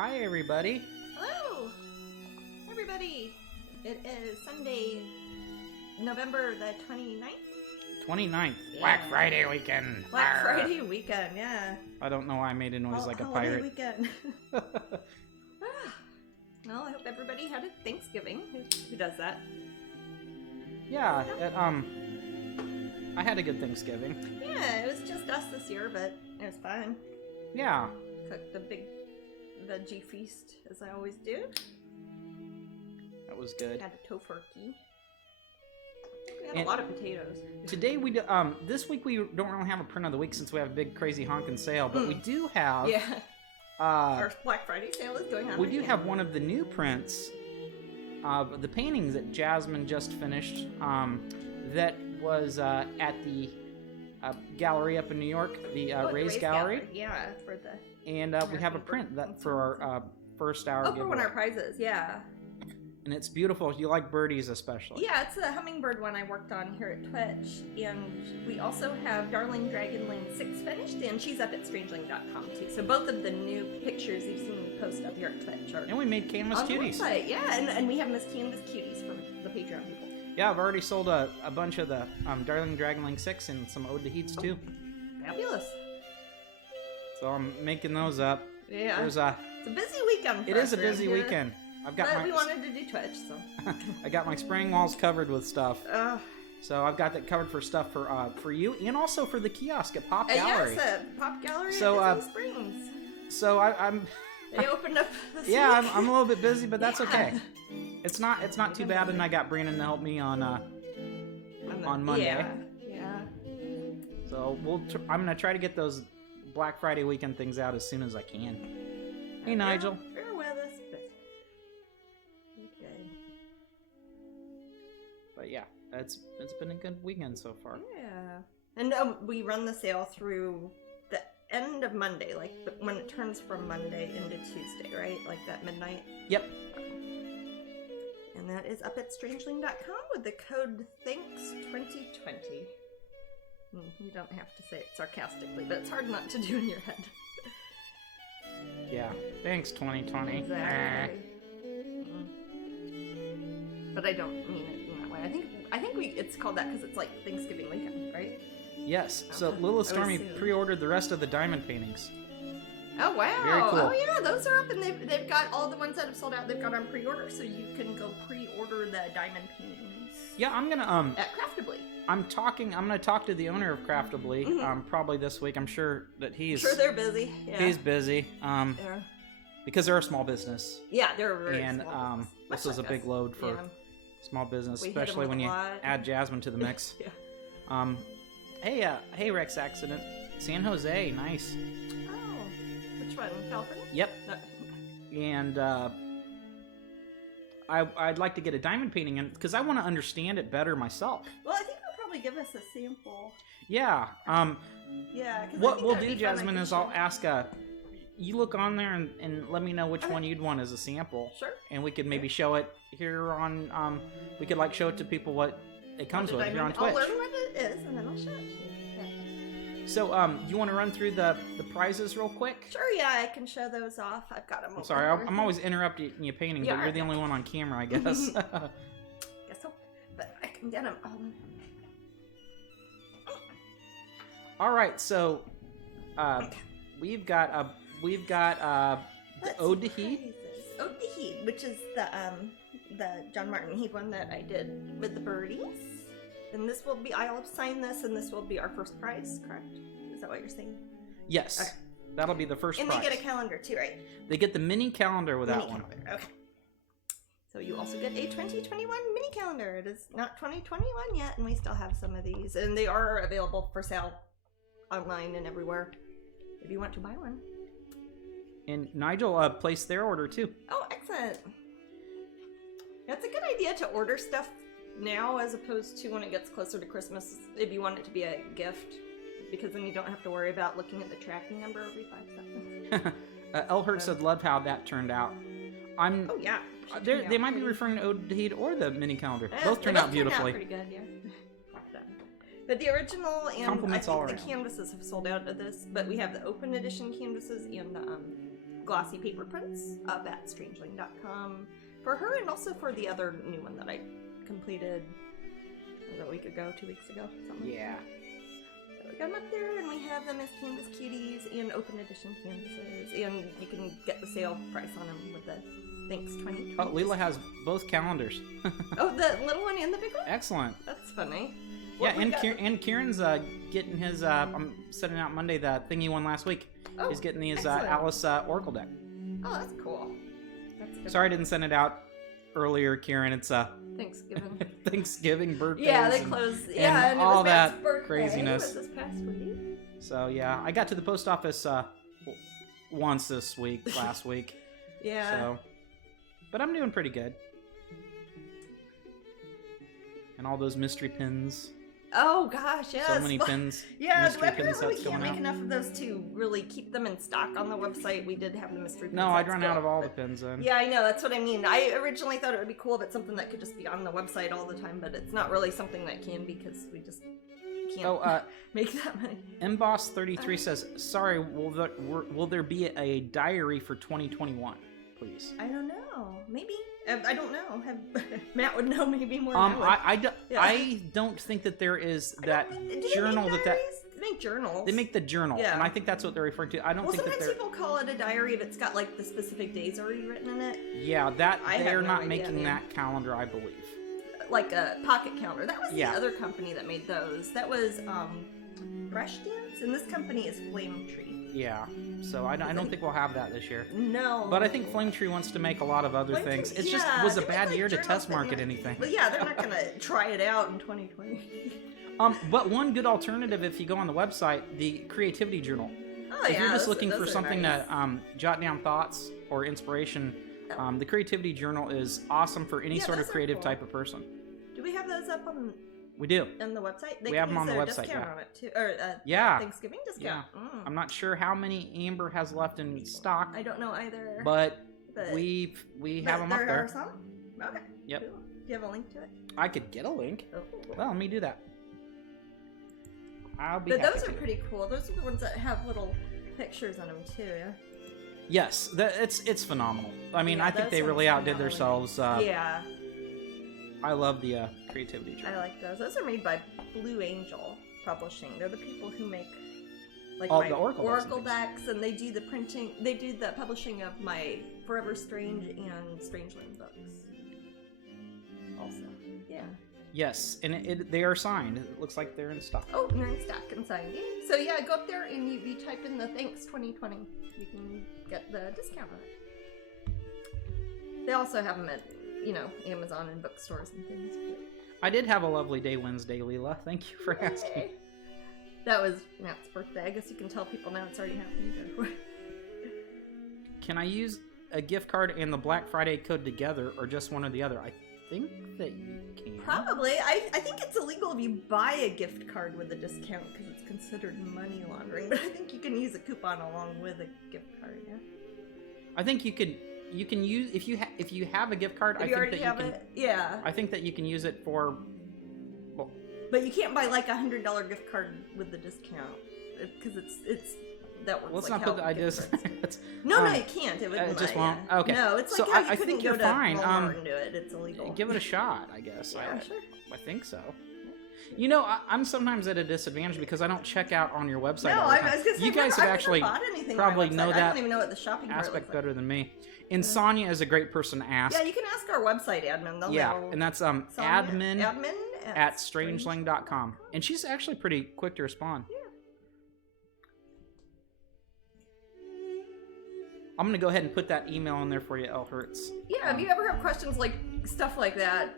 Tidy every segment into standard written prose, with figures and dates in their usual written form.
Hi, everybody. Hello, everybody. It is Sunday, November the 29th. 29th. Yeah. Black Friday weekend. Black Arr. Friday weekend, yeah. I don't know why I made a noise like a Holiday pirate. weekend. Well, I hope everybody had a Thanksgiving. Who does that? Yeah, I had a good Thanksgiving. Yeah, it was just us this year, but it was fun. Yeah. Cooked a big veggie feast, as I always do. That was good. Had a tofurkey. We had a lot of potatoes. Today we do, this week we don't really have a print of the week since we have a big crazy honkin' sale, but we do have our Black Friday sale is going on. We do have one of the new prints of the paintings that Jasmine just finished. That was at the gallery up in New York, the Rays Gallery. Yeah, for the. And we have a print that for our first hour. Oh, for one of our prizes, yeah. And it's beautiful. You like birdies especially. Yeah, it's a hummingbird one I worked on here at Twitch. And we also have Darling Dragonling 6 finished, and she's up at Strangeling.com too. So both of the new pictures you've seen me post up here at Twitch are. And we made canvas on cuties. The website. Yeah, and we have Miss Canvas Cuties for the Patreon people. Yeah, I've already sold a bunch of the Darling Dragonling 6 and some Ode to Heats too. Fabulous. So I'm making those up. Yeah. It's a busy weekend for It is a busy here. weekend. But we wanted to do Twitch, so. I got my spraying walls covered with stuff. So I've got that covered for stuff for you and also for the kiosk at Pop Gallery. Yes, Pop Gallery so, at Disney Springs. So I'm. They opened up this week. I'm a little bit busy, but that's okay. It's not too bad, and I got Brandon to help me on Monday. Yeah. So I'm gonna try to get those Black Friday weekend things out as soon as I can. Hey, Nigel. Bear with us, but okay. But yeah, it's been a good weekend so far. Yeah, and we run the sale through the end of Monday, like when it turns from Monday into Tuesday, right? Like that midnight. Yep. And that is up at Strangeling.com with the code THANKS2020. You don't have to say it sarcastically, but it's hard not to do in your head. Yeah. Thanks, 2020. Exactly. But I don't mean it in that way. I think it's called that because it's like Thanksgiving weekend, right? Yes. So Lilith Stormy pre-ordered the rest of the diamond paintings. Oh wow! Very cool. Oh yeah, those are up, and they've got all the ones that have sold out. They've got on pre-order, so you can go pre-order the diamond paintings. Yeah, I'm gonna at Craftably. I'm gonna talk to the owner of Craftably probably this week. I'm sure that he's. Sure, they're busy. Yeah. He's busy. Because they're a small business. Yeah, they're a very and small business. this is a big load for small business, especially when you add Jasmine to the mix. Yeah. Hey, Rex Accident, San Jose, nice. Which one? California? Yep. And I'd like to get a diamond painting in because I want to understand it better myself. Well, I think they'll probably give us a sample. Yeah. Yeah. What we'll do, Jasmine, is I'll ask you look on there and let me know which one you'd want as a sample. Sure. And we could maybe show it here on. We could show it to people what it comes with here on Twitch. I'll learn what it is and then I'll show it to you. So, you want to run through the prizes real quick? Sure, yeah, I can show those off. I've got them. I'm sorry, I'm always interrupting you painting, but you're the only one on camera, I guess. Guess so, but I can get them all. All right, so we've got the Ode to Heat. Ode to Heat, which is the John Martin Heat one that I did with the birdies. And this will be, I'll sign this, and this will be our first prize, correct? Is that what you're saying? Yes. Okay. That'll be the first prize. And they get a calendar too, right? They get the mini calendar with that one. Okay. So you also get a 2021 mini calendar. It is not 2021 yet, and we still have some of these. And they are available for sale online and everywhere if you want to buy one. And Nigel placed their order too. Oh, excellent. That's a good idea to order stuff now as opposed to when it gets closer to Christmas if you want it to be a gift, because then you don't have to worry about looking at the tracking number every 5 seconds. Elhurt said love how that turned out. Oh yeah. They might be referring to Ode to Heat or the mini calendar. Both turned out beautifully. Pretty good, yeah. But the original and I think the canvases have sold out of this, but we have the open edition canvases and the glossy paper prints up at Strangeling.com for her, and also for the other new one that I completed a week ago, 2 weeks ago, something. Yeah. So we got them up there, and we have them as canvas cuties and open edition canvases, and you can get the sale price on them with the Thanks 2020. Oh, Leela has both calendars. Oh, the little one and the big one? Excellent. That's funny. Yeah, and Kieran's getting his, I'm setting out Monday, the thing he won last week. Oh, he's getting his excellent. Alice Oracle deck. Oh, that's cool. That's good. Sorry I didn't send it out earlier, Kieran. It's Thanksgiving. Thanksgiving, birthdays. Yeah, they closed. Yeah, and all it was Matt's that birthday. craziness. It was this past week. So yeah, I got to the post office once this week, last week. Yeah. So, but I'm doing pretty good. And all those mystery pins. Oh gosh, yes. So many pins. Yeah, mystery pin apparently we sets can't going make out. enough of those to really keep them in stock on the website. We did have the mystery pin No, I'd sets run go out of up, all the but- pins then. Yeah, I know, that's what I mean. I originally thought it would be cool if it's something that could just be on the website all the time, but it's not really something that can because we just can't make that many. Emboss33 says, sorry, will there be a diary for 2021, please? I don't know. Maybe. I don't know. Matt would know maybe more than I Yeah. don't think that there is that Do they journal make that diaries? They make journals. they make the journal, Yeah. and I think that's what they're referring to. I don't Well, think that sometimes they're people call it a diary if it's got like the specific days already written in it. yeah that I have they're no not idea, making man. that calendar, I believe. Like a pocket calendar. That was Yeah. the other company that made those. That was Brush Dance, and this company is Flame Tree. Yeah, so I don't think we'll have that this year. No. But I think Flame Tree wants to make a lot of other Flame things. Tree- It just yeah, was a they make, bad like, year to journals test that market you- anything. But yeah, they're not gonna try it out in 2020. But one good alternative, if you go on the website, the Creativity Journal. Oh If yeah. you're just those- looking those for are something nice. to jot down thoughts or inspiration, the Creativity Journal is awesome for any Yeah, sort of those are creative cool. type of person. Do we have those up on We do. the website? We They have can them on use the their website, discount yeah. on it too, or Yeah. Thanksgiving discount. Mm. I'm not sure how many Amber has left in stock, I don't know either. but But we have them up there there. are some? Okay. Yep. Cool. Do you have a link to it? I could get a link. Oh. Well, let me do that. I'll be But happy those are to. pretty cool. Those are the ones that have little pictures on them too, yeah? Yes, it's phenomenal. I mean, Yeah, I think those they ones really are outdid not really- themselves. Yeah, I love the Creativity I Journal. like those. Those are made by Blue Angel Publishing. They're the people who make like Oh, my the Oracle decks and things. decks, and they do the printing. They do the publishing of my Forever Strange and Strangeling books. Also, yeah. Yes, and they are signed. It looks like they're in stock. Oh, and they're in stock and signed. Yeah. So yeah, go up there and you type in the Thanks 2020. You can get the discount on it. They also have them at, Amazon and bookstores and things. I did have a lovely day Wednesday, Leela. Thank you for asking. Yay. That was Matt's birthday. I guess you can tell people now it's already happened. Can I use a gift card and the Black Friday code together, or just one or the other? I think that you can. Probably. I think it's illegal if you buy a gift card with a discount because it's considered money laundering. But I think you can use a coupon along with a gift card. Yeah. I think you can use if you have a gift card. If I you think already that have you can. it, yeah. I think that you can use it for. Well, But you can't buy like $100 gift card with the discount because it's that works. let's like not put the how gift ideas. cards- It's- No, you can't. It wouldn't. just let won't? ya. Okay. No, it's So like how you I couldn't think go you're to fine. Walmart and do it. It's illegal. Give it a shot, I guess. Yeah, sure. I think so. I'm sometimes at a disadvantage because I don't check out on your website. No, all the I time. was gonna say You guys I've have never actually bought anything probably on my know website. I that don't even know what the shopping cart aspect looks like. better than me. And Sonia is a great person to ask. Yeah, you can ask our website admin. They'll Yeah, know. and that's Sonia, admin at Strangeling. strangeling.com. And she's actually pretty quick to respond. Yeah. I'm going to go ahead and put that email in there for you, L. Hertz. Yeah, if you ever have questions like stuff like that,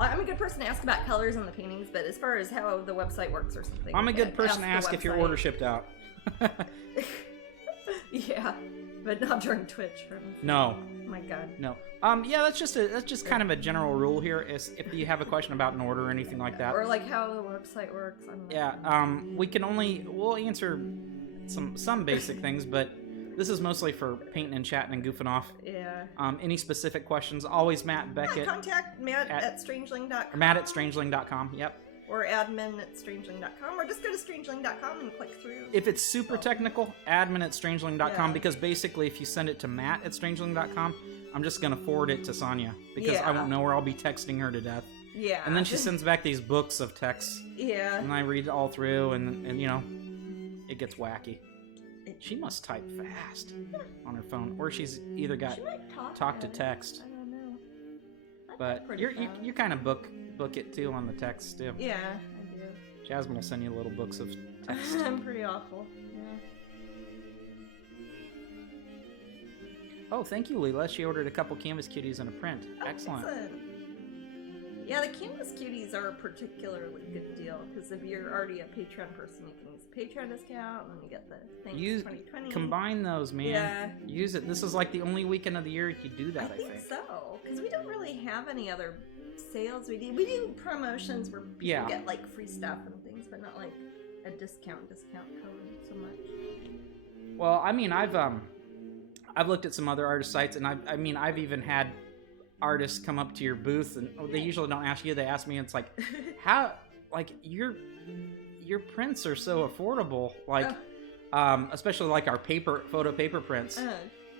I'm a good person to ask about colors on the paintings, but as far as how the website works or something, I'm a good person to ask ask the if your website. order shipped out. Yeah, but not during Twitch. No. Oh my God. No. Yeah, that's just kind of a general rule here. Is if you have a question about an order or anything like that. Or like how the website works. I don't know. Yeah. We'll answer some basic things, but this is mostly for painting and chatting and goofing off. Yeah. Any specific questions? Always Matt Beckett. Contact Matt at Strangeling.com. Or Matt at Strangeling.com. Yep. or admin@strangeling.com, or just go to strangeling.com and click through. If it's super technical, admin@strangeling.com, Yeah. because basically if you send it to Matt@strangeling.com, I'm just going to forward it to Sonia, because I won't know where I'll be texting her to death. Yeah. And then she sends back these books of texts, Yeah. and I read it all through, and you know, it gets wacky. She must type fast on her phone, or she's either got She might talk to text. I don't know. I But type pretty you fast. kind of book it too on the text too. Yeah, I do. Jasmine will send you little books of text. I'm pretty awful. Yeah. Oh, thank you, Leela. She ordered a couple Canvas Cuties and a print. Oh, Excellent. Yeah, the Canvas Cuties are a particularly good deal because if you're already a Patreon person, you can use the Patreon discount and then you get the Thanks 2020. Combine those, man. Yeah. Use it. This is like the only weekend of the year you could do that, I think. So, because we don't really have any other sales. We do promotions where people get like free stuff and things, but not like a discount code so much. Well, I mean, I've looked at some other artist sites, and I've even had artists come up to your booth, and they usually don't ask you. They ask me. It's like, how, like your prints are so affordable, like, especially like our photo paper prints,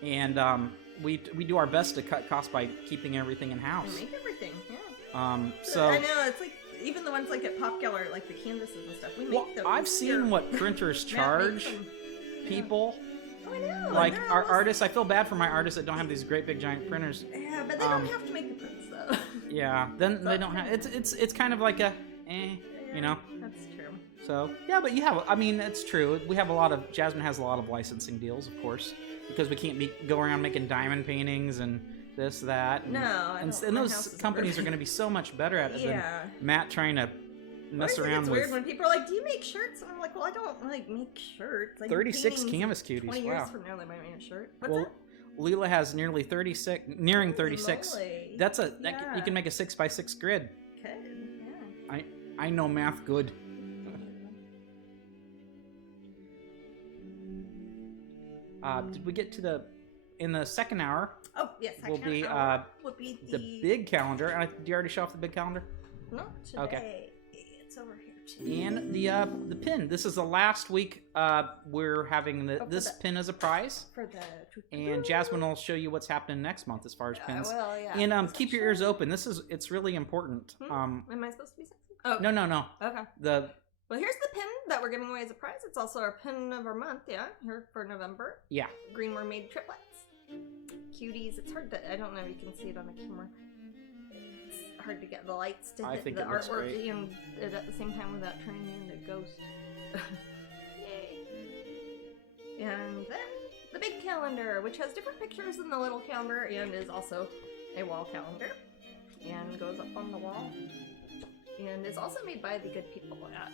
and we do our best to cut costs by keeping everything in house. We make everything, So I know it's like even the ones like at Pop Gallery, like the canvases and stuff. We make those. I've seen what printers charge people. Oh, I know. Like our artists, I feel bad for my artists that don't have these great big giant printers. Yeah, but they don't have to make the prints though. Yeah, then they don't have. It's kind of like a, you know. That's true. So yeah, but it's true. We have Jasmine has a lot of licensing deals, of course, because we can't go around making diamond paintings and this, that. And, and those companies are going to be so much better at it than Matt trying to mess around it's with. Weird when people are like, "Do you make shirts?" And I'm like, "Well, I don't like make shirts." Like 36 Canvas Cuties. 20 wow. years from now, they might make a shirt. What's that? Leela has nearly 36, nearing 36. Moly. That's you can make a 6x6 grid. Okay. Yeah. I know math good. Did we get to in the second hour? Oh yes, will be the big calendar. Did you already show off the big calendar? Not today. Okay. It's over here too. And the pin. This is the last week. We're having this pin as a prize. For the. And Jasmine will show you what's happening next month as far as pins. Well, yeah. And keep your ears open. It's really important. Am I supposed to be sexy? Oh. No. Okay. Well, here's the pin that we're giving away as a prize. It's also our pin of our month, here for November. Yeah. Green Mermaid triplets. Cuties. It's hard to, I don't know if you can see it on the camera. It's hard to get the lights to hit the artwork and at the same time without turning me into a ghost. Yay. And then the big calendar, which has different pictures than the little calendar and is also a wall calendar and goes up on the wall. And is also made by the good people at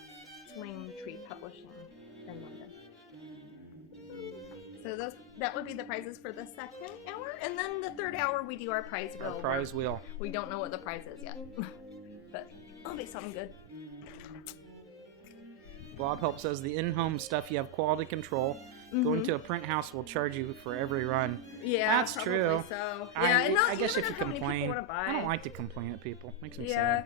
Flame Tree Publishing in London. So that would be the prizes for the second hour, and then the third hour we do our prize wheel. Our prize wheel. We don't know what the prize is yet, but it'll be something good. Bob Help says the in-home stuff you have quality control. Going to a print house will charge you for every run. Yeah, that's true. So. Yeah, I guess if you complain, I don't like to complain at people. Makes me sad.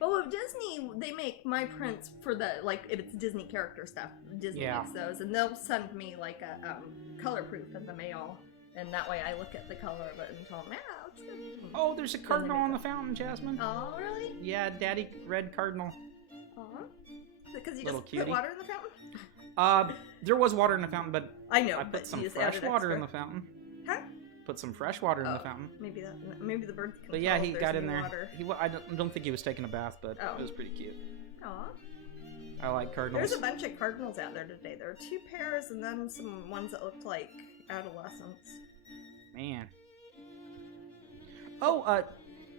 Well, with Disney, they make my prints for the, like, if it's Disney character stuff, Disney makes those, and they'll send me, like, a color proof in the mail, and that way I look at the color of it and tell them, yeah, looks good. Oh, there's a cardinal on the fountain, Jasmine. Oh, really? Yeah, Daddy Red Cardinal. Aw. Because you Little just cutie. put water in the fountain? There was water in the fountain, but I know, I put some fresh water in the fountain. Huh? Put some fresh water in the fountain. Maybe the birds can. But yeah, he got in there. I don't think he was taking a bath, but it was pretty cute. Aw. I like cardinals. There's a bunch of cardinals out there today. There are 2 pairs and then some ones that looked like adolescents. Man. Oh,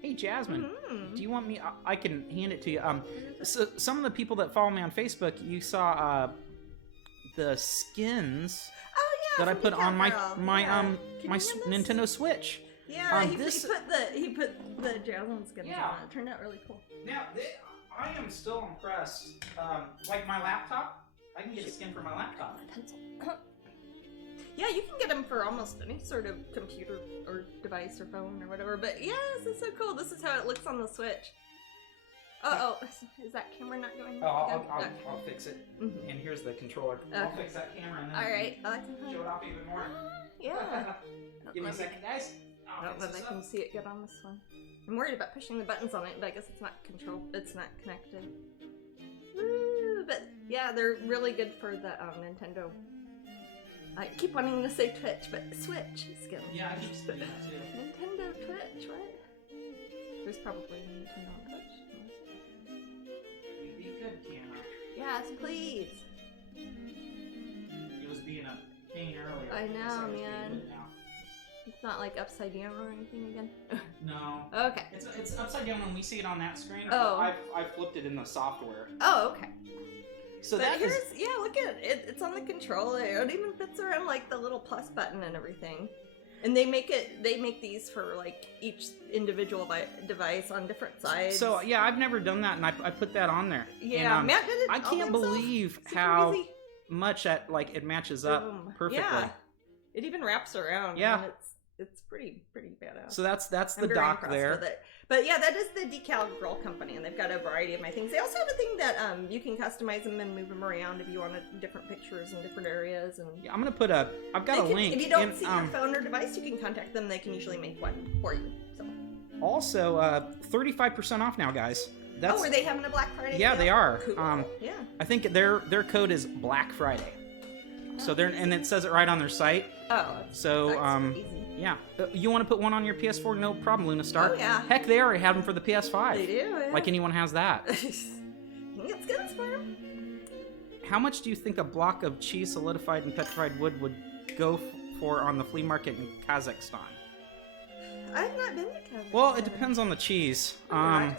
hey Jasmine, do you want me? I can hand it to you. So some of the people that follow me on Facebook, you saw the skins. That I put on my Nintendo Switch. Yeah, he put the Jasmine skins on it. It turned out really cool. Now, I am still impressed. Like my laptop, I can get a skin for my laptop. My pencil. Yeah, you can get them for almost any sort of computer or device or phone or whatever. But yeah, this is so cool. This is how it looks on the Switch. Oh, is that camera not going? Oh, good? I'll fix it. Mhm. And here's the controller. I'll fix that camera and then All right. show it off even more. Yeah. Give me a second, guys. I don't know if I can see it good on this one. I'm worried about pushing the buttons on it, but I guess it's not It's not connected. Woo! But yeah, they're really good for the Nintendo. I keep wanting to say Twitch, but Switch is good. Yeah, I keep saying that too. Nintendo Twitch, what? There's probably a Nintendo on Twitch. Be good, camera. Yes, please. It was being a pain earlier. I know, it's man. good now. It's not like upside down or anything again. No. Okay. It's upside down when we see it on that screen. Oh. I flipped it in the software. Oh, okay. So but that here's, is. yeah, look at it. It's on the controller. It even fits around like the little plus button and everything. And they make these for like each individual device on different sides. So yeah, I've never done that, and I put that on there. Yeah, and, Matt did it. I all can't himself. believe Super how easy. much it matches up Boom. perfectly. Yeah. It even wraps around. Yeah. And it's pretty badass. So that's I'm the very dock impressed there. with it. But yeah, that is the Decal Grill Company, and they've got a variety of my things. They also have a thing that you can customize them and move them around if you want different pictures in different areas. And Yeah, I'm gonna put I've got a link. If you don't in, see your phone or device, you can contact them. They can usually make one for you. So. Also, 35% off now, guys. That's, are they having a Black Friday? Yeah, sale? they are. Cool. Yeah. I think their code is Black Friday. So and it says it right on their site. Oh. So that's easy. yeah, you want to put one on your PS4? No problem, Luna Star. Oh yeah. Heck, they already have them for the PS5. They do. Yeah. Like anyone has that. It's good for them. How much do you think a block of cheese solidified and petrified wood would go for on the flea market in Kazakhstan? I've not been to Kazakhstan. Well, it depends on the cheese. Huh?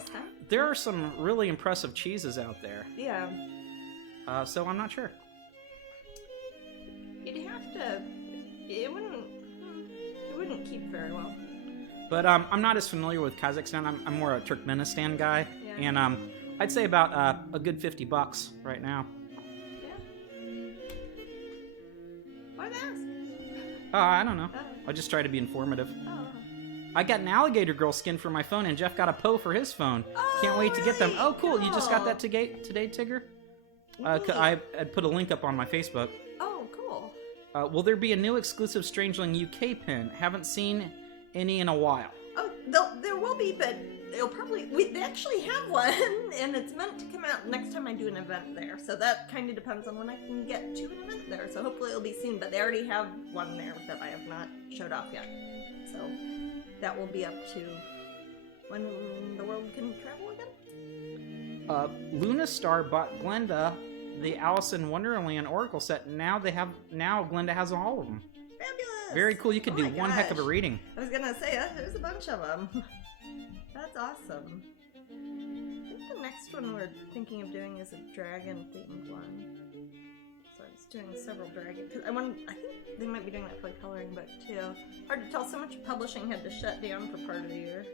There are some really impressive cheeses out there. Yeah. So I'm not sure. You'd have to. It wouldn't keep very well. But I'm not as familiar with Kazakhstan. I'm more a Turkmenistan guy, Yeah. and I'd say about a good $50 right now. Yeah. Why ask? I don't know. Oh. I just try to be informative. Oh. I got an alligator girl skin for my phone, and Jeff got a Poe for his phone. Can't wait to get them. really? Oh, cool! You just got Cool. that today, Tigger? Neat. I put a link up on my Facebook. Oh, cool. Will there be a new exclusive Strangeling UK pin? Haven't seen any in a while. Oh, there will be, but they'll probably. They actually have one, and it's meant to come out next time I do an event there. So that kind of depends on when I can get to an event there. So hopefully it'll be soon. But they already have one there that I have not showed off yet. So that will be up to when the world can travel again. Luna Star bought Glenda the Alice in Wonderland Oracle set. Now Glenda has all of them. Fabulous! Very cool. You could do my one heck of a gosh. reading. I was gonna say there's a bunch of them. That's awesome. I think the next one we're thinking of doing is a dragon themed one. So I was doing several dragon. Cause I think they might be doing that for the coloring book too. Hard to tell. So much publishing had to shut down for part of the year.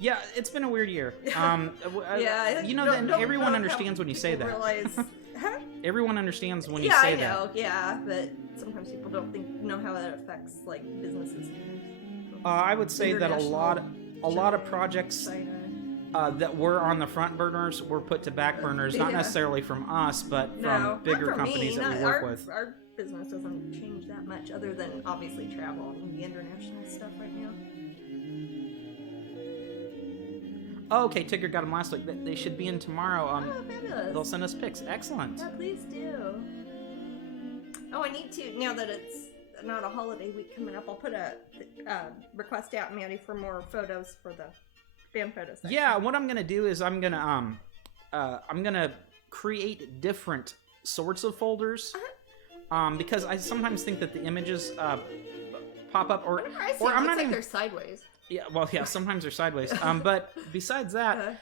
Yeah, it's been a weird year. Yeah, you know, then everyone understands when you say that. Realize, huh? Everyone understands when you Yeah, say I that. know. Yeah, but sometimes people don't know how that affects like businesses. I would say that a lot of China, projects China. that were on the front burners were put to back burners, not Yeah. necessarily from us, but No, from not bigger for companies me. that we Not- work our, with. Our business doesn't change that much, other than obviously travel and the international stuff right now. Oh, okay, Tigger got them last week. They should be in tomorrow. Oh, fabulous! They'll send us pics. Excellent. Yeah, please do. Oh, I need to, now that it's not a holiday week coming up, I'll put a request out, Maddie, for more photos for the fan photos. Yeah, what I'm gonna do is I'm gonna create different sorts of folders, because I sometimes think that the images pop up, or Whenever I see or it, I'm looks not like even. they're sideways. Yeah, well, yeah, sometimes they're sideways. But besides that,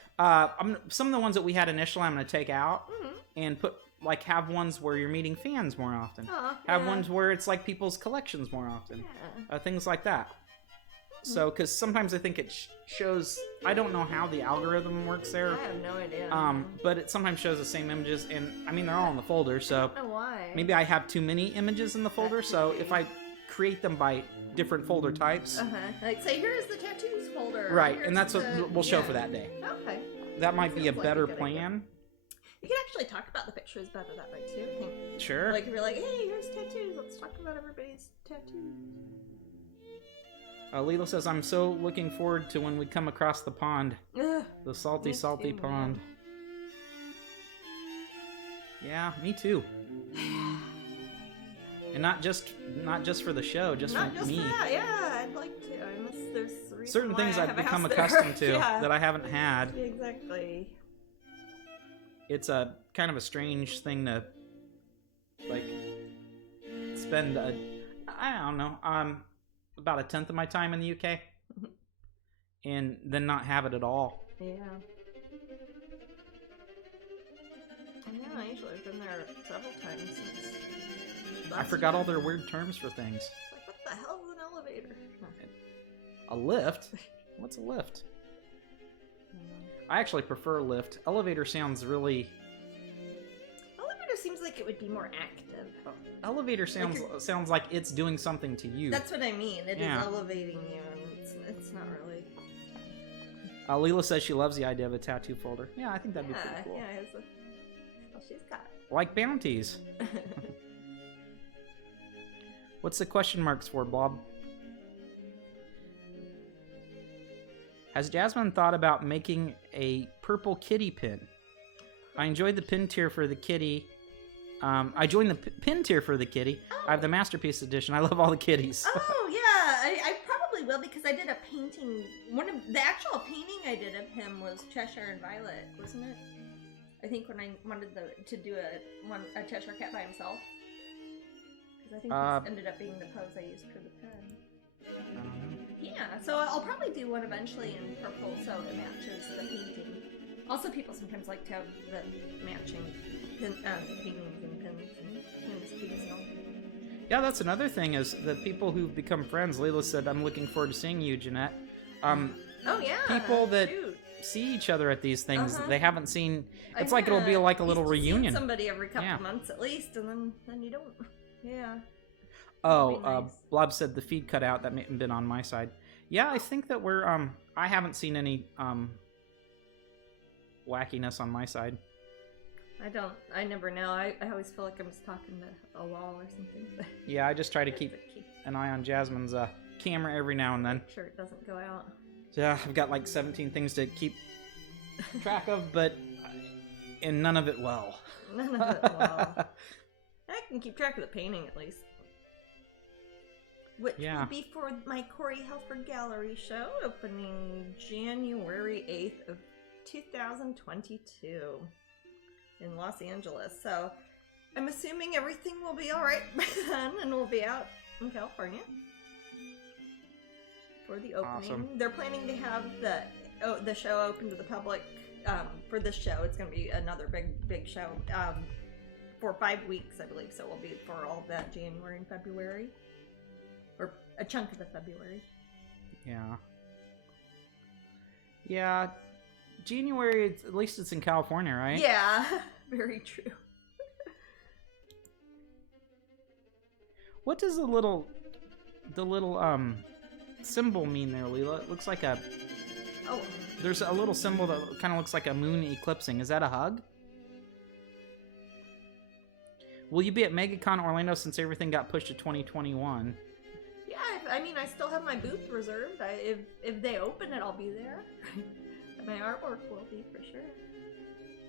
some of the ones that we had initially, I'm gonna take out and put have ones where you're meeting fans more often. Have ones where it's like people's collections more often. Yeah. Things like that. So, because sometimes I think it shows. I don't know how the algorithm works there. I have no idea. But it sometimes shows the same images, and I mean they're all in the folder. So I don't know why. maybe I have too many images in the folder. So if I create them by different folder types, Like say, here's the tattoos folder. right, here's and that's what the- we'll show yeah. for that day. Okay. that might be a Sounds like better good plan. idea. You can actually talk about the pictures better that way too. I think. Sure. Like if you're like, hey, here's tattoos. Let's talk about everybody's tattoos. Lilo says, I'm so looking forward to when we come across the pond. Ugh, The salty, me salty too, pond. man. Yeah, me too. And not just for the show, just Not for just me. for that, yeah, I'd like to. I miss there's a reason Certain why things I I've have a become house there. accustomed to Yeah. that I haven't had. Exactly. It's a kind of a strange thing to like spend I don't know, about a tenth of my time in the UK and then not have it at all. Yeah. Yeah, usually I've been there several times since. I forgot all their weird terms for things. Like, what the hell is an elevator? A lift? What's a lift? I actually prefer lift. Elevator sounds really... Elevator seems like it would be more active. Elevator sounds like it's doing something to you. That's what I mean. It is Yeah. elevating you, and it's not really. Leela says she loves the idea of a tattoo folder. Yeah, I think that'd be pretty cool. Yeah, it's well, she's got. Like bounties. What's the question marks for, Bob? Has Jasmine thought about making a purple kitty pin? I enjoyed the pin tier for the kitty. I joined the pin tier for the kitty. Oh. I have the Masterpiece Edition. I love all the kitties. Oh yeah, I probably will because I did a painting. One of the actual painting I did of him was Cheshire and Violet, wasn't it? I think when I wanted to do a Cheshire cat by himself, because I think this ended up being the pose I used for the pen. Yeah, so I'll probably do one eventually in purple so it matches the painting. Also, people sometimes like to have the matching paintings and pins and pins and all. Yeah, that's another thing is the people who've become friends. Layla said, I'm looking forward to seeing you, Jeanette. Oh yeah, people that shoot. See each other at these things they haven't seen. It's I like it'll be like a little used to see reunion. Somebody every couple Yeah. months at least, and then you don't. Yeah. Oh, Nice. Blob said the feed cut out. That may have been on my side. Yeah, I think that we're I haven't seen any wackiness on my side. I never know. I always feel like I'm just talking to a wall or something. Yeah, I just try to keep an eye on Jasmine's camera every now and then. Make sure it doesn't go out. Yeah, I've got like 17 things to keep track of, and none of it well. None of it well. I can keep track of the painting at least. Which will be for my Corey Helfer Gallery show opening January 8th of 2022 in Los Angeles. So I'm assuming everything will be alright by then and we'll be out in California for the opening. Awesome. They're planning to have the show open to the public for this show. It's going to be another big show for 5 weeks, I believe. So it will be for all of that January and February. Or a chunk of the February. Yeah. Yeah. January, at least it's in California, right? Yeah, very true. What does the little symbol mean there, Leela? It looks like a... Oh. There's a little symbol that kind of looks like a moon eclipsing. Is that a hug? Will you be at MegaCon Orlando since everything got pushed to 2021? Yeah, I mean, I still have my booth reserved. If they open it, I'll be there. My artwork will be for sure.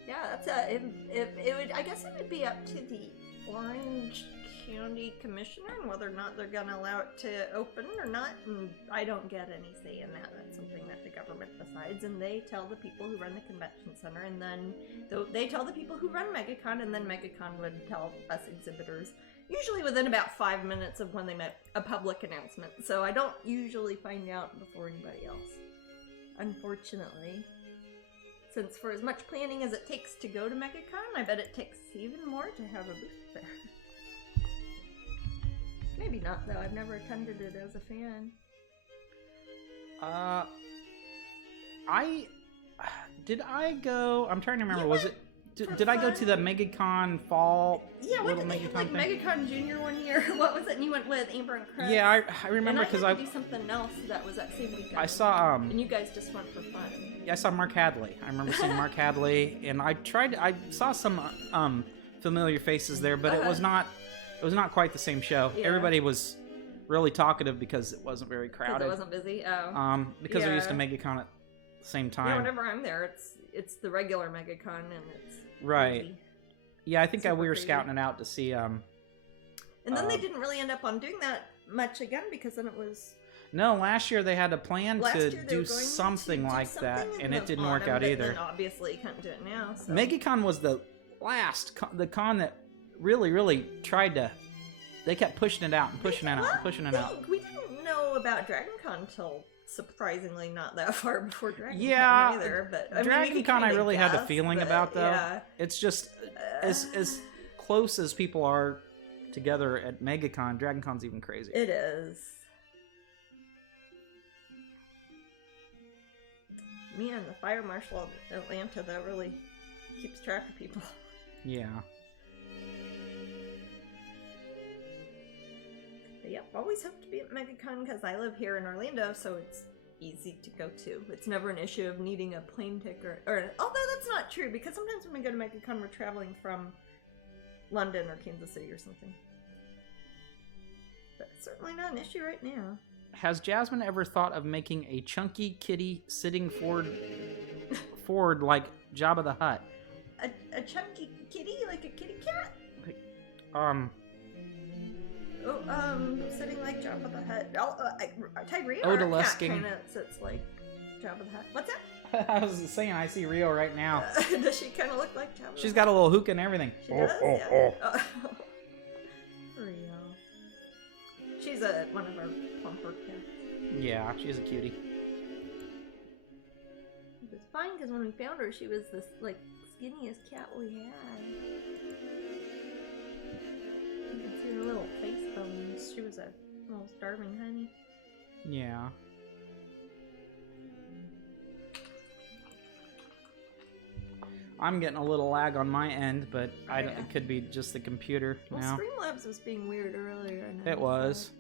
Yeah, that's if it would. I guess it would be up to the Orange County Commissioner and whether or not they're gonna allow it to open or not. And I don't get any say in that. That's something that the government decides, and they tell the people who run the convention center, and then they tell the people who run MegaCon, and then MegaCon would tell us exhibitors. Usually within about 5 minutes of when they make a public announcement, so I don't usually find out before anybody else, unfortunately. Since for as much planning as it takes to go to MegaCon, I bet it takes even more to have a booth there. Maybe not, though. I've never attended it as a fan. Did I go? I'm trying to remember. Was it Did I go to the MegaCon fall? Yeah, what little did they have, MegaCon like thing? MegaCon Junior one year? What was it? And you went with Amber and Chris. Yeah, I remember because because I do something else that was that same weekend. I saw and you guys just went for fun. Yeah, I saw Mark Hadley. I remember seeing Mark Hadley, and I saw some familiar faces there, but it was not quite the same show. Yeah. Everybody was really talkative because it wasn't very crowded. Because it wasn't busy. Oh. Because we used to MegaCon at the same time. Yeah, whenever I'm there, it's the regular MegaCon, and it's right. busy. Yeah, I think we were crazy. scouting it out to see. And then they didn't really end up on doing that much again because then it was. No, last year they had a plan Last to year they do were going something to do like that, something in and it the didn't work autumn, out but either. Then obviously, you can't do it now. So. MegaCon was the last the con that really tried to. They kept pushing it out and pushing it out and pushing it out. We didn't know about Dragon Con until surprisingly not that far before Dragon Yeah, Con either. But Dragon Con I really had the feeling about though. Yeah. It's just as close as people are together at MegaCon, Dragon Con's even crazier. It is. Me and the fire marshal of Atlanta that really keeps track of people. Yeah. But yep, always hope to be at MegaCon because I live here in Orlando, so it's easy to go to. It's never an issue of needing a plane ticket. Or although that's not true, because sometimes when we go to MegaCon, we're traveling from London or Kansas City or something. But it's certainly not an issue right now. Has Jasmine ever thought of making a chunky kitty sitting forward like Jabba the Hutt? A chunky kitty, like a kitty cat? Sitting like Jabba the Hutt. Tyria, our cat, kind of sits like Jabba the Hutt. What's that? I was saying, I see Rio right now. Does she kind of look like Jabba? She's got a little hookah and everything. She does, yeah. Rio. She's one of our plumper cats. Yeah, she's a cutie. It was fine because when we found her, she was the skinniest cat we had. You can see her little face bones. She was a little starving honey. Yeah. I'm getting a little lag on my end, but it could be just the computer now. Streamlabs was being weird earlier. It was.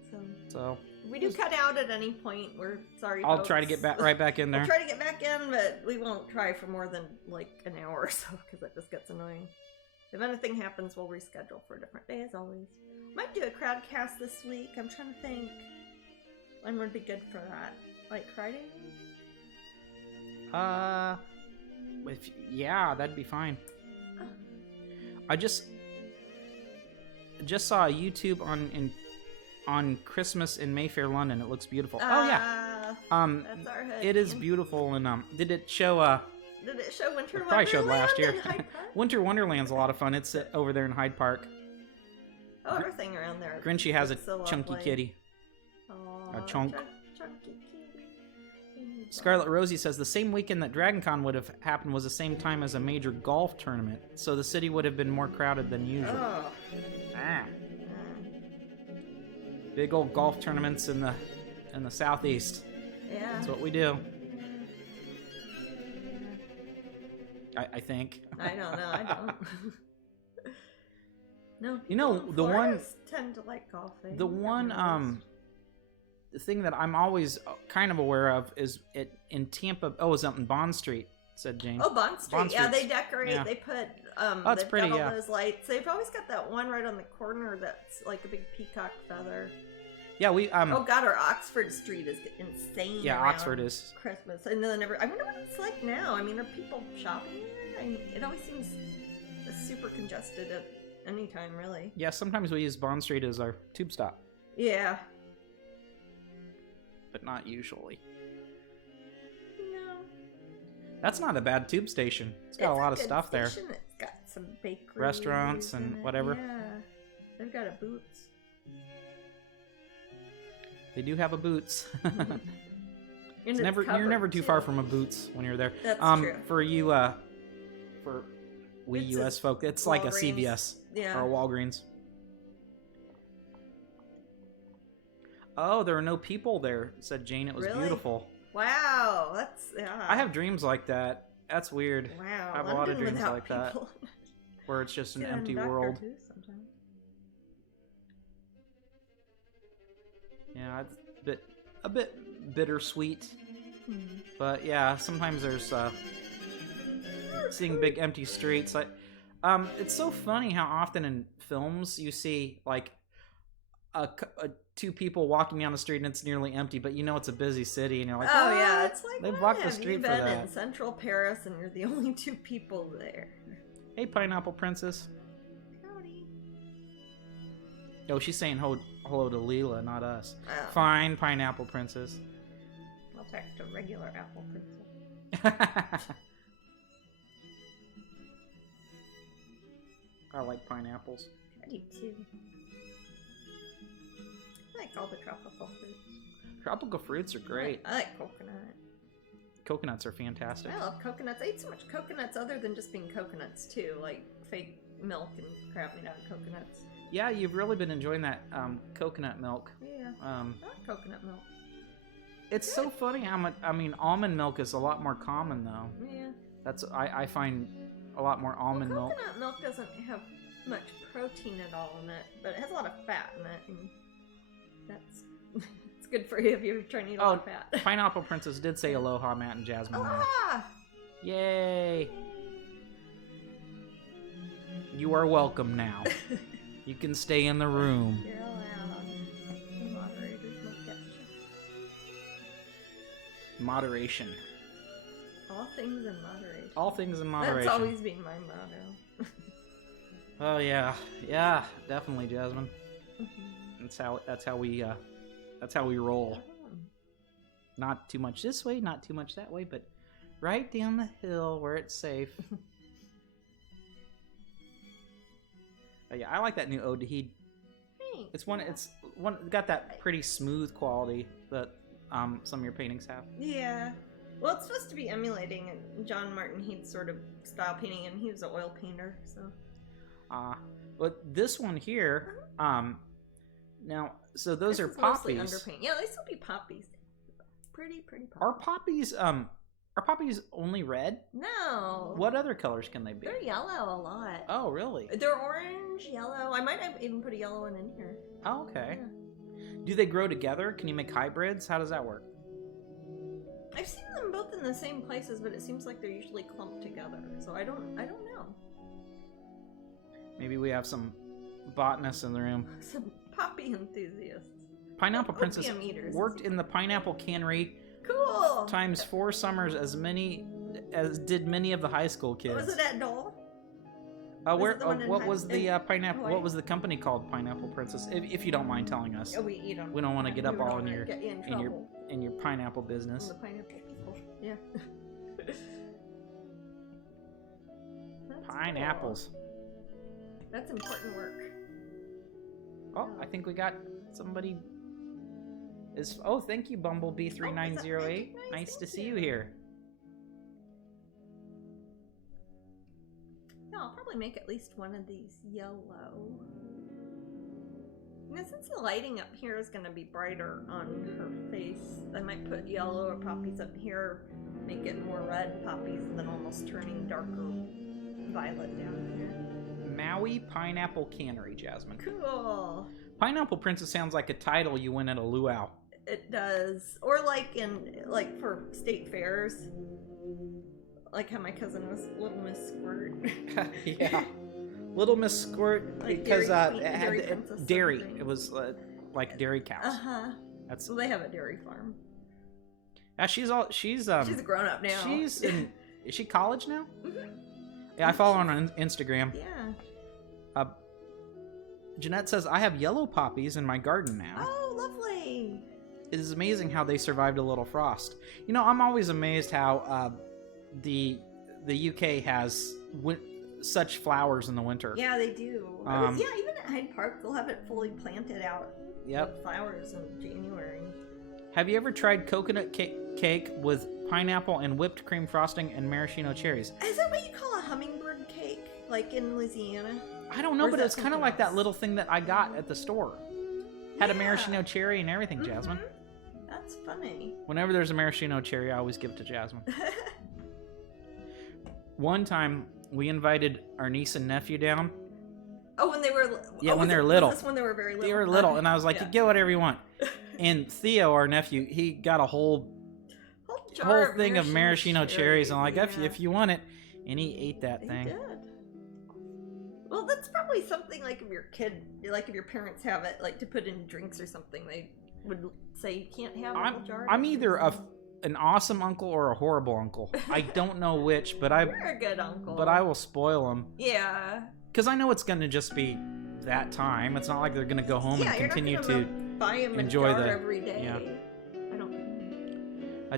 So we do cut out at any point. We're sorry. I'll try to get right back in there. We'll try to get back in, but we won't try for more than like an hour or so because that just gets annoying. If anything happens, we'll reschedule for a different day as always. Might do a crowdcast this week. I'm trying to think when would be good for that. Like Friday? Yeah, that'd be fine. I just saw a YouTube on Christmas in Mayfair, London. It looks beautiful. Oh yeah. That's our hood. It is beautiful, and did it show? Did it show Winter Wonderland? Probably showed last year. In Hyde Park? Winter Wonderland's a lot of fun. It's over there in Hyde Park. Oh, everything around there. Grinchy has a so chunky lovely. kitty. Aww, A chunk. Chunky kitty. Scarlet Rosie says the same weekend that Dragon Con would have happened was the same time as a major golf tournament, so the city would have been more crowded than usual. Oh. Big old golf tournaments in the southeast. Yeah. That's what we do. I think. I don't know. I don't. No. You know, the one tend to like golfing. The one the thing that I'm always kind of aware of is in Tampa. Oh, it's up in Bond Street, said Jane. Oh, Bond Street. Bond Yeah, Street's- they decorate. yeah. They put it's they've pretty, got all yeah. those lights. They've always got that one right on the corner that's like a big peacock feather. Yeah, we Oh God, our Oxford Street is insane. Yeah, around Oxford is. Christmas, and then I wonder what it's like now. I mean, are people shopping there? I mean, it always seems super congested at any time, really. Yeah, sometimes we use Bond Street as our tube stop, Yeah. but not usually. No. That's not a bad tube station. It's got a lot of good stuff there. station. It's got some bakeries, Restaurants and in it. whatever. Yeah, they've got a Boots. They do have a Boots. And It's it's you're covered, never too far too. from a Boots when you're there. That's true. For you, for we It's U.S. a folk, it's like a Walgreens. CVS Yeah. or a Walgreens. Oh, there are no people there, said Jane. It was Really? beautiful. Wow, that's yeah. I have dreams like that. That's weird. Wow. I have a lot of London dreams without like that, people. where it's just an Yeah, and empty Doctor world. Who sometimes. Yeah, it's a bit bittersweet. Hmm. But yeah, sometimes there's seeing big empty streets. It's so funny how often in films you see like two people walking down the street and it's nearly empty, but you know it's a busy city and you're like, Oh "What?" yeah, it's like They when blocked the have street you for been that. in Central Paris and you're the only two people there? Hey, Pineapple Princess. Howdy. Oh, she's saying hello to Leela, not us. Oh. Fine, Pineapple Princess. I'll talk to regular Apple Princess. I like pineapples. I do too. I like all the tropical fruits. Tropical fruits are great. I like coconut. Coconuts are fantastic. I love coconuts. I eat so much coconuts other than just being coconuts too, like fake milk and crap made out of coconuts. Yeah, you've really been enjoying that coconut milk. Yeah, I like coconut milk. It's so funny how much. I mean, almond milk is a lot more common though. Yeah. I find a lot more almond milk. Coconut milk doesn't have much protein at all in it, but it has a lot of fat in it, and that's it's good for you if you're trying to eat a lot of fat. Pineapple Princess did say aloha, Matt and Jasmine. Aloha! Yay! You are welcome now. You can stay in the room. You're allowed. The moderators look at you. Moderation. All things in moderation. All things in moderation. That's always been my motto. Oh yeah, yeah, definitely, Jasmine. Mhm. That's how we roll. Not too much this way, not too much that way, but right down the hill where it's safe. Yeah, I like that new Ode to Heed. Thanks. It's got that pretty smooth quality that some of your paintings have. Yeah. Well, it's supposed to be emulating John Martin Heath's sort of style painting, and he was an oil painter, so. But this one here, now, so those This are is mostly poppies. underpaint. Yeah, they still be poppies. Pretty poppies. Are poppies only red? No. What other colors can they be? They're yellow a lot. Oh, really? They're orange, yellow. I might have even put a yellow one in here. Oh, okay. Yeah. Do they grow together? Can you make hybrids? How does that work? I've seen them both in the same places, but it seems like they're usually clumped together. So I don't know. Maybe we have some botanists in the room. Some poppy enthusiasts. Pineapple Princess Opium eaters, worked in the pineapple cannery Cool. times 4 summers as did many of the high school kids. Was it at Dole? What was the pineapple? What was the company called? Pineapple Princess. If you don't mind telling us, Oh, we eat them. we don't want to get up all in your get you in in your trouble. in your pineapple business. The pineapple people. Yeah. That's Pineapples. cool. That's important work. Oh, I think we got somebody. Oh, thank you, Bumblebee 3908. Nice to see you here. Yeah, I'll probably make at least one of these yellow. Now, since the lighting up here is going to be brighter on her face, I might put yellow or poppies up here, make it more red poppies, and then almost turning darker violet down here. Maui Pineapple Cannery, Jasmine. Cool. Pineapple Princess sounds like a title you win at a luau. It does. Or like for state fairs. Like how my cousin was Little Miss Squirt. Yeah. Little Miss Squirt, Like because Dairy it had Dairy Princess dairy. something. It was like dairy cows. Uh-huh. That's So they have a dairy farm. she's She's a grown up now. She's in. Is she college now? Mhm. Yeah, I follow her on Instagram. Yeah. Jeanette says, I have yellow poppies in my garden now. Oh, lovely. It is amazing how they survived a little frost. You know, I'm always amazed how the UK has such flowers in the winter. Yeah, they do. Yeah, even at Hyde Park, they'll have it fully planted out. Yep. With flowers in January. Have you ever tried coconut cake with pineapple and whipped cream frosting and maraschino cherries? Is that what you call a hummingbird cake? Like in Louisiana? I don't know, Or is but that it's kind of something like that else? little thing that I got at the store. Had a Yeah. maraschino cherry and everything, Jasmine. Mhm. That's funny. Whenever there's a maraschino cherry, I always give it to Jasmine. One time, we invited our niece and nephew down. Oh, when they were... Yeah, when they were little. Was this when they were very little? They were little, and I was like, yeah. you get whatever you want. And Theo, our nephew, he got a whole thing of maraschino cherries. And I'm like, if you want it. And he ate that thing. He did. Well, that's probably something like if your kid, like if your parents have it, like to put in drinks or something, they would say you can't have a whole jar. I'm either an awesome uncle or a horrible uncle. I don't know which, but You're a good uncle. But I will spoil them. Yeah. Because I know it's going to just be that time. It's not like they're going to go home and continue to buy him enjoy a jar every day. Yeah. I don't.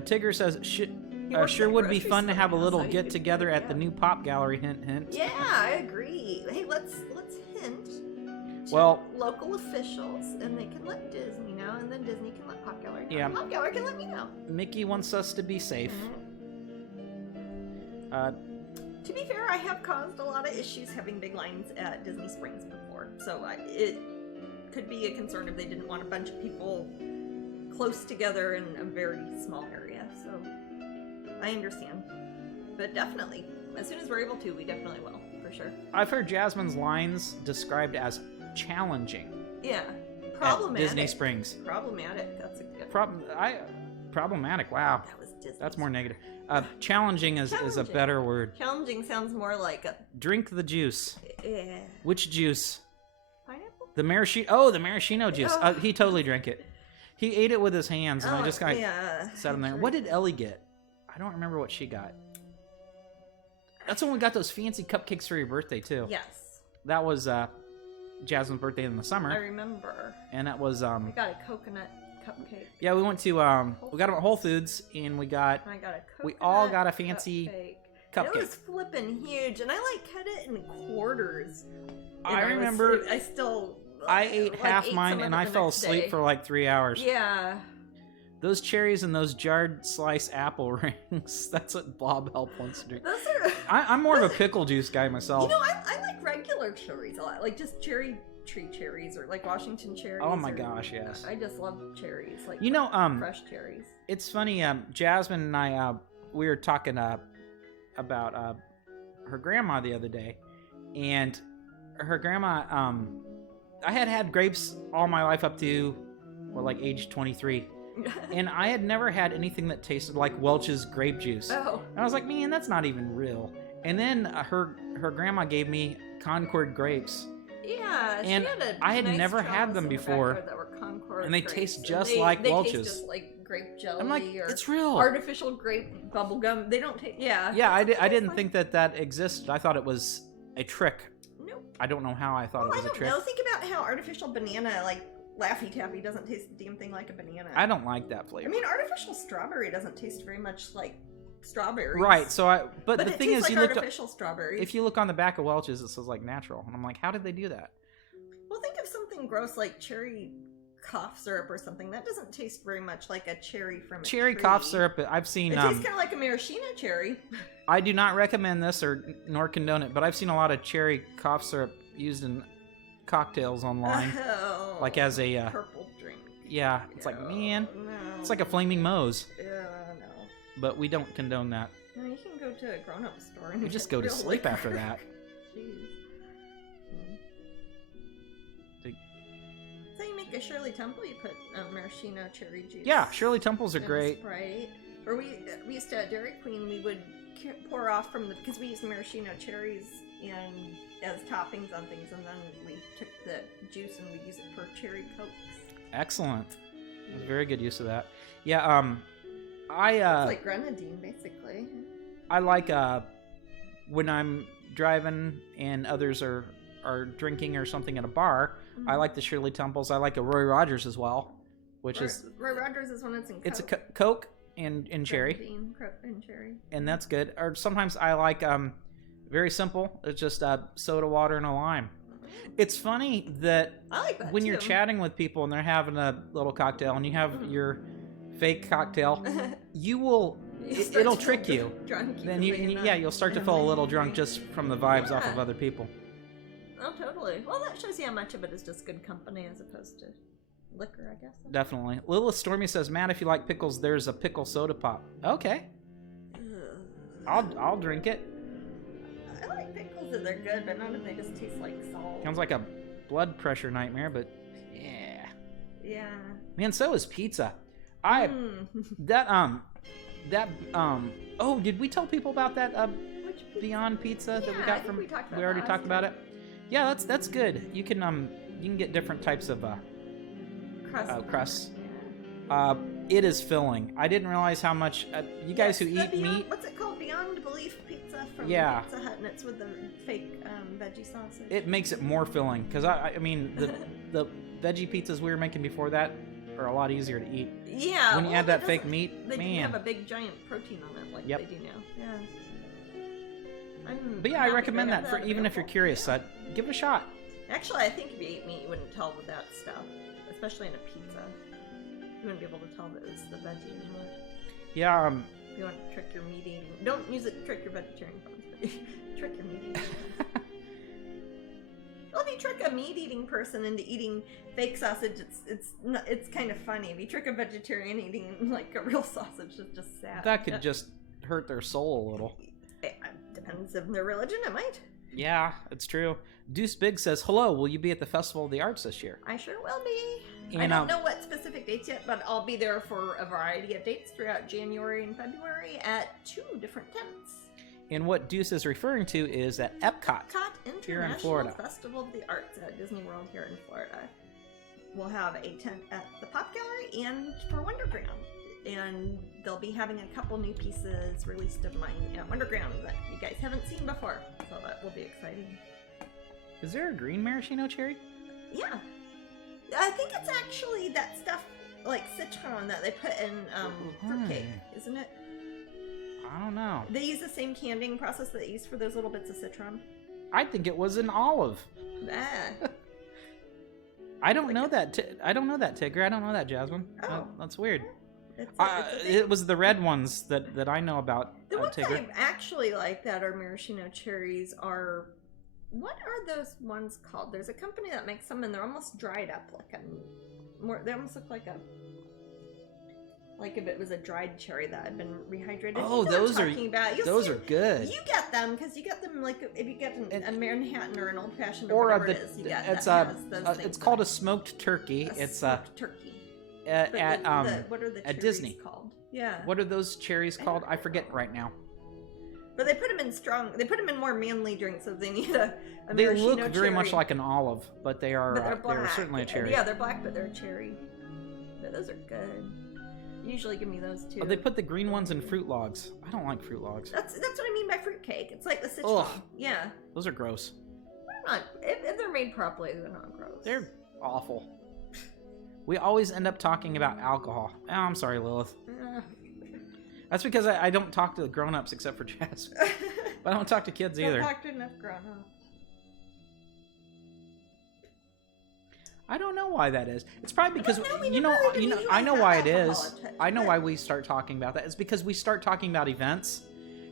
Tigger says, sure would be fun to have a little get together at the new Pop Gallery. Hint, hint. Yeah, I agree. Hey, let's hint to local officials, and they can let Disney know, and then Disney can let Pop Gallery know. Yeah. Pop Gallery can let me know. Mickey wants us to be safe. To be fair, I have caused a lot of issues having big lines at Disney Springs before, so it could be a concern if they didn't want a bunch of people close together in a very small area. So I understand, but definitely, as soon as we're able to, we definitely will, for sure. I've heard Jasmine's lines described as challenging. Yeah, problematic. At Disney Springs. Problematic. That's a good. Problematic. Wow. That was Disney. That's more negative. Challenging is a better word. Challenging sounds more like a... Drink the juice. Yeah. Which juice? Pineapple? The maraschino. Oh, the maraschino juice. Oh. He totally drank it. He ate it with his hands, and I just got sat him there. What did Ellie get? I don't remember what she got. That's when we got those fancy cupcakes for your birthday too. Yes. That was Jasmine's birthday in the summer. I remember. And that was I got a coconut cupcake. Yeah, we went to we got them at Whole Foods, and we got I got a coconut we all got a fancy cupcake. It was flipping huge, and I cut it in quarters. I remember I ate half mine, and I fell asleep for like 3 hours. Yeah. Those cherries and those jarred slice apple rings. That's what Bob helped once do. Those are... I'm more of a pickle juice guy myself. You know, I like regular cherries a lot. Like just cherry tree cherries or like Washington cherries. Oh my gosh, yes. I just love cherries. Like fresh cherries. It's funny, Jasmine and I, we were talking about her grandma the other day. And her grandma, I had grapes all my life up to, like age 23. And I had never had anything that tasted like Welch's grape juice. Oh. And I was like, man, that's not even real. And then her grandma gave me Concord grapes. Yeah, and I had never had them before. That were Concord and they grapes. taste just like Welch's. They taste just like grape jelly. I'm like, or it's real. Artificial grape bubble gum. They don't taste. Yeah. Yeah, I didn't think that existed. I thought it was a trick. Nope. I don't know how I thought it was a trick. I don't know. Think about how artificial banana, like Laffy Taffy, doesn't taste a damn thing like a banana. I don't like that flavor. I mean, artificial strawberry doesn't taste very much like strawberries. Right. So but the thing is, like artificial strawberries. If you look on the back of Welch's, it says like natural, and I'm like, how did they do that? Well, think of something gross like cherry cough syrup or something. That doesn't taste very much like a cherry from a cherry tree. Cough syrup. I've seen. It tastes kind of like a maraschino cherry. I do not recommend this nor condone it, but I've seen a lot of cherry cough syrup used in cocktails online, like as a purple drink. Yeah, it's like, man, no. It's like a flaming Moe's. No. But we don't condone that. No, you can go to a grown-up store and you just go to sleep after that. Jeez. So you make a Shirley Temple, you put maraschino cherry juice. Yeah, Shirley Temples are great. Sprite. Or we used to at Dairy Queen, we would pour off from because we used maraschino cherries as toppings on things, and then we took the juice and we use it for cherry cokes. Excellent. That's very good use of that. Yeah, it's like grenadine, basically. I like when I'm driving and others are drinking or something at a bar. Mm-hmm. I like the Shirley Temples. I like a Roy Rogers as well, which is Roy Rogers is when it's in Coke. It's a Coke and cherry. Grenadine and cherry. And that's good. Or sometimes I like very simple. It's just soda water and a lime. It's funny that, I like that when too. You're chatting with people and they're having a little cocktail and you have your fake cocktail, it'll trick you. Drunk. Then you'll start to feel a little drunk just from the vibes off of other people. Oh, totally. Well, that shows you how much of it is just good company as opposed to liquor, I guess. Definitely. Lilith Stormy says, Matt, if you like pickles, there's a pickle soda pop. Okay. I'll drink it. pickles, they're good, but not if they just taste like salt. Sounds like a blood pressure nightmare, but yeah. Yeah. Man, so is pizza. Oh, did we tell people about that Which pizza? Beyond Pizza that we Yeah, got I think from? we talked about We already that talked last about it. Yeah, that's good. You can get different types of crust. Yeah. It is filling. I didn't realize how much you guys who Yes, eat the Beyond, meat. What's it called? Beyond Belief pizza from Yeah. Pizza Hut, and it's with the fake veggie sausage. It makes it more filling because I mean the veggie pizzas we were making before that are a lot easier to eat. Yeah. When you add that fake meat, They man. didn't have a big giant protein on it like Yep. they do now. Yeah. But yeah, I happy recommend they have that for even if you're available. curious. Yeah. Give it a shot. Actually, I think if you ate meat, you wouldn't tell with that stuff, especially in a pizza. You wouldn't be able to tell that it's the veggie anymore. Yeah. If you want to trick your meat eating, don't use it to trick your vegetarian friends. But trick your meat eating. Well, if you trick a meat eating person into eating fake sausage, it's kind of funny. If you trick a vegetarian eating like a real sausage, it's just sad. That could just hurt their soul a little. It depends on their religion. It might. Yeah, it's true. Deuce Big says, "Hello, will you be at the Festival of the Arts this year?" I sure will be. And, I don't know what specific dates yet, but I'll be there for a variety of dates throughout January and February at 2 different tents. And what Deuce is referring to is at Epcot. Epcot Here in International Florida. Festival of the Arts at Disney World here in Florida. We'll have a tent at the Pop Gallery and for Wonderground. And they'll be having a couple new pieces released of mine at Wonderground that you guys haven't seen before. So that will be exciting. Is there a green maraschino cherry? Yeah. I think it's actually that stuff like citron that they put in fruitcake, isn't it? I don't know. They use the same candying process that they use for those little bits of citron. I think it was an olive. Ah. I don't know that. I don't know that, Tigger. I don't know that, Jasmine. Oh. That's weird. It's a thing. It was the red ones that I know about, The ones Tigger. I actually like that are maraschino cherries are... What are those ones called? There's a company that makes them and they're almost dried up they almost look like if it was a dried cherry that had been rehydrated. Oh, You know what those I'm are talking about. You'll those see are good. You get them because you get them like if you get a Manhattan or an old fashioned Or whatever it is. You get it's called a smoked turkey. It's smoked turkey. at what are the at cherries Disney. called? Yeah. What are those cherries called? I forget right now. But they put them in They put them in more manly drinks, so they need a They maraschino look very much cherry. like an olive, but they are But they're black. they're certainly a cherry. Yeah, they're black, but they're a cherry. But those are good. You usually give me those too. Oh, they put the green ones in fruit logs. I don't like fruit logs. That's what I mean by fruitcake. It's like the citron. Ugh. Yeah. Those are gross. They're not. If they're made properly, they're not gross. They're awful. We always end up talking about alcohol. Oh, I'm sorry, Lilith. That's because I don't talk to the grown-ups except for Jasmine. But I don't talk to kids either. Don't talk to enough grown-ups. I don't know why that is. It's probably because we you never know even usually I know have why it alcohol is. at I know church. why we start talking about that. It's because we start talking about events,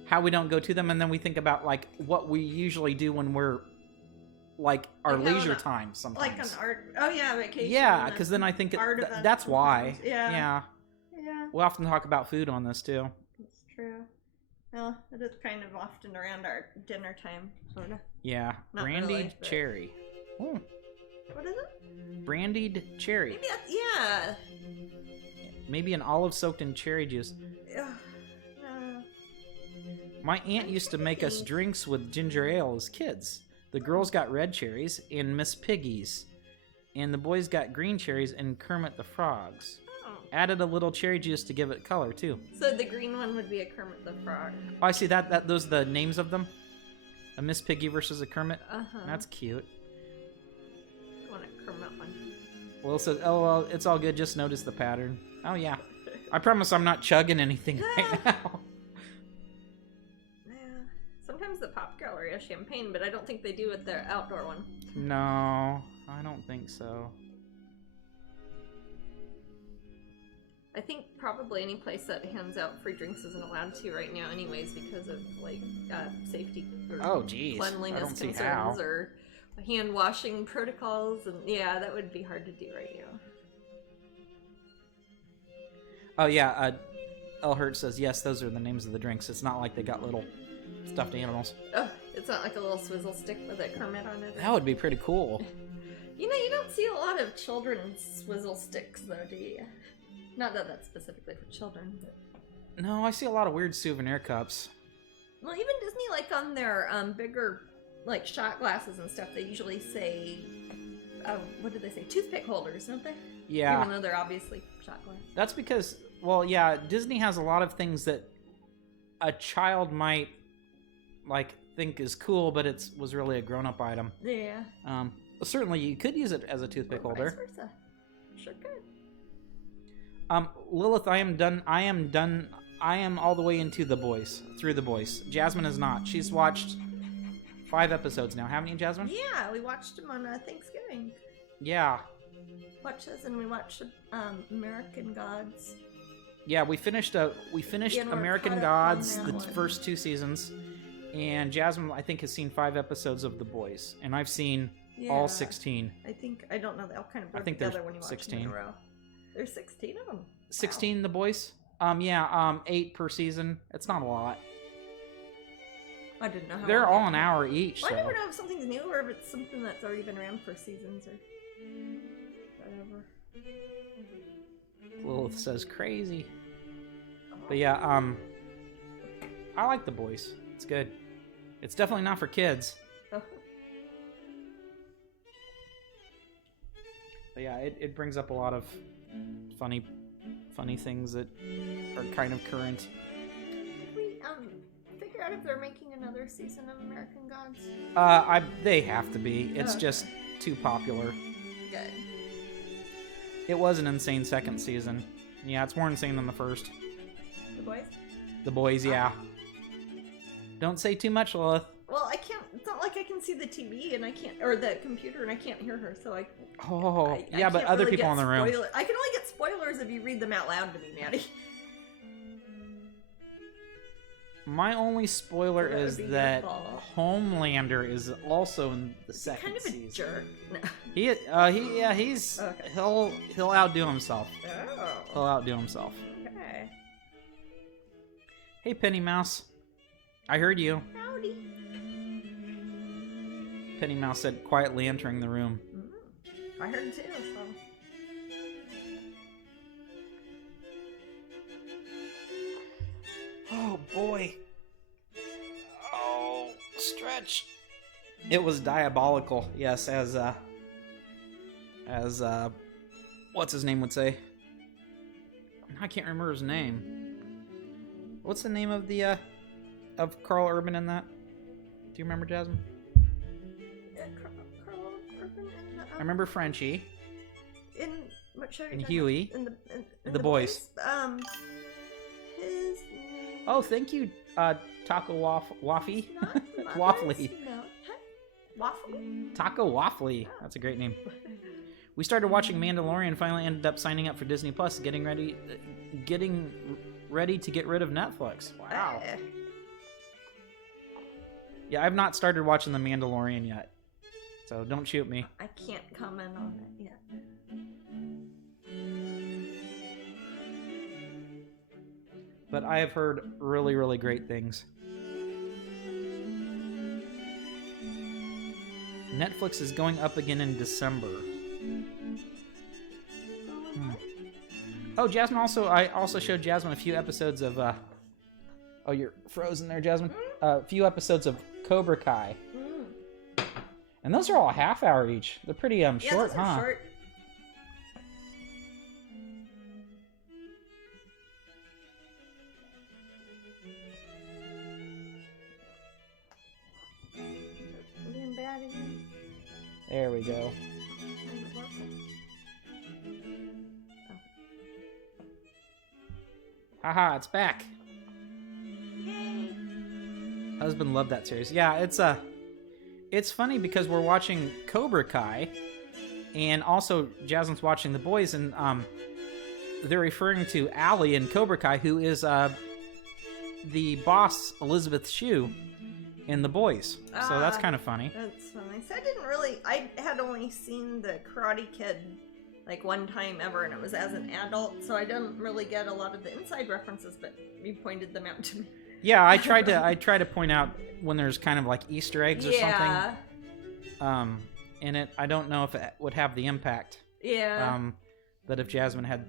how we don't go to them, and then we think about like what we usually do when we're like our Like having leisure a- time sometimes. Like an art. Oh yeah, vacation. Yeah, and because then I think art events that's why. sometimes. Yeah. Yeah. Yeah. We often talk about food on this too. That's true. Well, it is kind of often around our dinner time, sort of. Yeah. Not Brandied really, but- cherry. Oh, What is it? brandied cherry. Maybe that's yeah. Maybe an olive soaked in cherry juice. Ugh, no. My aunt used to make us think- drinks with ginger ale as kids. The girls got red cherries and Miss Piggy's, and the boys got green cherries and Kermit the Frogs. Oh. Added a little cherry juice to give it color too. So the green one would be a Kermit the Frog. Oh, I see that. Those are the names of them. A Miss Piggy versus a Kermit. Uh-huh. That's cute. I want a Kermit one. Will says, "Oh well, it's all good. Just notice the pattern." Oh yeah. I promise I'm not chugging anything right now. Yeah. Sometimes the Pop Gallery has champagne, but I don't think they do with their outdoor one. No, I don't think so. I think probably any place that hands out free drinks isn't allowed to right now anyways because of like safety or Oh geez, I cleanliness don't see concerns how. or hand washing protocols, and yeah, that would be hard to do right now. Oh yeah, El Hurt says yes. Those are the names of the drinks. It's not like they got little stuffed animals. Oh, it's not like a little swizzle stick with a Kermit on it? That would be pretty cool. You know, you don't see a lot of children's swizzle sticks, though, do you? Not that that's specifically for children, but... No, I see a lot of weird souvenir cups. Well, even Disney, like, on their bigger, like, shot glasses and stuff, they usually say... what did they say? Toothpick holders, don't they? Yeah. Even though they're obviously shot glasses. That's because, well, yeah, Disney has a lot of things that a child might, like, think is cool, but was really a grown-up item. Yeah. Certainly, you could use it as a toothpick holder. Vice versa. Sure could. Lilith, I am done. I am all the way into The Boys, through The Boys. Jasmine is not. She's watched 5 episodes now, haven't you, Jasmine? Yeah, we watched them on Thanksgiving. Yeah. Watched those, and we watched American Gods. Yeah, we finished American Gods, the first 2 seasons, and Jasmine, I think, has seen 5 episodes of The Boys, and I've seen all 16. I don't know, they all kind of blur I think together when you watch 16. them in a row. There's 16 of them. 16, wow. The Boys? Yeah, 8 per season. It's not a lot. I didn't know how They're all long an hour each. Well, so. I never know if something's new or if it's something that's already been around for seasons or whatever. Lilith says crazy. But yeah, I like The Boys. It's good. It's definitely not for kids. Oh. But yeah, it brings up a lot of funny things that are kind of current. Did we figure out if they're making another season of American Gods? They have to be. It's just too popular. Good. It was an insane second season. Yeah, it's more insane than the first. The Boys? The Boys, yeah. Don't say too much, Lilith. Well, I can't. It's not like I can see the TV and I can't, or the computer, and I can't hear her. So yeah, but other really people in the room. I can only get spoilers if you read them out loud to me, Maddie. My only spoiler is that Homelander is also in the second season. Kind of a jerk. No. He's okay. He'll outdo himself. Oh. He'll outdo himself. Okay. Hey, Penny Mouse. I heard you. Howdy. Penny Mouse said, quietly entering the room. I heard too, so... Oh, boy. Oh, stretch. It was diabolical, yes, as what's his name would say. I can't remember his name. What's the name of the, of Carl Urban in that? Do you remember, Jasmine? Carl Urban in the, I remember Frenchie. In what show? And Huey. In the Boys. His name. Oh, thank you, Taco Waffy. Waffly. No. Waffly? Taco Waffly. That's a great name. We started watching Mandalorian. Finally, ended up signing up for Disney Plus. Getting ready to get rid of Netflix. Wow. Yeah, I've not started watching The Mandalorian yet, so don't shoot me. I can't comment on it yet. But I have heard really, really great things. Netflix is going up again in December. Oh, Jasmine I also showed Jasmine a few episodes of oh, you're frozen there, Jasmine. A few episodes of Cobra Kai. And those are all a half hour each. They're pretty short, those are short. Doing bad again. There we go. Haha, it's back. Yay. Husband loved that series. Yeah, it's funny because we're watching Cobra Kai, and also Jasmine's watching The Boys, and they're referring to Allie in Cobra Kai, who is the boss, Elizabeth Shue, in The Boys. So that's kind of funny. That's funny. So I had only seen the Karate Kid like one time ever, and it was as an adult, so I didn't really get a lot of the inside references, but you pointed them out to me. Yeah, I tried to point out when there's kind of like Easter eggs or something. In it, I don't know if it would have the impact. Yeah. That if Jasmine had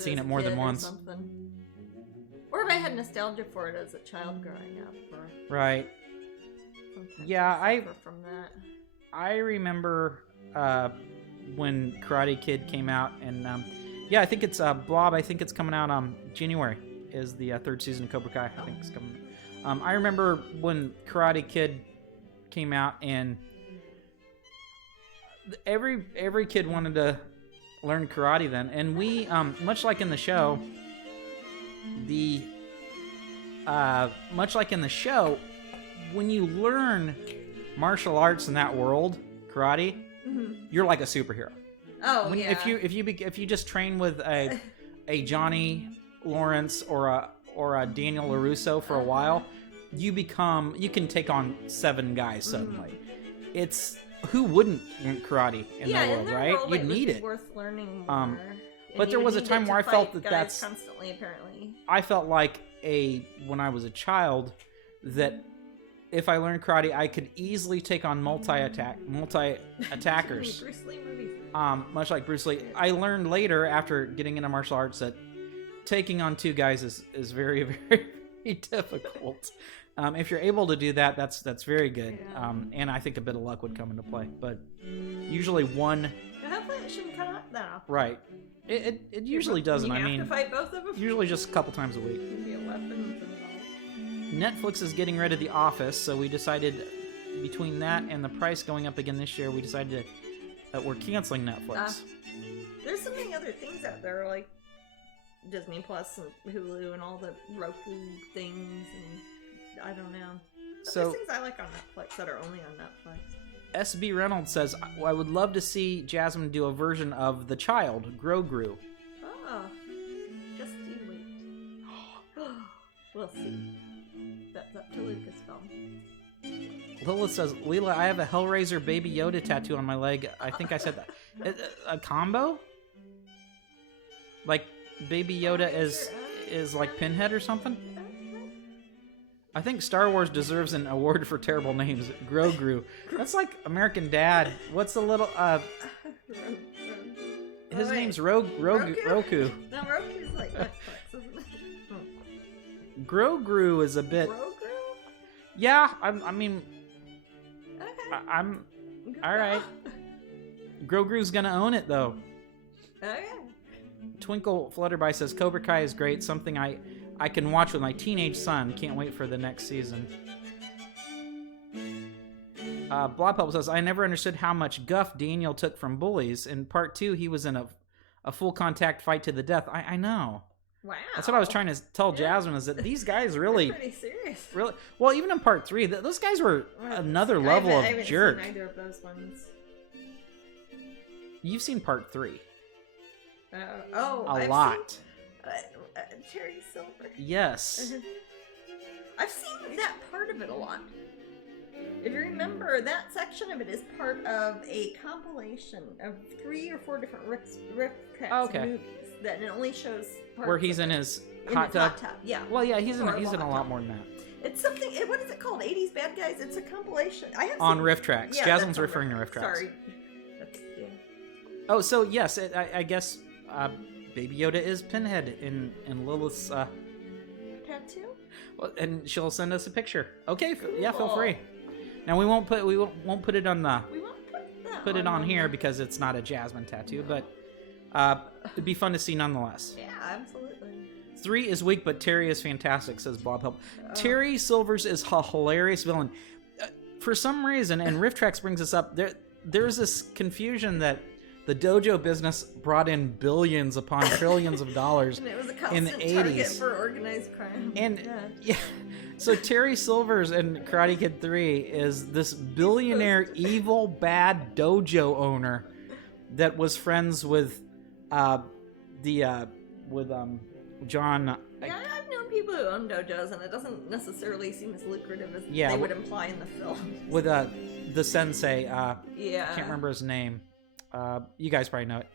seen it more than once. Or if I had nostalgia for it as a child growing up. Right. Yeah, I suffer from that. I remember when Karate Kid came out, and yeah, I think it's Blob. I think it's coming out January. Is the third season of Cobra Kai? I think it's coming. I remember when Karate Kid came out, and every kid wanted to learn karate then, and we much like in the show, when you learn martial arts in that world, karate, you're like a superhero. Oh, yeah. If you just train with a Johnny Lawrence or a Daniel LaRusso for a while, you can take on 7 guys suddenly. It's who wouldn't want karate in that world, right? World, You'd need it. Worth learning more. But there was a time where I felt that's constantly. Apparently, I felt like when I was a child that if I learned karate, I could easily take on multi attackers. Bruce Lee movies. Much like Bruce Lee. I learned later after getting into martial arts that taking on 2 guys is very, very difficult. If you're able to do that, that's very good. Yeah. And I think a bit of luck would come into play. But usually one. Hopefully it shouldn't come up that often. Right. It usually doesn't. You have to fight both of them. Usually just a couple times a week. Maybe weapons involved. Netflix is getting rid of The Office, so we decided between that and the price going up again this year, we decided that we're canceling Netflix. There's so many other things out there like Disney Plus and Hulu and all the Roku things, and I don't know. There's things I like on Netflix that are only on Netflix. SB Reynolds says, I would love to see Jasmine do a version of The Child, Grogu. Oh, just you wait. We'll see. That's up to Lucasfilm. Lilith says, Leela, I have a Hellraiser Baby Yoda tattoo on my leg. I think I said that. A combo? Like Baby Yoda is like Pinhead or something? I think Star Wars deserves an award for terrible names. Grogu. That's like American Dad. What's the little his name's Roku. No, Roku's like Netflix, isn't it? Grogu is a bit. Grogu? Yeah, I mean. Okay. I'm all right. Grogu's gonna own it though. Okay. Twinkle Flutterby says Cobra Kai is great. Something I can watch with my teenage son. Can't wait for the next season. Blobpelp says, I never understood how much guff Daniel took from bullies. In part 2, he was in a full contact fight to the death. I know. Wow. That's what I was trying to tell Jasmine, is that these guys really... pretty serious. Really, well, even in part 3, those guys were another level of jerk. I haven't seen either of those ones. You've seen part 3. I've lot. Seen, Terry Silver. Yes. I've seen that part of it a lot. If you remember, that section of it is part of a compilation of 3 or 4 different Rick Katz movies that it only shows parts where he's in his hot tub. Yeah. Well, yeah, he's in a lot more than that. It's something. What is it called? 80s Bad Guys. It's a compilation. On Riff Tracks. Yeah, Jasmine's referring to Riff Tracks. Sorry. Oh, so yes, I guess Baby Yoda is Pinhead in Lilith's tattoo. Well, and she'll send us a picture. Okay, yeah, feel free. Now we won't put it on the put it on here because it's not a Jasmine tattoo, but it'd be fun to see nonetheless. Yeah, absolutely. 3 is weak, but Terry is fantastic, says Bob Help. Terry Silvers is a hilarious villain. For some reason, and Riff Tracks brings us up, there's this confusion that the dojo business brought in billions upon trillions of dollars and it was a in the 80s. Target for organized crime. And yeah, so Terry Silvers in Karate Kid 3 is this billionaire, evil, bad dojo owner that was friends with John. Yeah, I've known people who own dojos, and it doesn't necessarily seem as lucrative as they would imply in the film. With the sensei. I can't remember his name. You guys probably know it.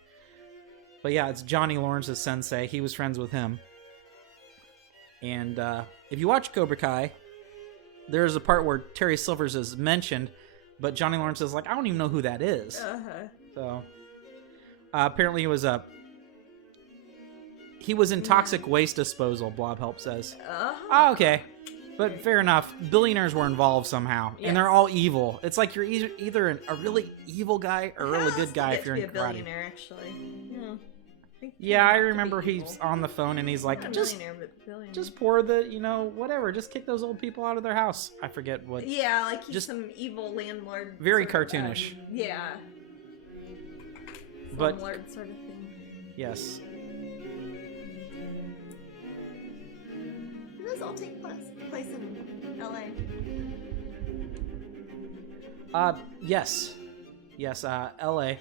But yeah, it's Johnny Lawrence's sensei. He was friends with him. And if you watch Cobra Kai, there's a part where Terry Silvers is mentioned, but Johnny Lawrence is like, I don't even know who that is. So apparently he was in toxic waste disposal, Blob Help says. Oh, okay. But fair enough. Billionaires were involved somehow, and they're all evil. It's like you're either a really evil guy or a really good guy if you're in karate. A billionaire, actually. Yeah, I remember he's on the phone and he's like, just pour the, whatever. Just kick those old people out of their house. I forget what. Yeah, like he's just some evil landlord. Very cartoonish. Yeah. But slumlord sort of thing. Yes. Does this all take place in LA? Yes. Yes, LA.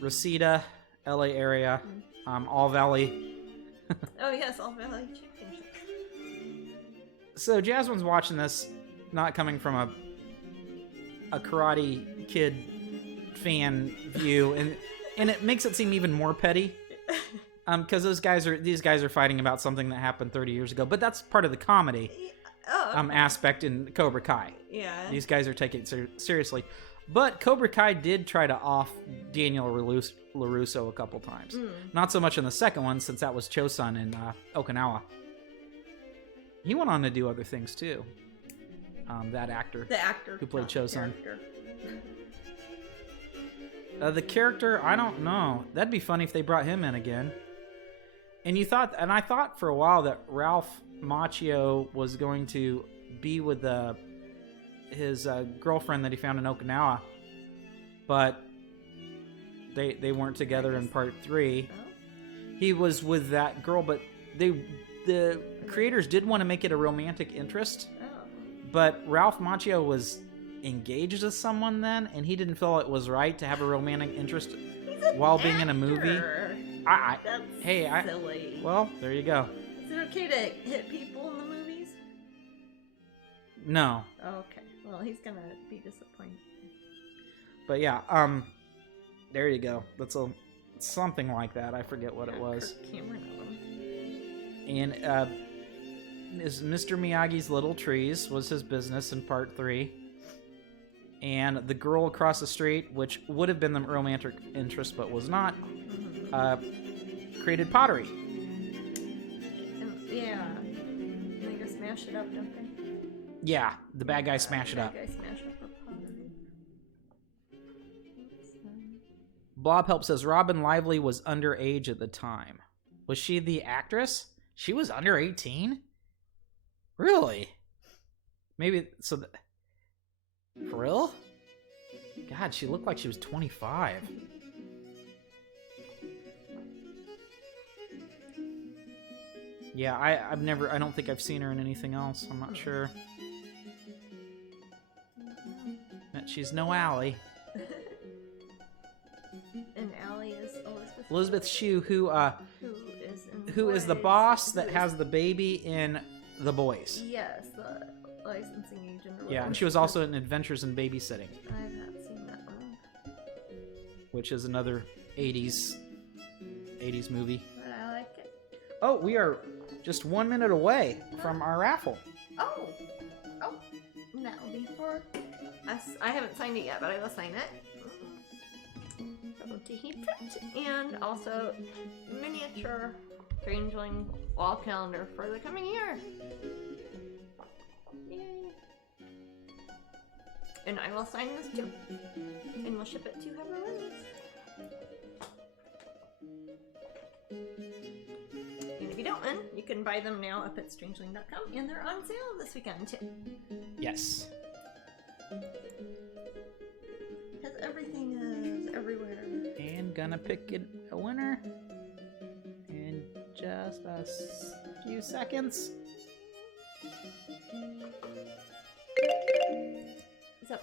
Reseda, LA area. All Valley. Oh, yes, All Valley Championship. So Jasmine's watching this, not coming from a Karate Kid fan view, and it makes it seem even more petty. Because these guys are fighting about something that happened 30 years ago, but that's part of the comedy aspect in Cobra Kai. Yeah. These guys are taking it seriously. But Cobra Kai did try to off Daniel LaRusso a couple times. Not so much in the second one, since that was Chosun in Okinawa. He went on to do other things, too. That actor. The actor. Who played Chosun. The character, I don't know. That'd be funny if they brought him in again. And I thought for a while that Ralph Macchio was going to be with his girlfriend that he found in Okinawa, but they weren't together in part 3. Oh. He was with that girl, but the creators did want to make it a romantic interest. Oh. But Ralph Macchio was engaged to someone then, and he didn't feel it was right to have a romantic interest while being in a movie. That's silly. Well, there you go. Is it okay to hit people in the movies? No. Okay. Well, he's gonna be disappointed. But yeah, there you go. That's something like that. I forget what it was. And Mr. Miyagi's Little Trees was his business in part 3. And the girl across the street, which would have been the romantic interest but was not, created pottery. Yeah. They go smash it up, don't they? Yeah, the bad guys smash it up. Bad guys smash up for pottery. Blob Help says Robin Lively was underage at the time. Was she the actress? She was under 18? Really? Maybe so. For real? God, she looked like she was 25. Yeah, I don't think I've seen her in anything else. I'm not sure. But she's no Allie. And Allie is Elizabeth Shue, who is the boss that has the baby in The Boys. Yes, the licensing agent. Yeah, and she was also in Adventures in Babysitting. I have not seen that one. Which is another 80s movie. But I like it. Oh, we are just 1 minute away from our raffle. Oh, that will be for us. I haven't signed it yet, but I will sign it. To heat print, and also miniature Strangeling wall calendar for the coming year. Yay. And I will sign this too. And we'll ship it to whoever wins. And if you don't win, you can buy them now up at strangeling.com, and they're on sale this weekend too. Yes. Because everything is everywhere. And gonna pick a winner in just a few seconds.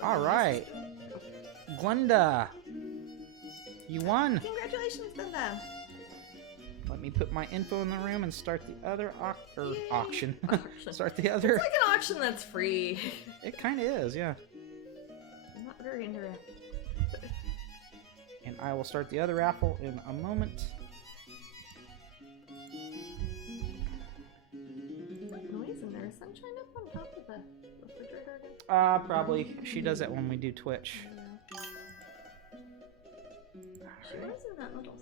All right, Glenda, you won. Congratulations, Glenda. Let me put my info in the room and start the other auction. Start the other. It's like an auction that's free. It kind of is, yeah. Not very interactive. And I will start the other raffle in a moment. Probably. She does it when we do Twitch. She was in that little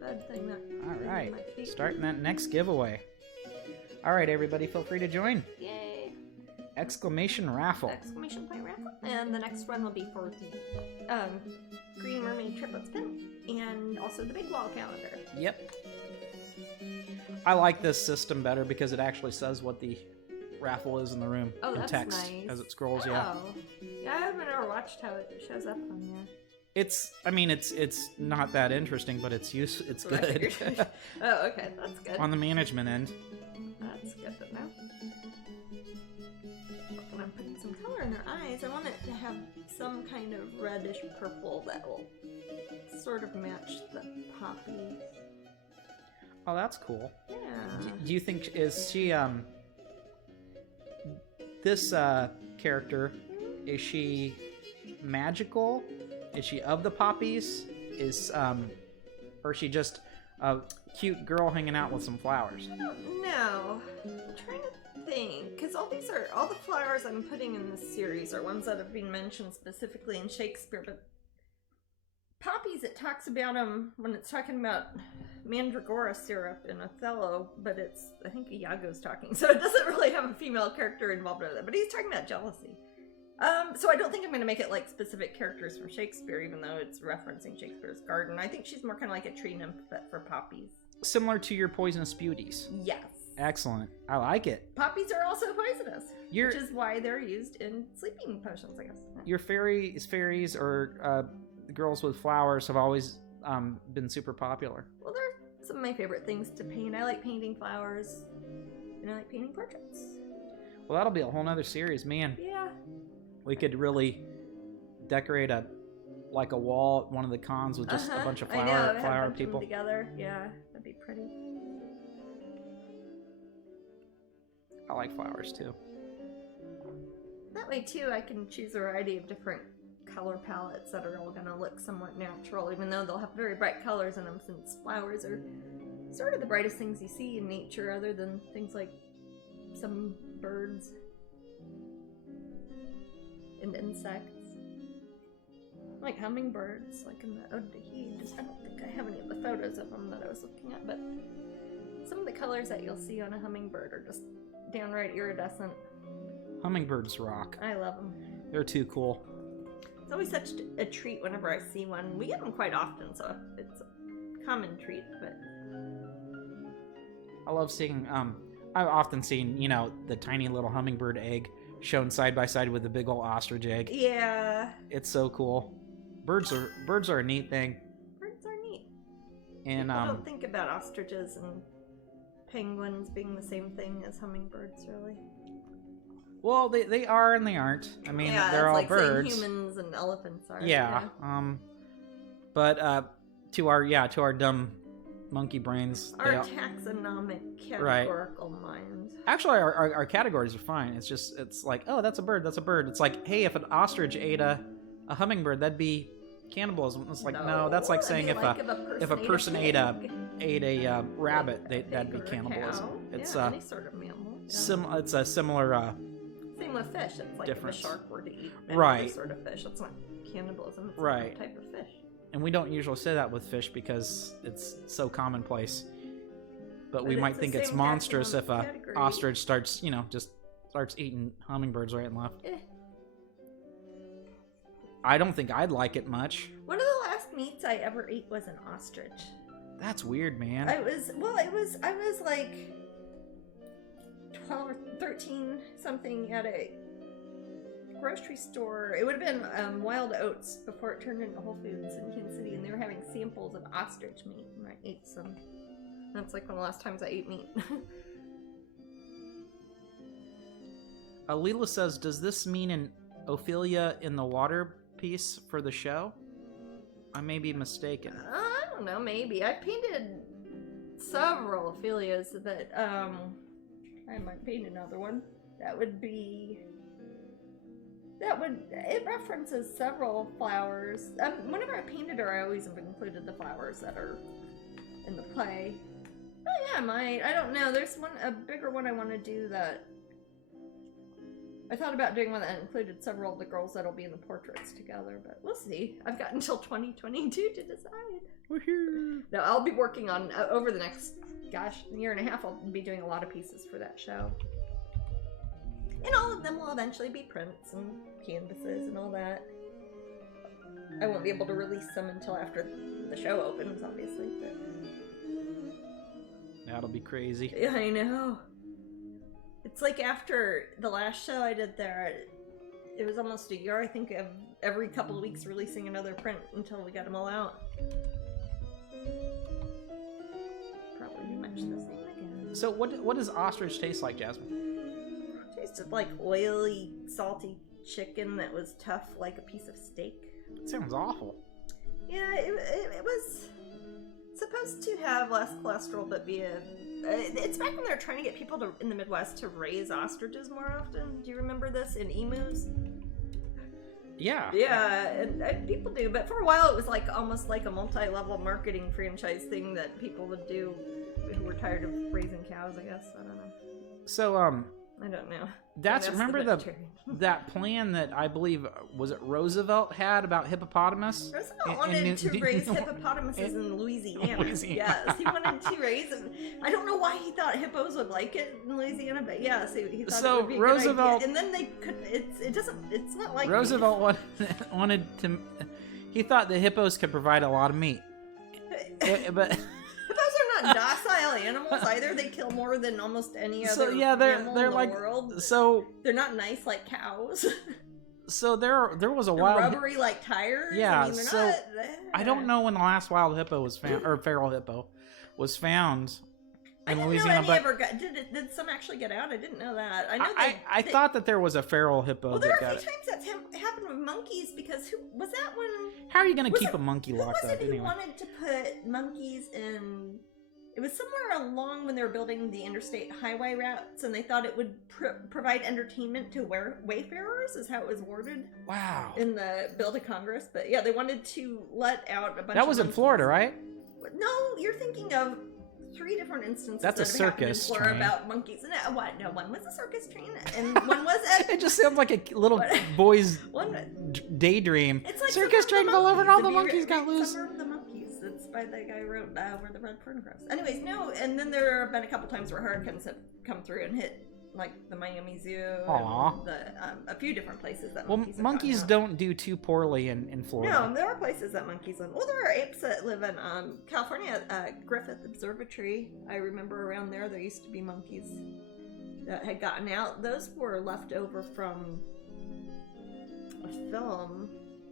bed thing that. All right. Starting that next giveaway. All right, everybody, feel free to join. Yay! Exclamation raffle. Exclamation point raffle. And the next one will be for the Green Mermaid triplet spin and also the big wall calendar. Yep. I like this system better because it actually says what the raffle is in the room in that's text nice. as it scrolls. Yeah. Yeah, I haven't ever watched how it shows up on there. It's not that interesting, but it's good. Oh, okay, that's good. On the management end. That's good to know. When I'm putting some color in her eyes, I want it to have some kind of reddish purple that will sort of match the poppy. Oh, that's cool. Yeah. Do you think is she this character, is she magical? Is she of the poppies? Or is she just a cute girl hanging out with some flowers? I don't know. I'm trying to think, because all the flowers I'm putting in this series are ones that have been mentioned specifically in Shakespeare, but poppies, it talks about them when it's talking about mandragora syrup in Othello, but I think Iago's talking, so it doesn't really have a female character involved with it, but he's talking about jealousy. So I don't think I'm going to make it like specific characters from Shakespeare, even though it's referencing Shakespeare's garden. I think she's more kind of like a tree nymph, but for poppies. Similar to your poisonous beauties. Yes. Excellent. I like it. Poppies are also poisonous, which is why they're used in sleeping potions, I guess. Your fairies or girls with flowers have always been super popular. Well, they're some of my favorite things to paint. I like painting flowers, and I like painting portraits. Well, that'll be a whole nother series, man. Yeah. We could really decorate a wall at one of the cons with just a bunch of flower people together. Yeah, that'd be pretty. I like flowers too. That way too, I can choose a variety of different color palettes that are all gonna look somewhat natural, even though they'll have very bright colors in them, since flowers are sort of the brightest things you see in nature, other than things like some birds and insects. Like hummingbirds, like in the Ode to Heat. I don't think I have any of the photos of them that I was looking at, but some of the colors that you'll see on a hummingbird are just downright iridescent. Hummingbirds rock. I love them. They're too cool. It's always such a treat whenever I see one. We get them quite often, so it's a common treat, but I love seeing, I've often seen, the tiny little hummingbird egg shown side by side with the big old ostrich egg. Yeah. It's so cool. Birds are a neat thing. Birds are neat. And People don't think about ostriches and penguins being the same thing as hummingbirds, really. Well, they are and they aren't. I mean, they're all like birds. Saying humans and elephants are. Yeah. But to our dumb monkey brains, our taxonomic categorical minds. Actually, our categories are fine. It's like, oh, that's a bird. It's like, hey, if an ostrich ate a hummingbird, that'd be cannibalism. It's like, no, that's like saying if a person ate a rabbit, that'd be cannibalism. It's any sort of mammal. It's a similar. Same with fish. It's like difference. If a shark were to eat any sort of fish, it's not cannibalism. It's a type of fish. And we don't usually say that with fish because it's so commonplace. But we might think it's monstrous if a ostrich starts eating hummingbirds right and left. I don't think I'd like it much. One of the last meats I ever ate was an ostrich. That's weird, man. I was like 12 or 13 something at a grocery store. It would have been Wild Oats before it turned into Whole Foods in Kansas City, and they were having samples of ostrich meat, and I ate some. That's like one of the last times I ate meat. Leela says, does this mean an Ophelia in the water piece for the show? I may be mistaken. I don't know, maybe. I painted several Ophelias that, I might paint another one. It references several flowers. Whenever I painted her, I always have included the flowers that are in the play. Oh yeah, I might. I don't know. There's a bigger one I want to do that I thought about doing one that included several of the girls that'll be in the portraits together, but we'll see. I've got until 2022 to decide. Woohoo! No, I'll be working on, over the next, year and a half, I'll be doing a lot of pieces for that show. And all of them will eventually be prints and canvases and all that. I won't be able to release them until after the show opens, obviously. But... That'll be crazy. Yeah, I know. It's like after the last show I did there, it was almost a year, I think, of every couple of weeks releasing another print until we got them all out. Probably be much the same again. So what does ostrich taste like, Jasmine? Tasted like oily, salty chicken that was tough like a piece of steak. It sounds awful. Yeah, it was supposed to have less cholesterol, but be a... it's back when they were trying to get people in the Midwest to raise ostriches more often. Do you remember this? In emus? Yeah. Yeah, and people do, but for a while it was like almost like a multi-level marketing franchise thing that people would do who were tired of raising cows, I guess. I don't know. So, I don't know. That's remember that plan that I believe was it Roosevelt had about hippopotamus. Roosevelt wanted to raise hippopotamuses in Louisiana. Yes, he wanted to raise them. I don't know why he thought hippos would like it in Louisiana, but yes, he thought it would be a good idea. And then they could. It's not like Roosevelt wanted to. He thought the hippos could provide a lot of meat, but. Hippos are not docile animals either. They kill more than almost any other animal in the world. So they're not nice like cows. So there was a they're wild rubbery like tires. Yeah. I mean, they're So not, I don't know when the last wild hippo was found, or feral hippo was found in Louisiana. Did some actually get out? I didn't know that. I know. I thought that there was a feral hippo. Well, there are a few times that's happened with monkeys because who was that one? How are you going to keep a monkey locked up? Who wanted to put monkeys in? It was somewhere along when they were building the interstate highway routes, and they thought it would provide entertainment to wayfarers, is how it was worded. Wow. In the Bill to Congress, but yeah, they wanted to let out a bunch. That was in Florida, right? No, you're thinking of 3 different instances. That's a circus train about monkeys. No, one was a circus train, and one was at... It just sounds like a little boy's daydream. It's like circus train fell over and all the monkeys got loose. Summer of the Monkeys. It's by the guy who wrote Where the Red Fern Grows. Anyways, no, and then there have been a couple times where hurricanes have come through and hit like the Miami Zoo, and a few different places that monkeys don't do too poorly in Florida. No, there are places that monkeys live. Well, there are apes that live in California, Griffith Observatory. I remember around there used to be monkeys that had gotten out. Those were left over from a film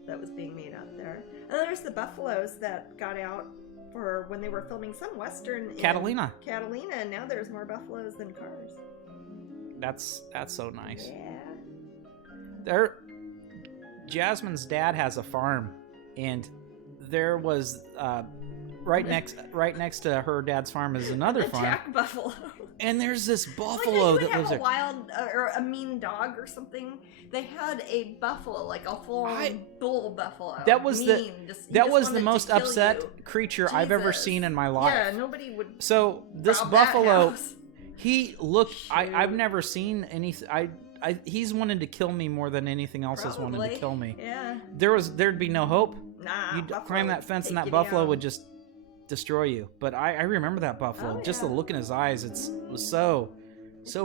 that was being made out there. And then there's the buffaloes that got out for when they were filming some western Catalina, and now there's more buffaloes than cars. That's so nice. Yeah. Jasmine's dad has a farm, and there was right next to her dad's farm is another farm. Jack buffalo. And there's this buffalo that lives there. A wild or a mean dog or something. They had a buffalo, like a full bull buffalo. That was the most upset creature I've ever seen in my life. Yeah, nobody would. So this buffalo. He looked. I've never seen anything. He's wanted to kill me more than anything else has wanted to kill me. Yeah. There'd be no hope. Nah. You'd climb that fence and that buffalo would just destroy you. But I remember that buffalo. Just the look in his eyes. It was so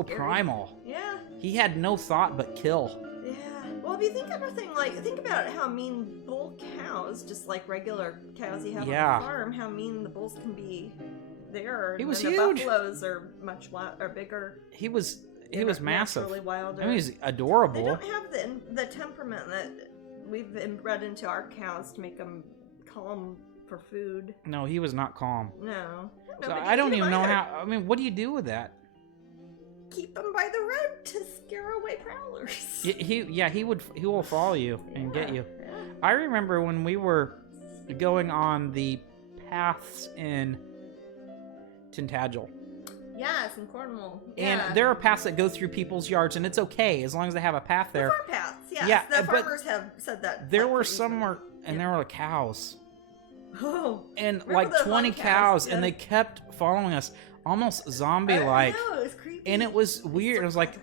primal. Yeah. He had no thought but kill. Yeah. Well, if you think about how mean bull cows, just like regular cows you have on the farm, how mean the bulls can be. He was huge. The buffaloes are much bigger. He was massive. Wilder. I mean, he's adorable. They don't have the temperament that we've bred into our cows to make them calm for food. No, he was not calm. No. So I don't even know how. I mean, what do you do with that? Keep them by the road to scare away prowlers. He will follow you and get you. Yeah. I remember when we were going on the paths in Tintagel. Yes, in Cornwall. And there are paths that go through people's yards, and it's okay as long as they have a path there. The farm paths, yes. Yeah, the farmers have said that. There were some and there were cows. Oh. And like 20 cows, and they kept following us, almost zombie-like. I know, it was creepy. And it was weird. It was like,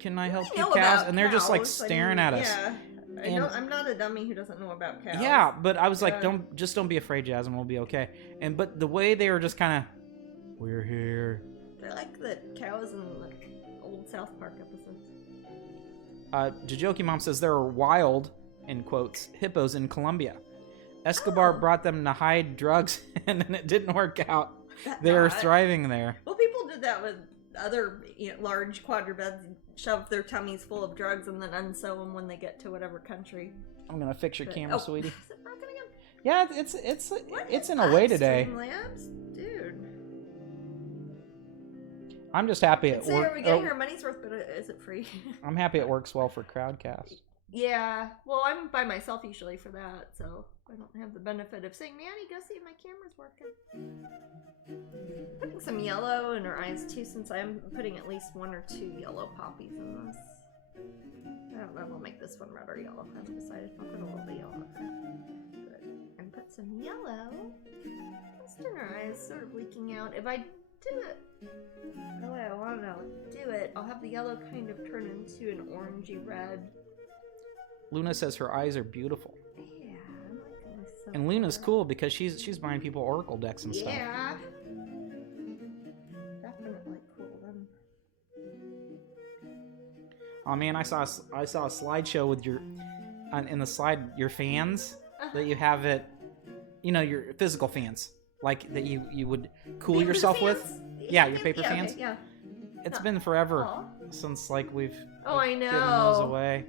can I help I you, know cows? about And they're just like cows. staring at us. Yeah. And- I'm not a dummy who doesn't know about cows. Yeah, but I was like, Yeah. don't be afraid, Jasmine. We'll be okay. But the way they were just kind of, we're here. They're like the cows in the old South Park episodes. Jajoki Mom says there are wild, in quotes, hippos in Colombia. Escobar brought them to hide drugs, and then it didn't work out. They are thriving there. Well, people did that with other large quadrupeds, shove their tummies full of drugs and then unsew them when they get to whatever country. I'm gonna fix your camera, sweetie. Is it broken again? Yeah, it's in a way today. Labs? Dude. I'm just happy it Say, works. are we getting our money's worth, but is it free? I'm happy it works well for Crowdcast. Yeah. Well, I'm by myself usually for that, so I don't have the benefit of saying, Nanny, go see if my camera's working. Putting some yellow in her eyes, too, since I'm putting at least 1 or 2 yellow poppies in this. I don't know if I'll make this one red or yellow. I haven't decided. I'll put a little bit yellow in there. Good. And put some yellow just in her eyes, sort of leaking out. If I do it the way I want to do it, I'll have the yellow kind of turn into an orangey red. Luna says her eyes are beautiful. Yeah, I'm liking this so And Luna's far. cool because she's buying people Oracle decks and stuff. Yeah. Definitely cool then. Oh man, I saw a slideshow with your, in the slide, your fans that you have it, your physical fans, like that you would cool Paper yourself fans? with. Yeah, your paper fans. Okay, yeah. It's been forever Aw. since like we've I given those know. away.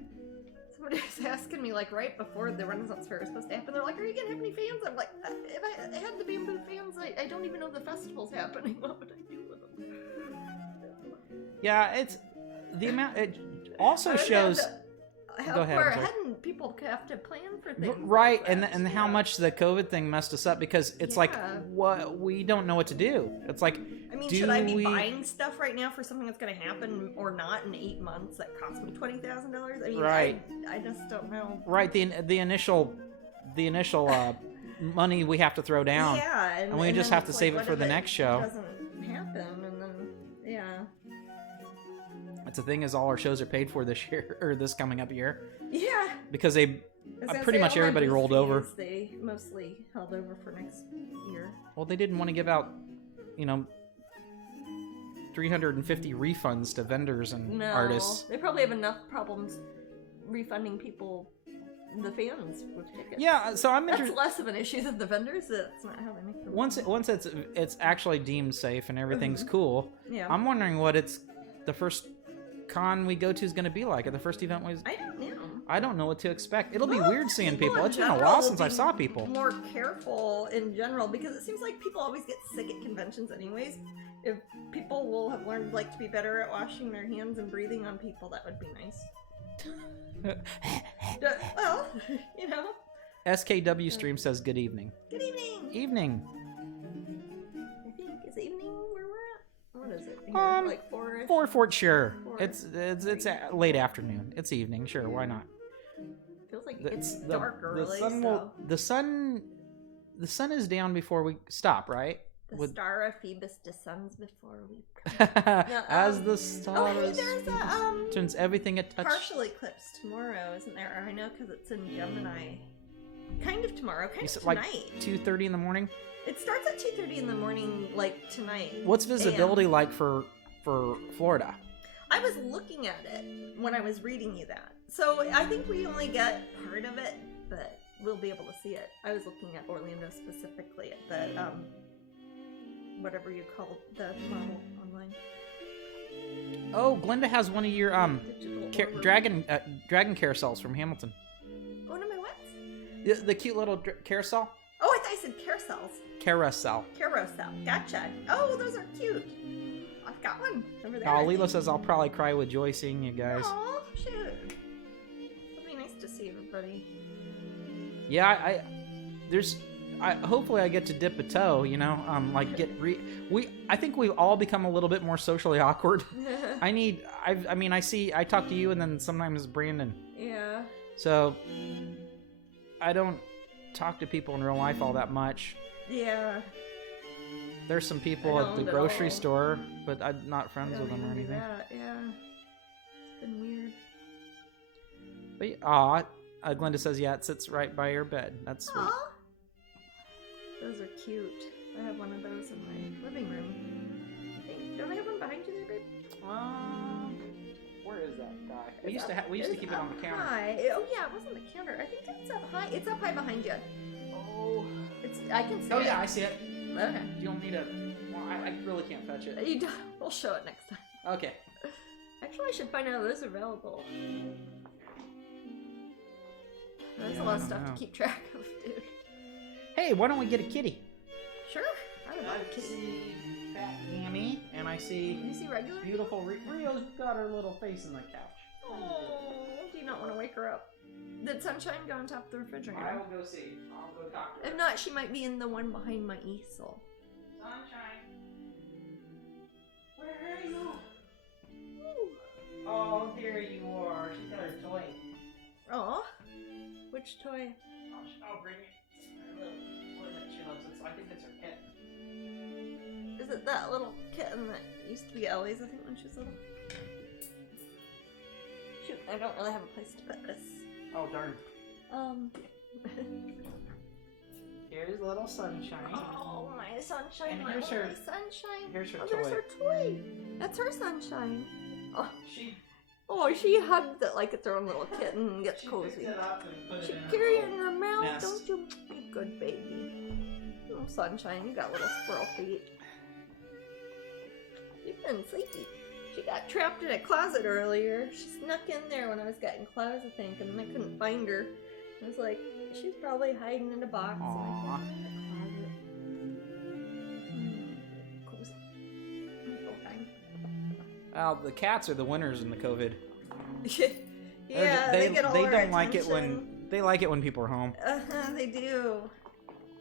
Somebody was asking me like right before the Renaissance Fair was supposed to happen. They're like, "Are you gonna have any fans?" I'm like, "If I had the bamboo fans, I don't even know the festival's happening. What would I do with them?" Yeah, it's the amount. It also shows. How Go ahead, far I'm sorry. ahead people have to plan for things. Right, like and that. and how much the COVID thing messed us up because it's like Yeah. what we don't know what to do. It's like, I mean, do should I be we- buying stuff right now for something that's going to happen or not in 8 months that cost me $20,000? I mean, Right. I just don't know. right, the initial money we have to throw down. Yeah, And we just then have to it's save like, it for what the if next show. Doesn't happen, and then yeah, That's the thing is all our shows are paid for this year or this coming up year yeah. because they I was gonna pretty say much all my everybody booth rolled over. fees, They mostly held over for next year. Well, they didn't want to give out, 350 refunds to vendors and No, artists. they probably have enough problems refunding people, the fans, with tickets. Yeah, so I'm That's interested. less of an issue than the vendors. That's not how they make them. Once it's actually deemed safe and everything's cool, Yeah. I'm wondering what the first con we go to is going to be like, or the first event was. I don't know. I don't know what to expect. It'll be Well, weird seeing people people. in It's been a general while will since I be saw people. More careful in general because it seems like people always get sick at conventions anyways. If people will have learned to be better at washing their hands and breathing on people, that would be nice. Well, SKW stream says good evening. Good evening. Evening. I think is evening where we're at. What is it? Here? Like 4-ish? For sure. Four. It's late afternoon. It's evening. Sure, why not? Feels like The- it's the- dark early. The sun so the sun is down before we stop, right? the with- star of Phoebus descends before we. As the stars hey, there's a turns everything it touches. partial eclipse tomorrow, isn't there? I know because it's in Gemini. Kind of tomorrow, kind You of said, tonight. like 2:30 in the morning. It starts at 2:30 in the morning, like tonight. What's visibility AM. like for Florida? I was looking at it when I was reading you that. So I think we only get part of it, but we'll be able to see it. I was looking at Orlando specifically at the whatever you call the model online. Oh, Glenda has one of your Digital order. dragon carousels from Hamilton. One of my what? The cute little carousel. Oh, I thought you said carousels. Carousel. Carousel. Gotcha. Oh, those are cute. I've got one over there. Oh, I Leela think. says I'll probably cry with joy seeing you guys. Aw, shoot. It'll be nice to see everybody. Yeah, hopefully I get to dip a toe, I think we've all become a little bit more socially awkward. I talk to you and then sometimes Brandon. Yeah. So I don't talk to people in real life all that much. Yeah. There's some people I at the don't grocery know. store, but I'm not friends with them or Even do anything. that, yeah. Been weird. But Glenda says, yeah, it sits right by your bed. That's sweet. Aw. Those are cute. I have one of those in my living room. Don't I have one behind you there, babe? Where is that guy? We used to keep it on the counter. High. Oh yeah, it wasn't the counter. I think it's up high. It's up high behind you. Oh. I can see it. Oh yeah, I see it. Okay. Do you want me to? Well, I really can't fetch it. You don't. We'll show it next time. Okay. Actually, I should find out if those are available. There's a lot of stuff to keep track of, dude. Hey, why don't we get a kitty? Sure. I would love a kitty. I see Fat Amy, and I see. You see regular? Beautiful Rio's got her little face in the couch. Oh, do you not want to wake her up? Did Sunshine go on top of the refrigerator? I will go see. I'll go talk to her. If not, she might be in the one behind my easel. Sunshine. Where are you? Oh, there you are. She's got her toy. Aw. Which toy? I'll bring it. Her little toy that she loves. I think it's her kit. Is it that little kitten that used to be Ellie's, I think, when she was little? Shoot, I don't really have a place to put this. Oh, darn. Here's little Sunshine. Oh, my Sunshine. And my here's her- only Sunshine. Here's her Oh, toy. there's her toy. That's her Sunshine. Oh, She she hugged it like it's her own little kitten and gets cozy. picks it up and put She it in her carry it little in her mouth, nest. don't you? You good baby. Oh, Sunshine, you got little squirrel feet. You've been sleepy. She got trapped in a closet earlier. She snuck in there when I was getting clothes, I think, and I couldn't find her. I was like, she's probably hiding in a box. And I put her in the closet. Cozy. Go time. Well, the cats are the winners in the COVID. Yeah, they get all they our don't like it attention. they like it when people are home. They do.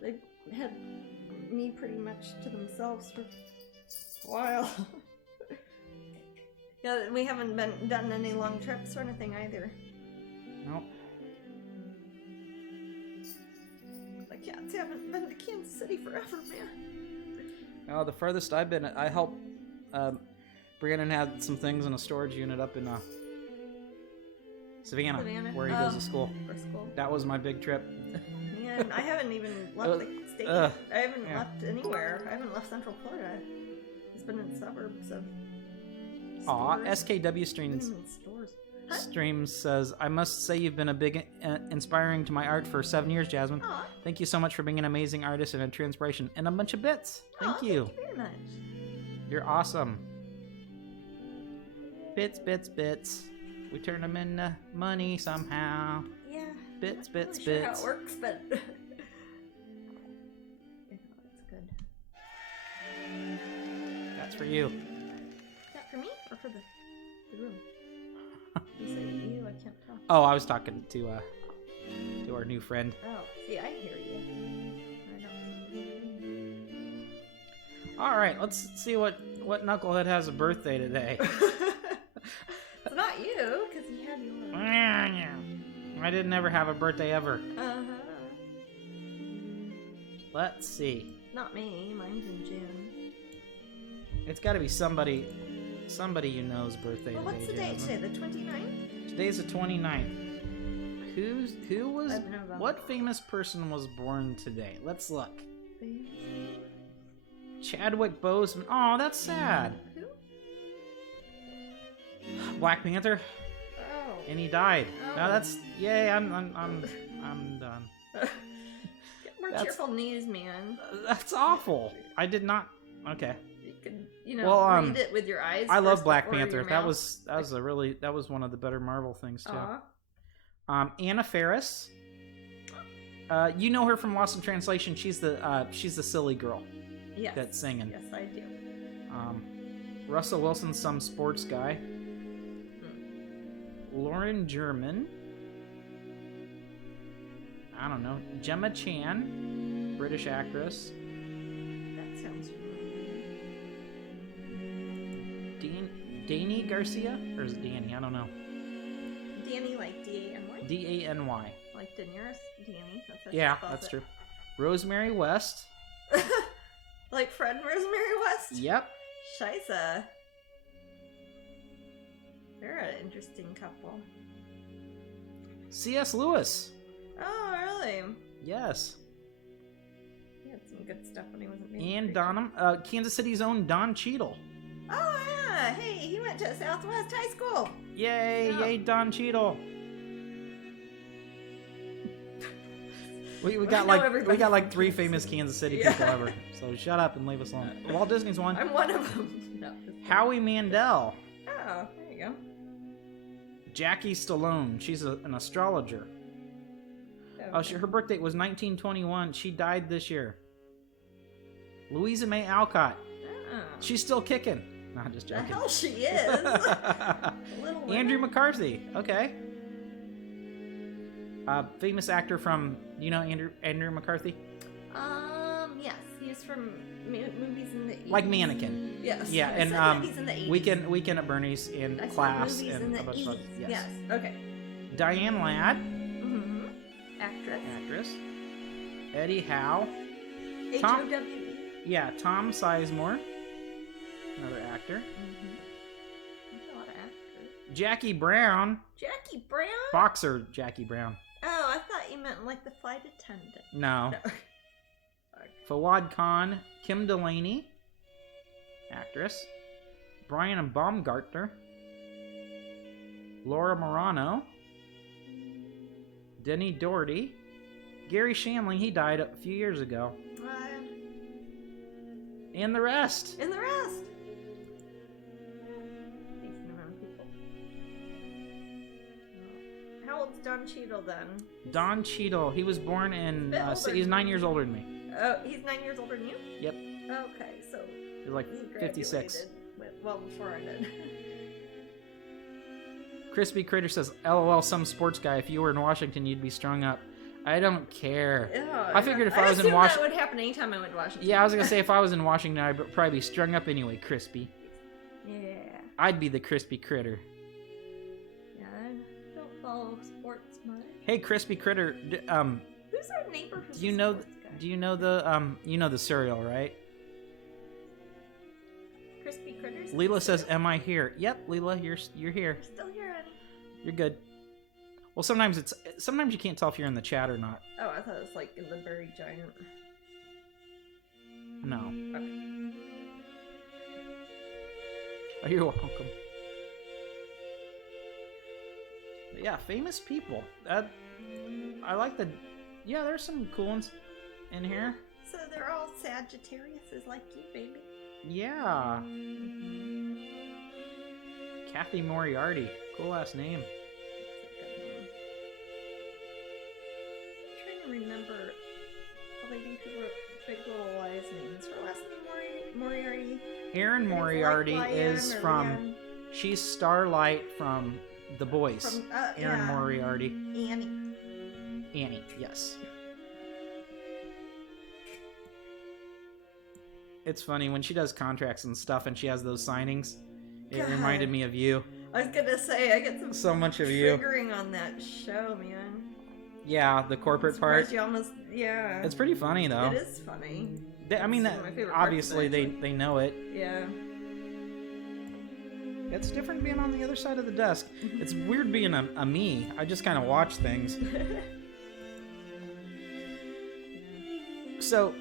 They had me pretty much to themselves for a while. Yeah, we haven't done any long trips or anything either. Nope. The cats haven't been to Kansas City forever, man. Oh, the furthest I've been, I helped Brandon had some things in a storage unit up in Savannah, where he goes to school. For school. That was my big trip. Man, I haven't even left the state. I haven't left anywhere. I haven't left Central Florida. It's been in suburbs of. Aw, stores. SKW streams. Huh? Streams says, I must say you've been a big inspiring to my art for 7 years, Jasmine. Aw. Thank you so much for being an amazing artist and a true inspiration. And a bunch of bits. Thank you. Thank you very much. You're awesome. Bits, bits, bits. We turn them into money somehow. Yeah. Bits, I'm not bits, really sure bits. how it works, but yeah, that's good. That's for you. Is that for me or for the room? You say you, I can't talk. Oh, I was talking to our new friend. Oh, see, I hear you. I don't. All right, let's see what knucklehead has a birthday today. It's not you, because he had yours. I didn't ever have a birthday ever. Uh-huh. Let's see. Not me. Mine's in June. It's got to be somebody you know's birthday Well, today. what's the date today? Jasmine. The 29th? Today's the 29th. Who was Of November. what famous person was born today? Let's look. Chadwick Boseman. Oh, that's sad. Who? Black Panther, Oh. and he died. Oh. No, that's yay. I'm done. Get more That's- cheerful news, man. That's awful. I did not. Okay. You could, read it with your eyes. I love first Black before Panther. your That mouth. was one of the better Marvel things too. Aw. Anna Faris. You know her from Lost in Translation. She's the silly girl Yes. that's singing. Yes, I do. Russell Wilson's some sports guy. Lauren German. I don't know. Gemma Chan, British actress. That sounds familiar. Dany Garcia? Or is it Danny? I don't know. Danny, like D-A-N-Y? D-A-N-Y. Like Daenerys? Danny. That's how she Yeah, spells that's it. true. Rosemary West. Like Fred and Rosemary West? Yep. Scheisse. They're an interesting couple. C.S. Lewis. Oh, really? Yes. He had some good stuff when he wasn't being And preached. Kansas City's own Don Cheadle. Oh, yeah. Hey, he went to Southwest High School. Yay, Yeah. yay, Don Cheadle. We got like 3 famous Kansas City people ever. So shut up and leave us alone. Walt Disney's one. I'm one of them. No, Howie Mandel. oh, there you go. Jackie Stallone. She's an astrologer. Her birth date was 1921. She died this year. Louisa May Alcott. Oh. She's still kicking. No, just The joking. hell she is. Little Andrew women. McCarthy. Okay. Famous actor from, Andrew McCarthy? Yes, he's from movies in the 80s. Like Mannequin. Yes. Yeah, I and said movies in the 80s. Weekend at Bernie's in I said Class movies in and the a bunch of 80s. others. Yes. Okay. Diane Ladd, Mm-hmm. Actress. actress. Eddie Howe. H-O-W-E. Yeah, Tom Sizemore, another actor. Mm-hmm. That's a lot of actors. Jackie Brown, Jackie Brown? boxer Jackie Brown. Oh, I thought you meant like the flight attendant. No. No. Fawad Khan, Kim Delaney, actress. Brian Baumgartner, Laura Morano, Denny Doherty, Gary Shandling, he died a few years ago, and the rest. And the rest. Decent amount of people. How old's Don Cheadle then? Don Cheadle, he was born in, Bit older. he's 9 years older than me. Oh, he's 9 years older than you? Yep. Okay, so He's like he 56. graduated well before I did. Crispy Critter says, LOL, some sports guy, if you were in Washington, you'd be strung up. I don't care. Yeah, I figured if I was in assumed Washington... that would happen anytime I went to Washington. Yeah, I was going to say, if I was in Washington, I'd probably be strung up anyway, Crispy. Yeah. I'd be the Crispy Critter. Yeah, I don't follow sports much. Hey, Crispy Critter, Who's our neighbor who's do you a know sports guy? the cereal, right? Crispy Critters? Leela says, am I here? Yep, Leela, you're here. We're still here, honey. You're good. Well, sometimes you can't tell if you're in the chat or not. Oh, I thought it was like in the very giant. No. Okay. Oh, you're welcome. But yeah, famous people. I like the... Yeah, there's some cool ones in here. So they're all Sagittariuses like you, baby. Yeah. Kathy Moriarty. Cool last name. That's a good name. I'm trying to remember the lady who wrote Big Little Lies names. Her last name Moriarty. Erin Moriarty Like is Lion or from... Leon. She's Starlight from The Boys. From, Erin yeah. Moriarty. Annie. Yes. It's funny when she does contracts and stuff and she has those signings. It God. reminded me of you. I was gonna say, I get So much of you. triggering on that show, man. Yeah, the corporate part. Surprised you almost, yeah. It's pretty funny though. It is funny. I mean, It's that one of my favorite obviously parts of it, they know it. Yeah. It's different being on the other side of the desk. It's weird being a me. I just kind of watch things. So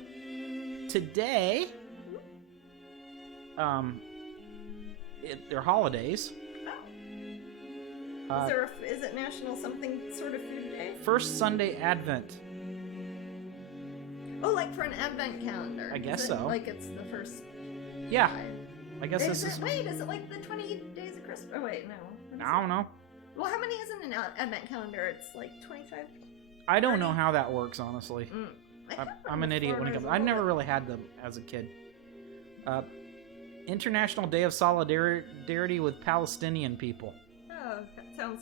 today, they're holidays. Is it National something sort of food day? First Sunday Advent. Oh, like for an advent calendar. I guess Is it so. Like it's the first. Yeah, I guess this Is is. it? Wait, is it like the 20 days of Christmas? Oh wait, no. What is I don't know. Well, how many is in an advent calendar? It's like 25. I don't know how that works, honestly. I had I'm one an idiot before when it and comes. I I was a never little really had them as a kid. International Day of Solidarity with Palestinian People. Oh, that sounds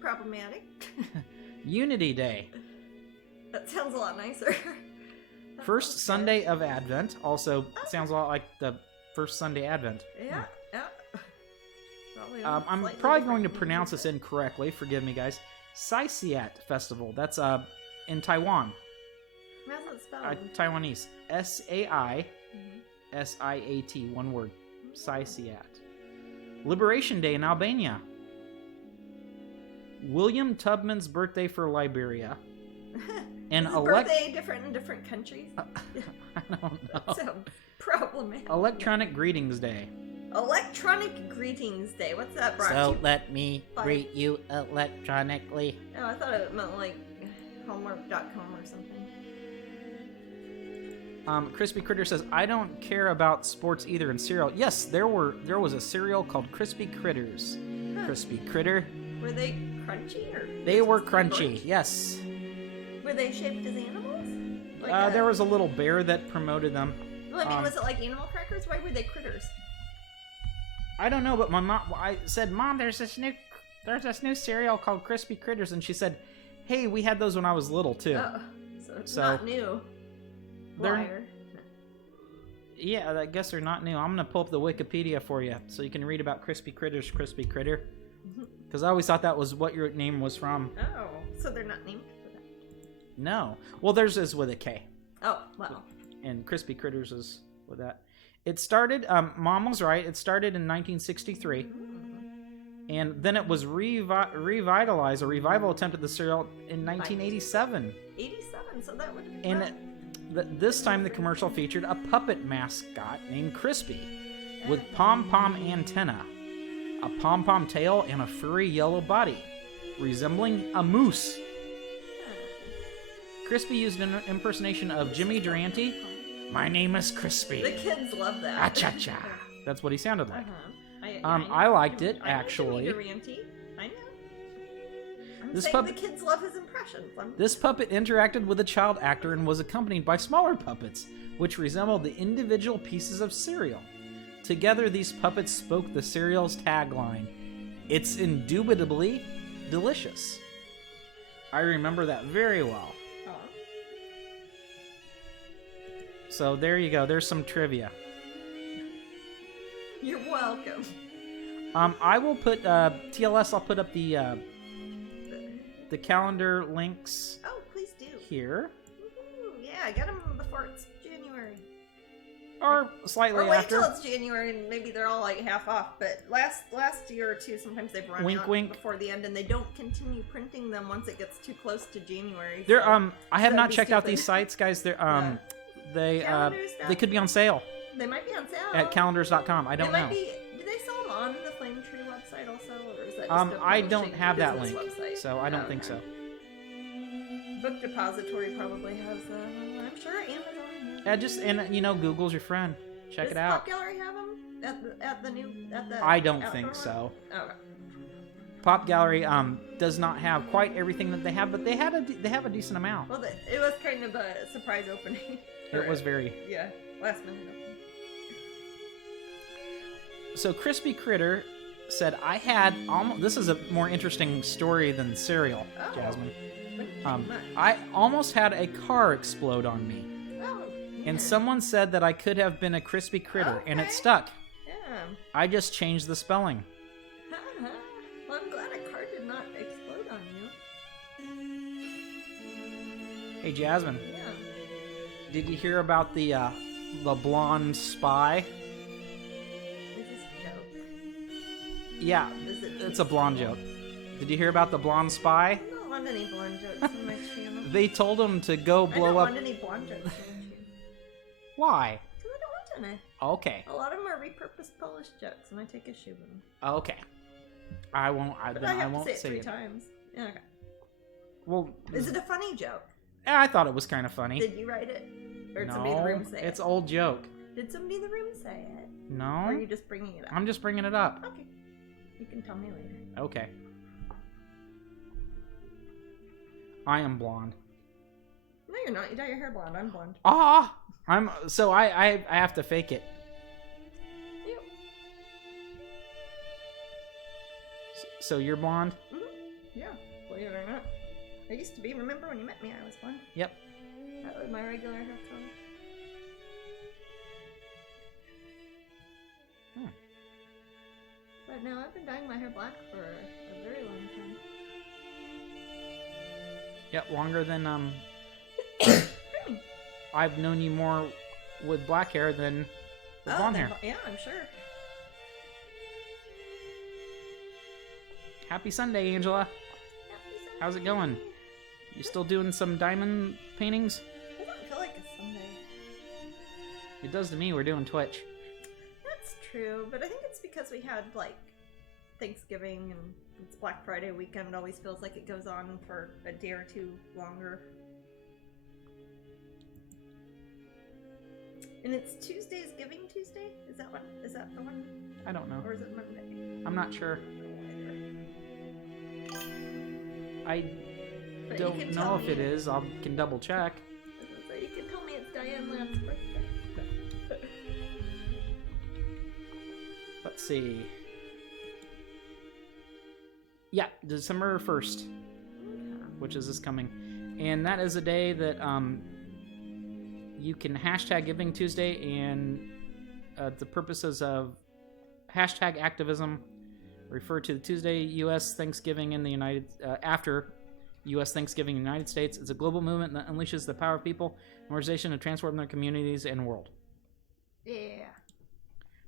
problematic. Unity Day. That sounds a lot nicer. First Sunday of Advent. Also sounds a lot like the first Sunday Advent. Yeah, yeah. Probably I'm slightly probably different going to meanings, pronounce this but- incorrectly. Forgive me, guys. Saisiat Festival. That's in Taiwan. How's it spelled? Taiwanese. S-A-I. Mhm. S-I-A-T. One word. Saisiat. Liberation Day in Albania. William Tubman's birthday for Liberia. And Is his birthday different in different countries? I don't know. That's so problematic. Electronic Greetings Day. Electronic Greetings Day. What's that brought So to? let me greet you electronically. Oh, I thought it meant like Hallmark.com or something. Crispy Critter says, I don't care about sports either in cereal. Yes, there was a cereal called Crispy Critters. Huh. Crispy Critter. Were they crunchy or? They were just crunchy, orange? yes. Were they shaped as animals? Like There was a little bear that promoted them. Well, I mean, was it like animal crackers? Why were they critters? I don't know, but my mom, I said, Mom, there's this new cereal called Crispy Critters, and she said, hey, we had those when I was little too. Oh, so it's So, not new. they're- Liar. Yeah, I guess they're not new. I'm gonna pull up the Wikipedia for you so you can read about Crispy Critters, Crispy Critter. Because I always thought that was what your name was from. Oh, so they're not named for that. No. Well, theirs is with a K. Oh, wow. And Crispy Critters is with that. It started, Mom was right, it started in 1963. And then it was revitalized, a revival attempt at the cereal in 1987. 87, so that would have been And fun. this time the commercial featured a puppet mascot named Crispy with pom-pom antenna, a pom-pom tail, and a furry yellow body, resembling a moose. Crispy used an impersonation of Jimmy Durante. My name is Crispy. The kids love that. Ah-cha-cha. That's what he sounded like. Uh-huh. I liked it, I know actually. Jimmy Durante. I know. I'm This saying puppet- the kids love his impressions. This puppet interacted with a child actor and was accompanied by smaller puppets, which resembled the individual pieces of cereal. Together, these puppets spoke the cereal's tagline, "It's indubitably delicious." I remember that very well. Oh. So there you go. There's some trivia. You're welcome. I will put TLS. I'll put up the calendar links Oh, please do. here, Woohoo. Yeah, get them before it's January. or slightly Or wait after. till it's January and maybe they're all like half off. But last year or two, sometimes they've run Wink, out wink. before the end, and they don't continue printing them once it gets too close to January. There, so I have that'd not be checked out stupid. these sites, guys. They're they Calendar stuff? they could be on sale They might be on sale at calendars.com. I don't they know. might be. Do they sell them on the Flame Tree website also, or is that just a I don't publishing have that business link, website? so I don't Oh, think so. okay. Book Depository probably has them. I'm sure Amazon. Yeah, just Google's your friend. Check Does it out. Pop Gallery have them at the new at the? I don't outdoor think one? so. Oh, okay. Pop Gallery does not have quite everything that they have, but they have a decent amount. Well, it was kind of a surprise opening. It was very. Yeah, last minute opening. So Crispy Critter said, I had almost. This is a more interesting story than cereal, Oh. Jasmine. Pretty much. I almost had a car explode on me, Oh, and yeah. someone said that I could have been a Crispy Critter, and it Okay. stuck. Yeah. I just changed the spelling. Well, I'm glad a car did not explode on you. Hey Jasmine, Yeah. did you hear about the blonde spy? Is this a joke? Yeah, Is it it's a blonde joke. Did you hear about the blonde spy? I don't want any blonde jokes on my channel. They told him to go I don't blow up. want any blonde jokes on my channel. Why? Because I don't want any. Okay. A lot of them are repurposed Polish jokes, and I take issue with them. Okay. I won't. But Then I have won't to say say it 3 it. times. Yeah, okay. Well, Is it a funny joke? I thought it was kind of funny. Did you write it? Or did somebody in the No, room say it's it? old joke. Did somebody in the room say it? Or No, are you just bringing it up? I'm just bringing it up. Okay. You can tell me later. Okay. I am blonde. No, you're not. You dye your hair blonde. I'm blonde. Ah, I have to fake it. Yep. So you're blonde? Yeah, believe it or not. I used to be. Remember when you met me, I was blonde. Yep. That was my regular hair color. But no, I've been dyeing my hair black for a very long time. Yep, longer than I've known you more with black hair than with blonde hair. Yeah, I'm sure. Happy Sunday, Angela. Happy Sunday. How's it going? You still doing some diamond paintings? I don't feel like a Sunday. It does to me. We're doing Twitch. That's true, but I think it's because we had, like, Thanksgiving and it's Black Friday weekend. It always feels like it goes on for a day or two longer. And it's Tuesday's Giving Tuesday? Is that the one? I don't know. Or is it Monday? I'm not sure. I But don't you can know tell if me- it is. I can double check. So you can tell me it's Diane Lamb's birthday. Let's see. Yeah, December 1st, which is this coming. And that is a day that you can hashtag Giving Tuesday, and the purposes of hashtag activism refer to the Tuesday U.S. Thanksgiving in the after U.S. Thanksgiving in the United States. It's a global movement that unleashes the power of people and organization to transform their communities and world. Yeah.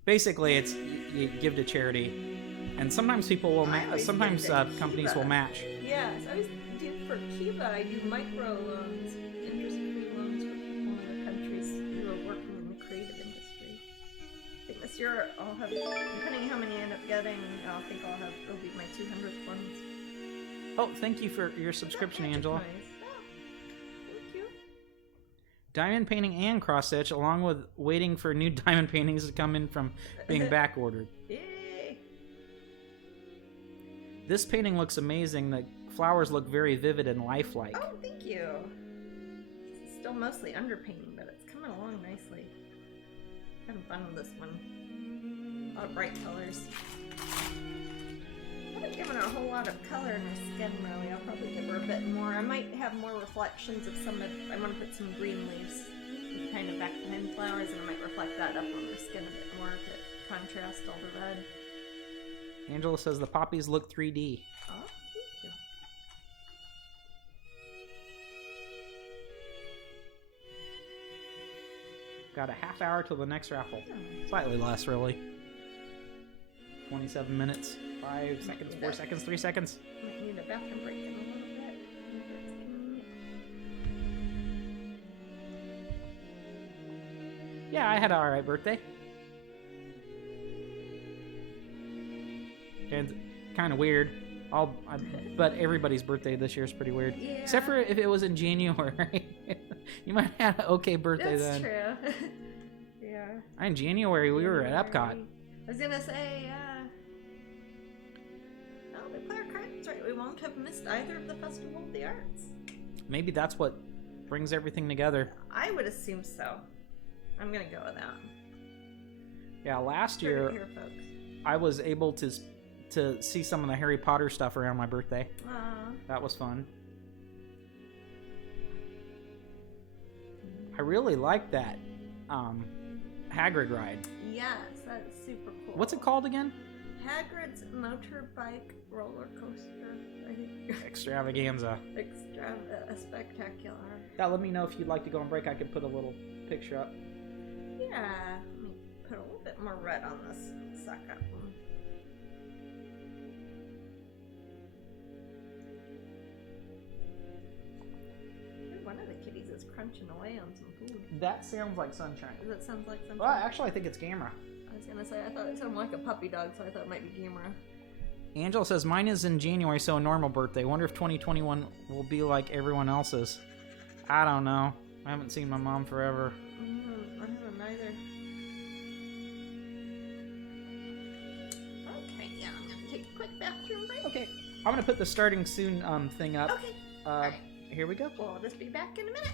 Basically, it's you give to charity, and sometimes people will sometimes companies will match. Yes, I always do for Kiva. I do micro loans, interest-free loans for people in other countries who are working in the creative industry. I think this year I'll have, depending how many I end up getting, I think it'll be my 200th ones. Oh, thank you for your subscription, Angela. Nice. Oh, thank you. Diamond painting and cross stitch, along with waiting for new diamond paintings to come in from being back ordered. Yay! This painting looks amazing. The flowers look very vivid and lifelike. Oh, thank you. It's still mostly underpainting, but it's coming along nicely. Having fun with this one. A lot of bright colors. I haven't given her a whole lot of color in her skin, really. I'll probably give her a bit more. I might have more reflections of some of... I want to put some green leaves kind of back behind flowers, and I might reflect that up on her skin a bit more to contrast all the red. Angela says the poppies look 3D. Oh, thank you. Got a half hour till the next raffle. Slightly less, really. 27 minutes. 5 seconds, 4 seconds, 3 seconds. Might need a bathroom break in a little bit. Yeah, I had an alright birthday. And kind of weird. But everybody's birthday this year is pretty weird. Yeah. Except for if it was in January. You might have had an okay birthday That's then. true. Yeah. In January, we were at Epcot. I was gonna say, no, we play our cards right. We won't have missed either of the Festival of the Arts. Maybe that's what brings everything together. I would assume so. I'm gonna go with that. Yeah, last Heard it year here, folks. I was able to see some of the Harry Potter stuff around my birthday. Aw. That was fun. I really like that Hagrid ride. Yes, that's super cool. What's it called again? Hagrid's motorbike roller coaster. I think. Extravaganza. Spectacular. Yeah, let me know if you'd like to go on break. I could put a little picture up. Yeah. Let me put a little bit more red on this suck up one. One of the kitties is crunching away on some food. That sounds like Sunshine. Does that sound like something? Well, actually, I think it's Gamera. I was gonna say, I thought it sounded like a puppy dog, so I thought it might be Gamera. Angela says, mine is in January, so a normal birthday. Wonder if 2021 will be like everyone else's. I don't know. I haven't seen my mom forever. I haven't either. Okay, yeah, I'm gonna take a quick bathroom break. Okay. I'm going to put the starting soon thing up. Okay. Alright. Here we go. We'll just be back in a minute.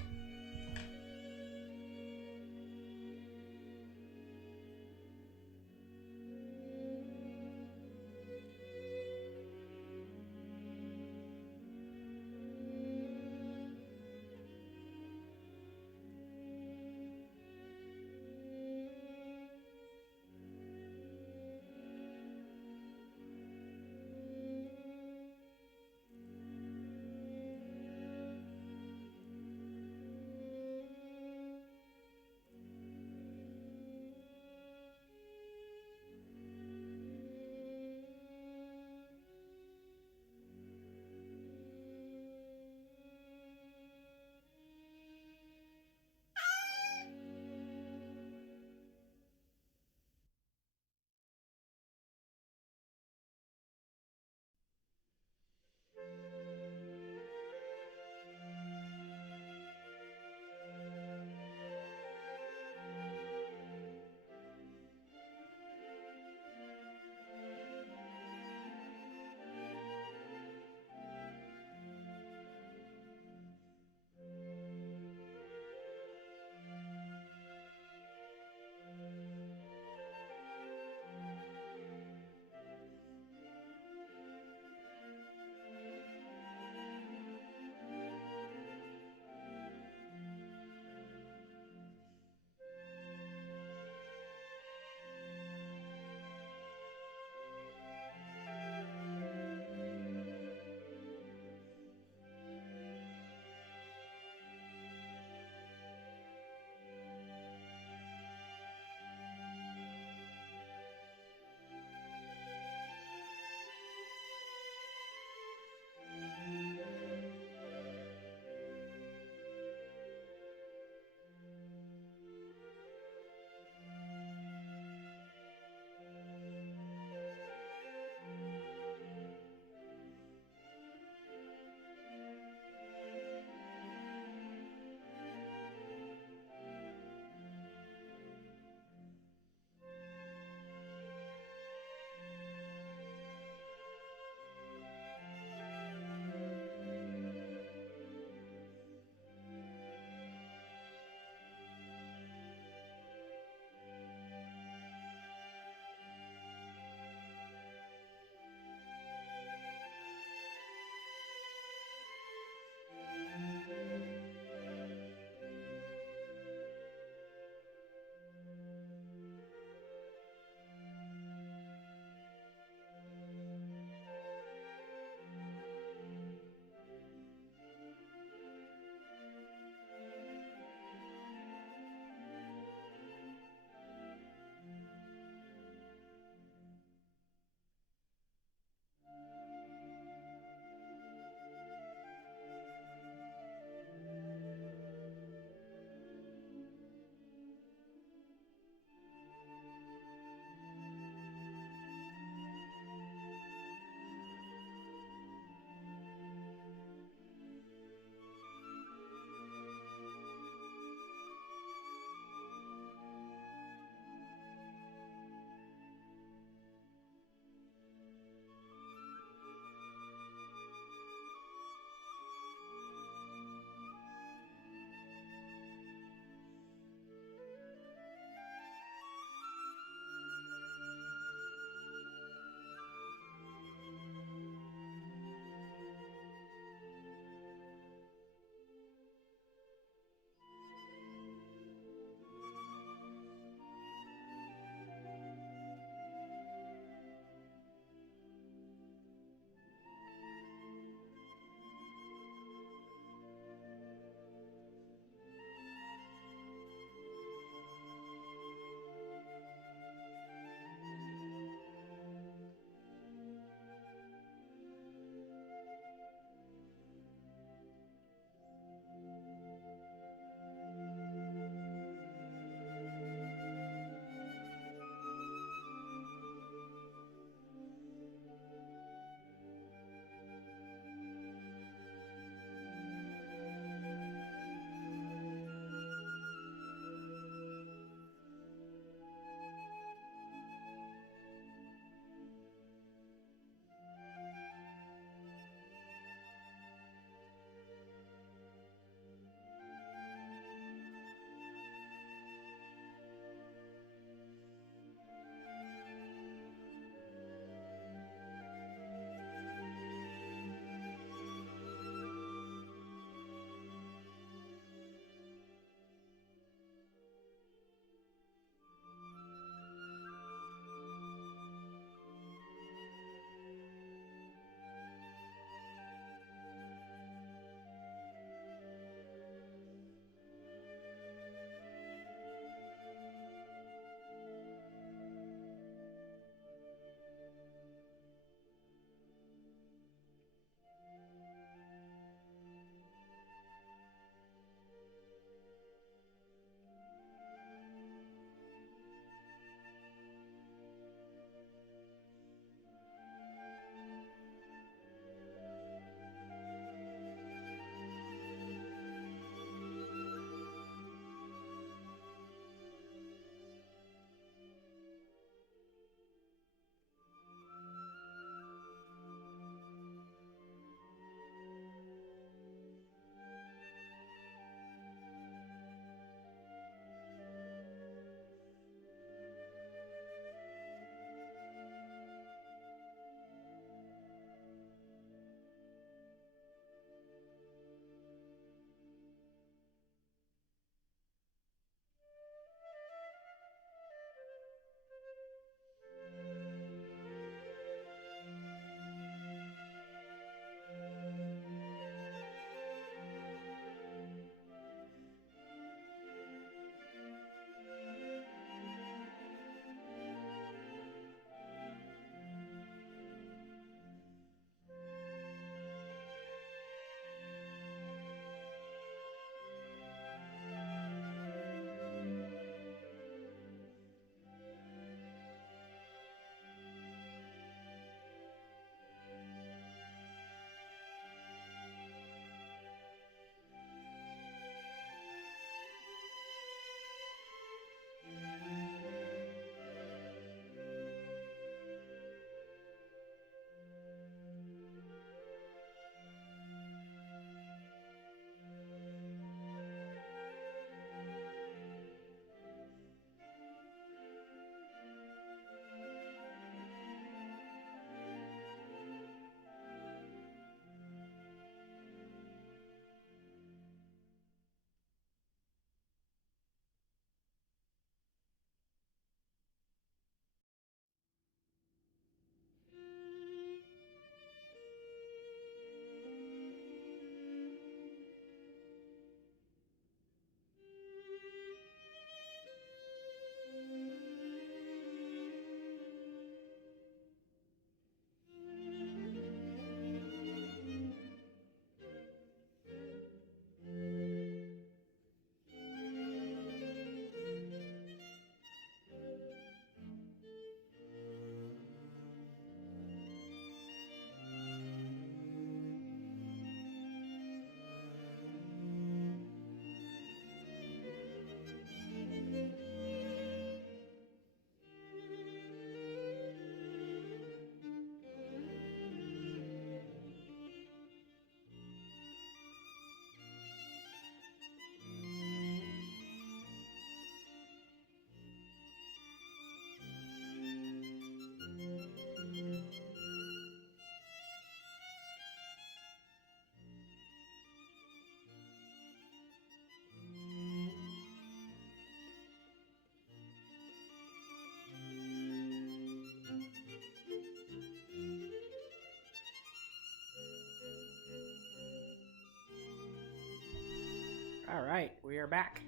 We are back.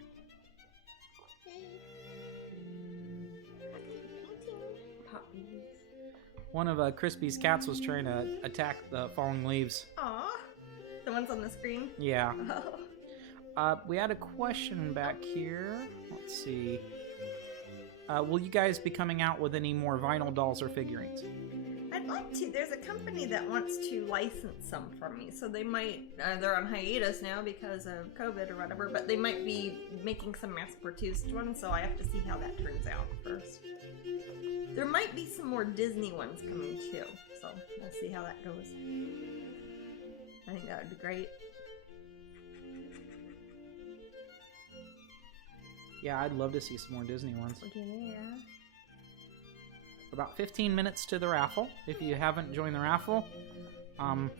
One of Crispy's cats was trying to attack the falling leaves. Aw. The ones on the screen? Yeah. Oh. We had a question back here. Let's see. Will you guys be coming out with any more vinyl dolls or figurines? I'd like to. There's a company that wants to license some from me, so they might, they're on hiatus now because of COVID or whatever, but they might be making some mass-produced ones, so I have to see how that turns out first. There might be some more Disney ones coming too, so we'll see how that goes. I think that would be great. Yeah, I'd love to see some more Disney ones. Yeah. About 15 minutes to the raffle. If you haven't joined the raffle,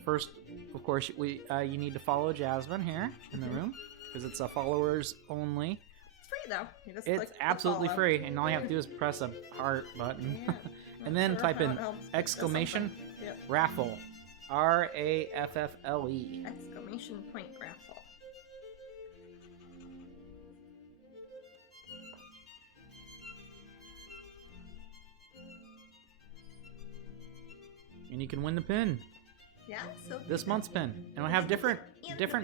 first, of course, you need to follow Jasmine here in the room because it's a followers only. It's free though. You just It's click the absolutely follow. free, and all you have to do is press a heart button, Yeah. and then Sure type how in it helps. exclamation Yep. raffle, RAFFLE. Exclamation point raffle. And you can win the pin. Yeah, so This month's pin. And we have different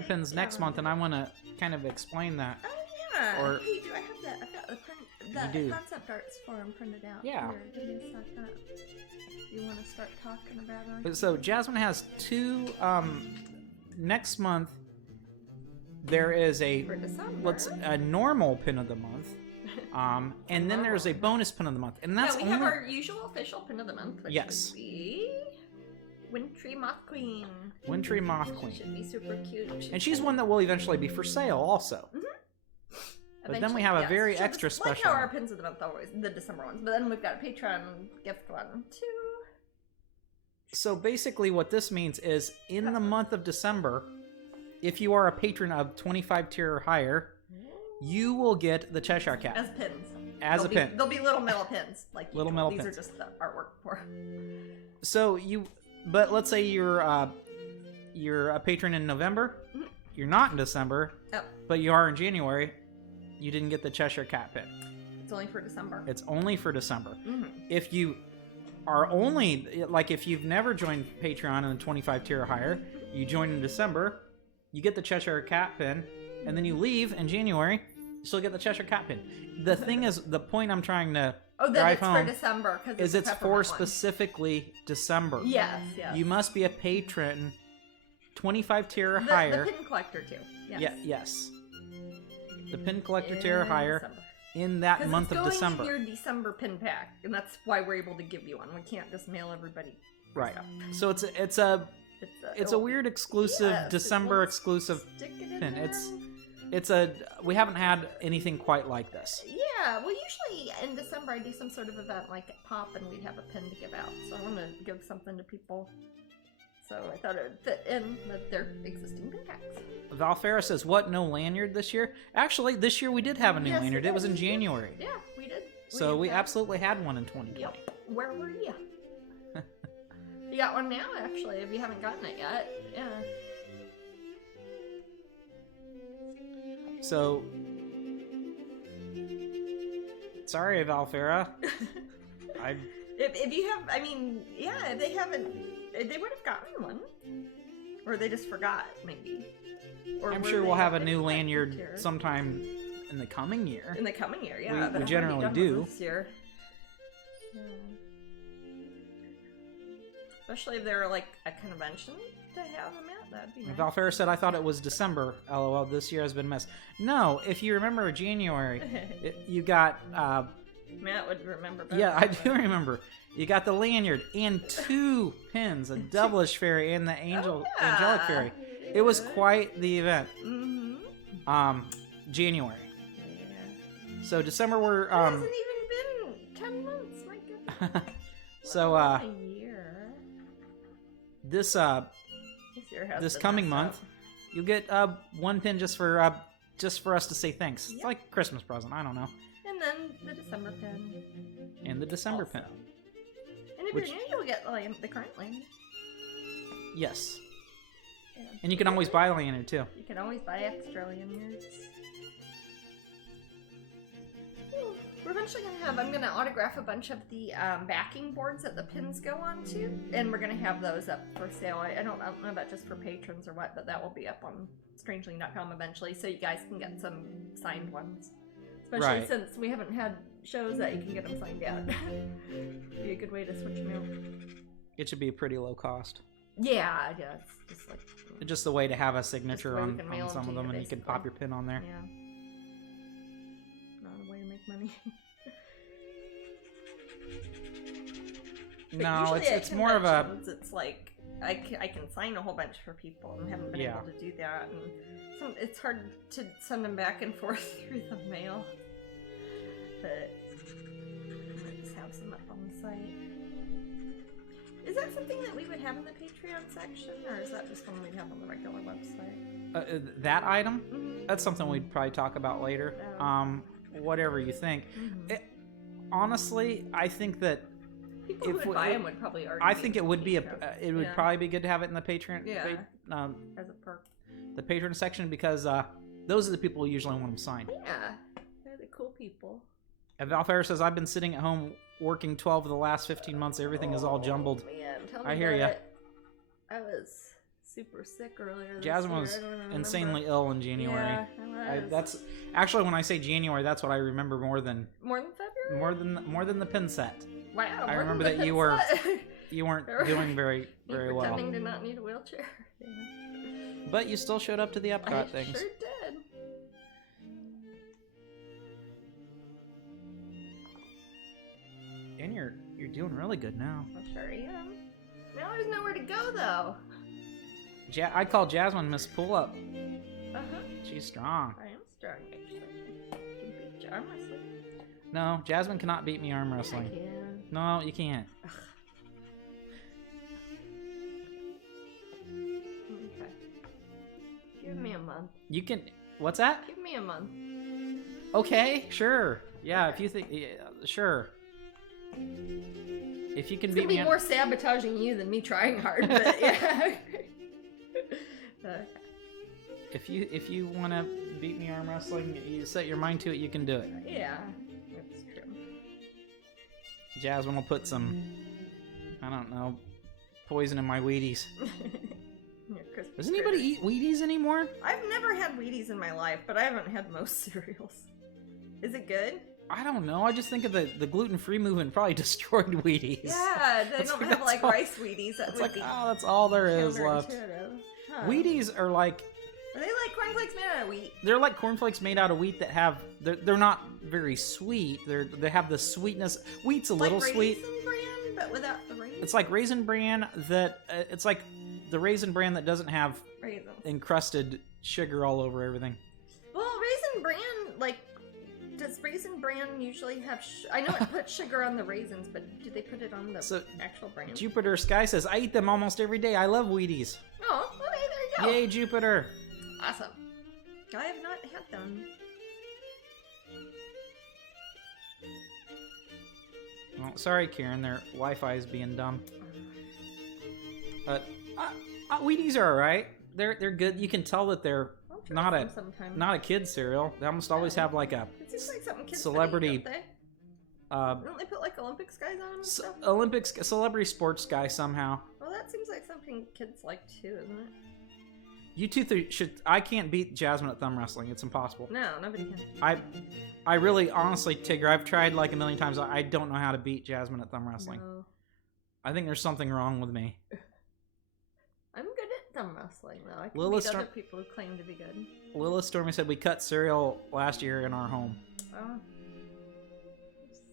pins next month, and I want to kind of explain that. Oh yeah. Or- Hey, do I have that? I've got the print, You the do. concept arts form printed out. Yeah. Here, give me a second. You want to start talking about it? So Jasmine has two. Next month, there is For December. a normal pin of the month, and then there's a bonus pin of the month, and that's we only have our usual official pin of the month, which Yes. would be Wintry Moth Queen. Wintry Moth Queen, Should be super cute. and she's one that will eventually be for sale also. But then we have a very So extra just like special how our one. pins of the month always the December ones, but then we've got a Patreon gift one too. So basically, what this means is, in the month of December, if you are a patron of 25 tier or higher, you will get the Cheshire Cat As pins. as a pin. They'll be little metal pins, like Little usual. metal These pins. are just the artwork for. So but let's say you're a patron in November, Mhm. you're not in December, Oh, but you are in January. You didn't get the Cheshire Cat pin. it's only for December. It's only for December. Mm-hmm. If you are only, like, if you've never joined Patreon in the 25 tier or higher, you join in December, you get the Cheshire Cat pin, and then you leave in January, you still get the Cheshire Cat pin. The thing is, the point I'm trying to Oh, then drive it's home for December because is it's for specifically December. Yes, yes. You must be a patron 25 tier or the higher. pin collector too. Yes. Yeah, yes. The pin collector tier or In higher December. in that 'Cause month it's of going December. in your December pin pack, and that's why we're able to give you one. We can't just mail everybody. Right. stuff. So it's a it'll- weird exclusive yes, it December will exclusive stick it in pin. there. We haven't had anything quite like this. Yeah, well, usually in December I do some sort of event like at Pop, and we'd have a pin to give out. So I want to give something to people. So I thought it would fit in with their existing pin packs. Valfera says, "What? No lanyard this year?" Actually, this year we did have a new Yes, lanyard. we It was in did. January. Yeah, we did. So we had- absolutely had one in 2020. Yep. Where were you? You got one now, actually, if you haven't gotten it yet. Yeah. So sorry, Valfera. I If you have, I mean, yeah, if they haven't, they would have gotten one. Or they just forgot, maybe. Or I'm were sure they we'll have a in new the lanyard tier? sometime in the coming year. In the coming year, yeah. We but I've already generally done one do. This year. Yeah. Especially if they're like a convention to have them at, that'd be nice. Valfera said, "I thought it was December. LOL, this year has been a mess." No, if you remember January, you got, Matt would remember better. yeah, I do remember. You got the lanyard and 2 pins, a devilish fairy and the angelic fairy. It was quite the event. Mm-hmm. January. Yeah. So December we're, It hasn't even been 10 months, my goodness. so, A year. this, This year has this been coming messed month, up. you'll get, 1 pin just for us to say thanks. It's Yep. like a Christmas present, I don't know. And then the December pin. And the December Also. pin. And if Which- you're new, you'll get the current lanyard. Yes. Yeah. And you can always buy a lanyard too. You can always buy extra lanyards. We're eventually I'm gonna autograph a bunch of the backing boards that the pins go onto, and we're gonna have those up for sale. I don't know about just for patrons or what, but that will be up on Strangeling.com eventually, so you guys can get some signed ones. Especially since we haven't had shows that you can get them signed yet. Be a good way to switch them out. It should be a pretty low cost. Yeah, it's just like just the way to have a signature on some of them, and basically. you can pop your pin on there. Yeah. Not a way to make money. No, it's more of a. It's like I can sign a whole bunch for people and haven't been able to do that, and it's hard to send them back and forth through the mail. But I just have some up on the site. Is that something that we would have in the Patreon section, or is that just one we'd have on the regular website? That item? Mm-hmm. That's something we'd probably talk about later. Whatever you think. Mm-hmm. Honestly, I think that people who would buy them would probably already. I think it would be it would probably be good to have it in the Patreon. Yeah. As a perk. The Patreon section, because those are the people who usually want them signed. Yeah, they're the cool people. And Valfair says, I've been sitting at home working 12 of the last 15 months. Everything is all jumbled. Man, tell me I hear ya. I was super sick earlier this Jasmine year. was insanely ill in January. Yeah, I was. That's actually, when I say January, that's what I remember more than February. More than the pin set. Wow, I remember that you weren't doing very well. Pretending to not need a wheelchair. Yeah. But you still showed up to the Epcot things. Sure did. And you're doing really good now. I sure am. Now there's nowhere to go though. I call Jasmine Miss Pull Up. She's strong. I am strong, actually. Can beat you arm wrestling? No, Jasmine cannot beat me arm wrestling. I can. No, you can't. Okay. Give me a month. You can. What's that? Give me a month. Okay, sure. Yeah, okay. If you think, sure. If you can beat me, it's gonna be more sabotaging you than me trying hard. But yeah. If you want to beat me arm wrestling, you set your mind to it, you can do it. Yeah, that's true. Jasmine will put some, I don't know, poison in my Wheaties. Does anybody eat Wheaties anymore? I've never had Wheaties in my life, but I haven't had most cereals. Is it good? I don't know. I just think of the gluten-free movement probably destroyed Wheaties. Yeah, they don't have like rice Wheaties. That's all there is left. Huh. Wheaties are like... Are they like cornflakes made out of wheat? They're like cornflakes made out of wheat that have... They're not very sweet. They have the sweetness. Wheat's a little sweet. Like Raisin Bran, but without the raisins? It's like Raisin Bran that... it's like the Raisin Bran that doesn't have encrusted sugar all over everything. Well, Raisin Bran, like... Does Raisin Bran usually have... I know it puts sugar on the raisins, but do they put it on the actual bran? Jupiter Sky says, I eat them almost every day. I love Wheaties. Oh, okay, there you go. Yay, Jupiter. Awesome. I have not had them. Well, sorry, Karen. Their Wi-Fi is being dumb. But Wheaties are alright. They're good. You can tell that they're not a kid's cereal. They almost always have like a celebrity. Eat, don't they put like Olympic skies on them and stuff? Olympics, celebrity sports guy somehow. Well, that seems like something kids like too, isn't it? You two should. I can't beat Jasmine at thumb wrestling. It's impossible. No, nobody can. I really, honestly, Tigger, I've tried like a million times. I don't know how to beat Jasmine at thumb wrestling. No. I think there's something wrong with me. I'm good at thumb wrestling, though. I can beat other people who claim to be good. Lilith Stormy said we cut cereal last year in our home. Oh.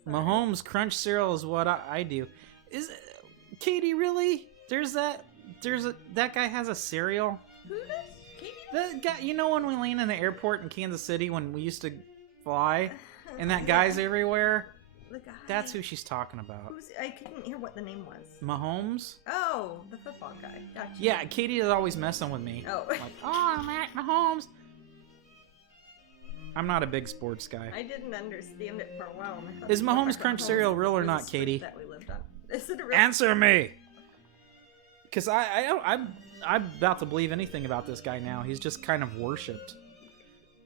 Mahomes Crunch cereal is what I do. Is Katie really? That guy has a cereal. Who does? Katie? The guy, you know, when we land in the airport in Kansas City when we used to fly, and that guy's everywhere. The guy. That's who she's talking about. I couldn't hear what the name was. Mahomes? Oh, the football guy. Gotcha. Yeah, Katie is always messing with me. Oh. Like, oh, Matt Mahomes. I'm not a big sports guy. I didn't understand it for a while. Is Mahomes Crunch cereal real or not, Katie? That we lived on. Is it a real? Answer me! Because I'm about to believe anything about this guy now. He's just kind of worshipped.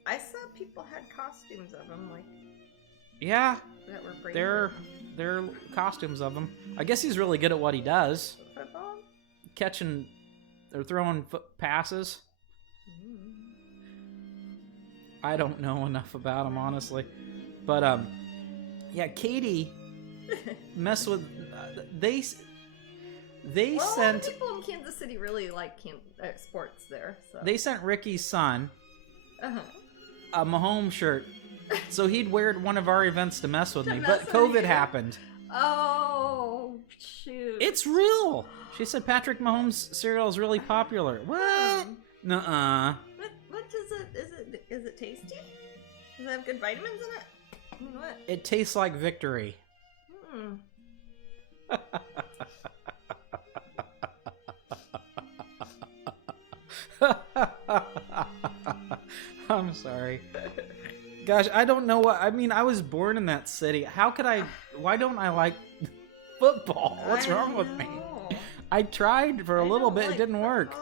I saw people had costumes of him, like... Yeah, that were branded. they're costumes of him. I guess he's really good at what he does. Football? Catching or throwing passes. I don't know enough about him, honestly. But, yeah, Katie messed with... They well, sent... A lot of people in Kansas City really like sports there. So. They sent Ricky's son Uh-huh. a Mahomes shirt, so he'd wear one of our events to mess with me. mess But with COVID you? happened. Oh, shoot. It's real. She said Patrick Mahomes cereal is really popular. What? Nuh-uh. What does it... Is it tasty? Does it have good vitamins in it? I mean, what? It tastes like victory. I'm sorry. Gosh, I don't know what... I mean, I was born in that city. How could I... Why don't I like football? What's wrong with me? I tried for a little bit. It didn't work.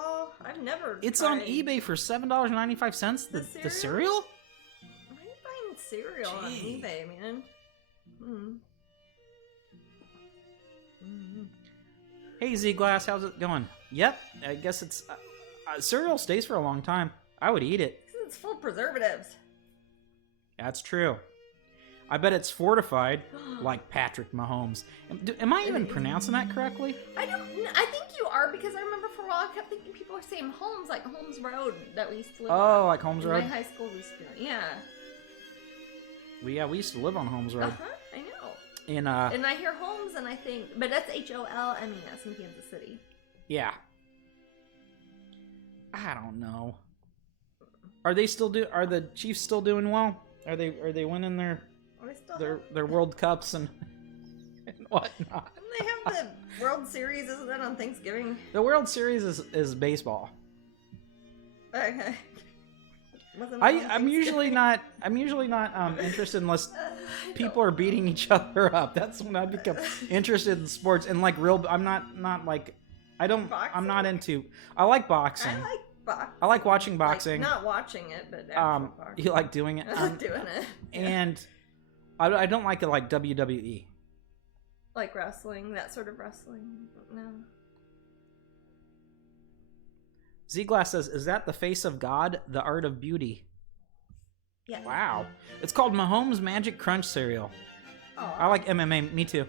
I've never It's tried on eBay for $7.95. The cereal? Why are you buying cereal on eBay, man? Hey, Z-Glass, how's it going? Yep, I guess it's... cereal stays for a long time. I would eat it. It's full of preservatives. That's true. I bet it's fortified, like Patrick Mahomes. Am I even pronouncing that correctly? I think you are, because I remember for a while I kept thinking people were saying Holmes, like Holmes Road that we used to live on. Oh, like Holmes Road? In my high school we used to do. Yeah. We used to live on Holmes Road. I know. And I hear Holmes and I think, but that's Holmes in Kansas City. Yeah. I don't know. Are the Chiefs still doing well? Are they winning their World Cups and whatnot? Don't they have the World Series? Isn't that on Thanksgiving? The World Series is baseball. Okay. I'm usually not interested unless people are beating each other up. That's when I become interested in sports and like real. I'm not like I don't. Boxing? I'm not into. I like boxing. I like boxing. I like watching boxing. Like, not watching it, but actual boxing. You like doing it. I like doing it. Yeah. And I don't like it like WWE. Like wrestling, that sort of wrestling. No. Z-Glass says, "Is that the face of God, the art of beauty?" Yeah. Wow. It's called Mahomes Magic Crunch cereal. Oh. I like MMA. Me too.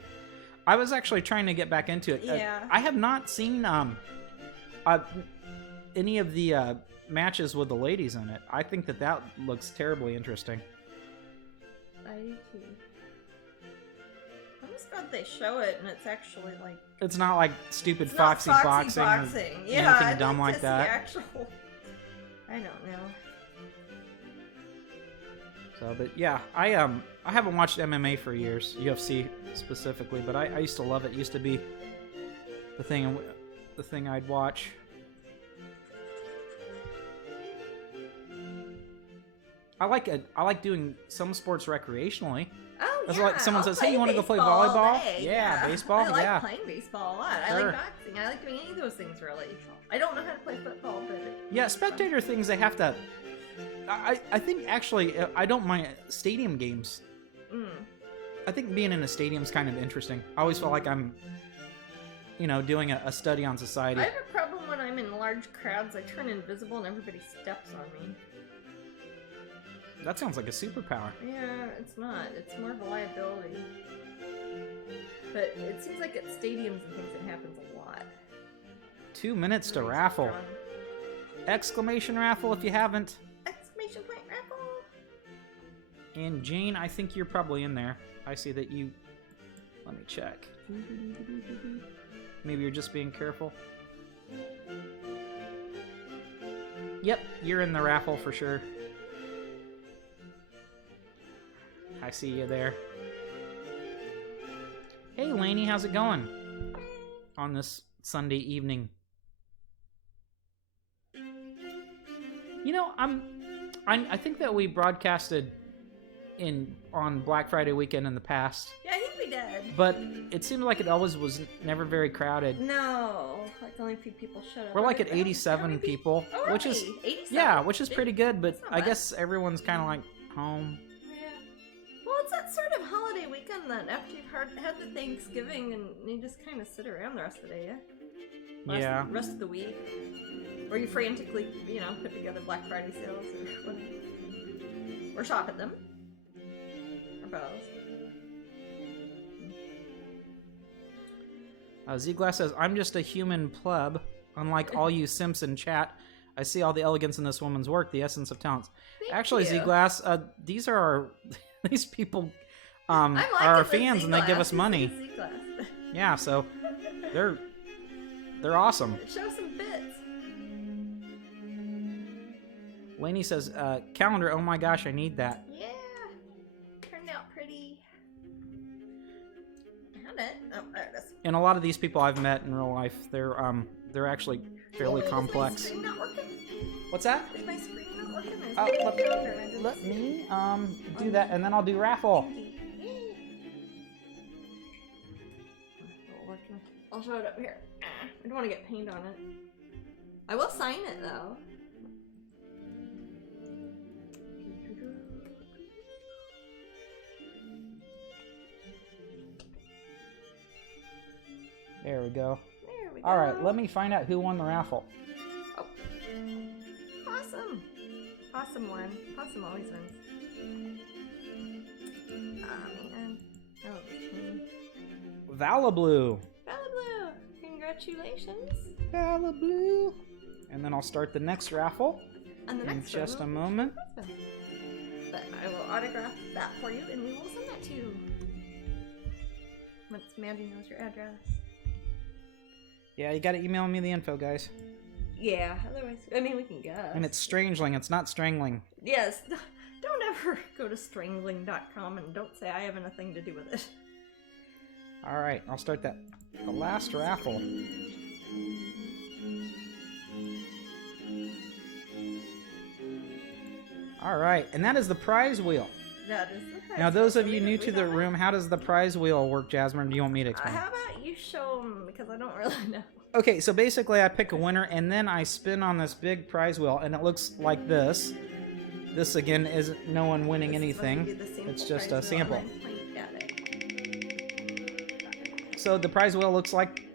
I was actually trying to get back into it. Yeah. I have not seen any of the matches with the ladies in it. I think that looks terribly interesting. I do too. I'm just glad they show it and it's actually like... It's not like stupid it's Foxy not boxing or yeah, anything dumb like that. Actual... I don't know. So, but yeah, I haven't watched MMA for years, UFC specifically, but I used to love it. It used to be the thing I'd watch. I like doing some sports recreationally. Oh, That's yeah. like someone I'll says, "Hey, you want to go play baseball all volleyball?" day. Yeah, baseball. I like yeah, playing baseball a lot. Sure. I like boxing. I like doing any of those things, really. I don't know how to play football, but... yeah. Spectator things, they have to... I think, actually, I don't mind stadium games. I think being in a stadium is kind of interesting. I always feel like I'm, doing a study on society. I have a problem when I'm in large crowds. I turn invisible and everybody steps on me. That sounds like a superpower. Yeah, it's not. It's more of a liability. But it seems like at stadiums and things it happens a lot. 2 minutes to raffle. Exclamation raffle if you haven't. Exclamation point raffle. And Jane, I think you're probably in there. I see that you... Let me check. Maybe you're just being careful. Yep, you're in the raffle for sure. I see you there. Hey, Lainey, how's it going? On this Sunday evening. I think that we broadcasted on Black Friday weekend in the past. Yeah, I think we did. But it seemed like it always was never very crowded. No, like only a few people showed up. We're like at 87 people, oh, which is 87? which is pretty good. But I bad. guess everyone's kind of like home. Yeah. Well, it's that that sort of holiday weekend that after you've had the Thanksgiving and you just kind of sit around the rest of the day, yeah? Rest of the week. Or you frantically, put together Black Friday sales or whatever. Or shop at them. Or both. Z-Glass says, I'm just a human pleb. Unlike all you simps in chat, I see all the elegance in this woman's work, the essence of talents. Actually, Z-Glass, these are these people are our fans and they give us money. Yeah, so they're awesome. Show some bits. Lainey says, calendar, oh my gosh, I need that. Yeah. Turned out pretty. Found it. Oh, there it is. And a lot of these people I've met in real life, they're actually fairly complex. Is my screen not working? What's that? Is my screen not working? Let me do that, and then I'll do raffle. I'll show it up here. I don't want to get paint on it. I will sign it though. There we go. There we go. All right, let me find out who won the raffle. Oh. Awesome. Awesome one. Awesome always wins. Man. Oh, Valablue. Valablue. Congratulations. Valablue. And then I'll start the next raffle in just a moment. But I will autograph that for you and we will send that to you. Once Mandy knows your address. Yeah, you gotta email me the info, guys. Yeah, otherwise, I mean, we can guess. And it's Strangeling, it's not Strangling. Yes, don't ever go to strangling.com and don't say I have anything to do with it. Alright, I'll start the last raffle. Alright, and that is the prize wheel. That is the prize Now, those wheel. of you new to the room, how does the prize wheel work, Jasmine? Do you want me to explain? How about you show them, because I don't really know. Okay, so basically I pick a winner, and then I spin on this big prize wheel, and it looks like this. This, again, is no one winning anything. It's just a sample. So the prize wheel looks like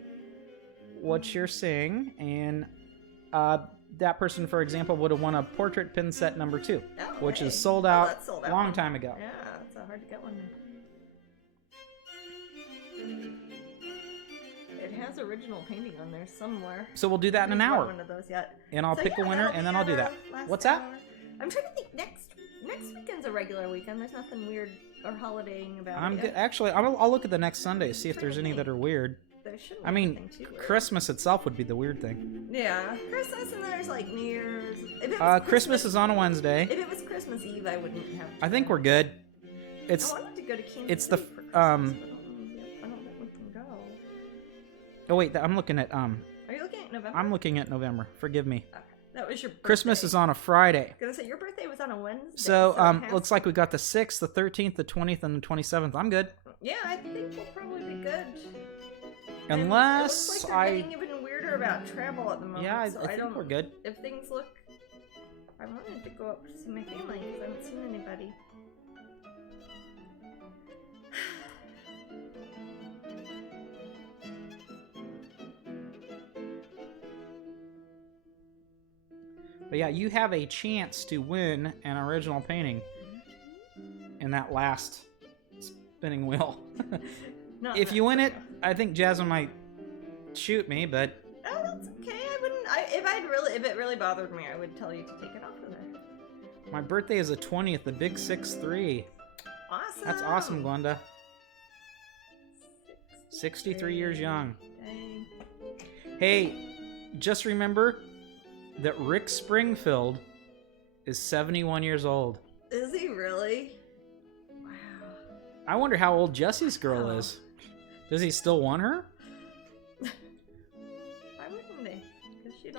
what you're seeing, and that person, for example, would have won a portrait pin set number 2, which is sold out a long time ago. Yeah, it's hard to get one. It has original painting on there somewhere. So we'll do that in an hour. One of those yet. And I'll pick a winner, and then I'll do that. What's that? I'm trying to think. Next weekend's a regular weekend. There's nothing weird or holidaying about I'm it. good. Actually, I'll look at the next Sunday, see if there's any that are weird. There shouldn't I be mean, anything too weird. Christmas itself would be the weird thing. Yeah, Christmas, and there's like New Year's. If it was Christmas is on a Wednesday. If it was Christmas Eve, I wouldn't have. I think we're good. It's. I wanted to go to Kansas It's the City for Christmas, but I don't think we can go. Oh wait, I'm looking at Are you looking at November? I'm looking at November. Forgive me. Okay. That was your birthday. Christmas is on a Friday. I was gonna say your birthday was on a Wednesday. So looks like we got the 6th, the 13th, the 20th, and the 27th. I'm good. Yeah, I think we'll probably be good. Unless it looks like they're getting even weirder about travel at the moment. Yeah, so I think we're good. If things look, I wanted to go up to see my family because I haven't seen anybody. But yeah, you have a chance to win an original painting in that last spinning wheel. If you win it, I think Jasmine might shoot me, but... Oh, that's okay. I wouldn't... If it really bothered me, I would tell you to take it off of there. My birthday is the 20th, the big 6-3. Awesome! That's awesome, Glenda. 63 years young. Dang. Hey, just remember that Rick Springfield is 71 years old. Is he really? Wow. I wonder how old Jesse's girl is. Does he still want her? Why wouldn't he?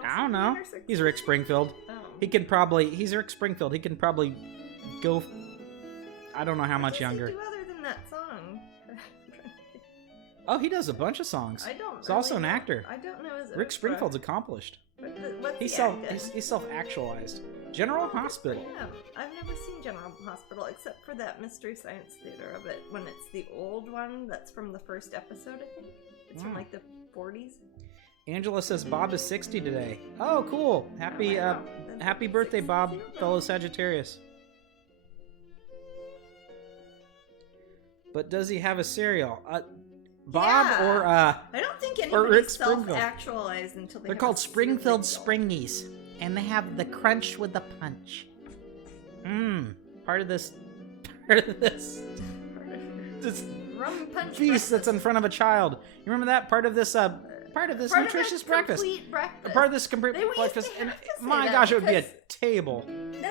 I don't know. He's Rick Springfield. Oh. He's Rick Springfield. He can probably go, I don't know how much younger. What does he do other than that song? Oh, he does a bunch of songs. I don't He's also an actor. I don't know his Rick Springfield's accomplished. What's He's he acted? self-actualized. General Hospital. Yeah, I've never seen General Hospital except for that Mystery Science Theater of it when it's the old one that's from the first episode, I think. It's from like the 40s. Angela says Bob is 60 today. Oh, cool. Happy birthday, Bob, fellow Sagittarius. But does he have a cereal? Bob or I don't think anybody Rick self-actualized until they're called Springfield Springies, and they have the crunch with the punch. Part of this rum punch feast that's in front of a child. You remember that part of this nutritious breakfast? Part of this complete breakfast. And my gosh, it would be a table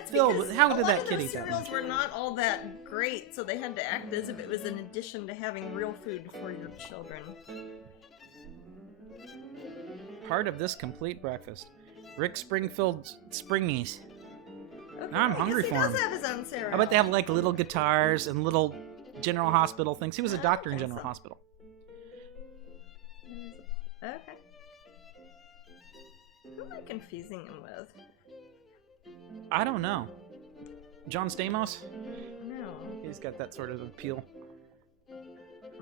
filled with. How did that kid eat that? Cereals were not all that great, so they had to act as if it was an addition to having real food for your children. Part of this complete breakfast. Rick Springfield Springies. Okay, Now I'm hungry for him. He does have his own cereal. I bet they have like little guitars and little General Hospital things. He was a doctor in General Hospital. Okay. Who am I confusing him with? I don't know. John Stamos? No. He's got that sort of appeal. I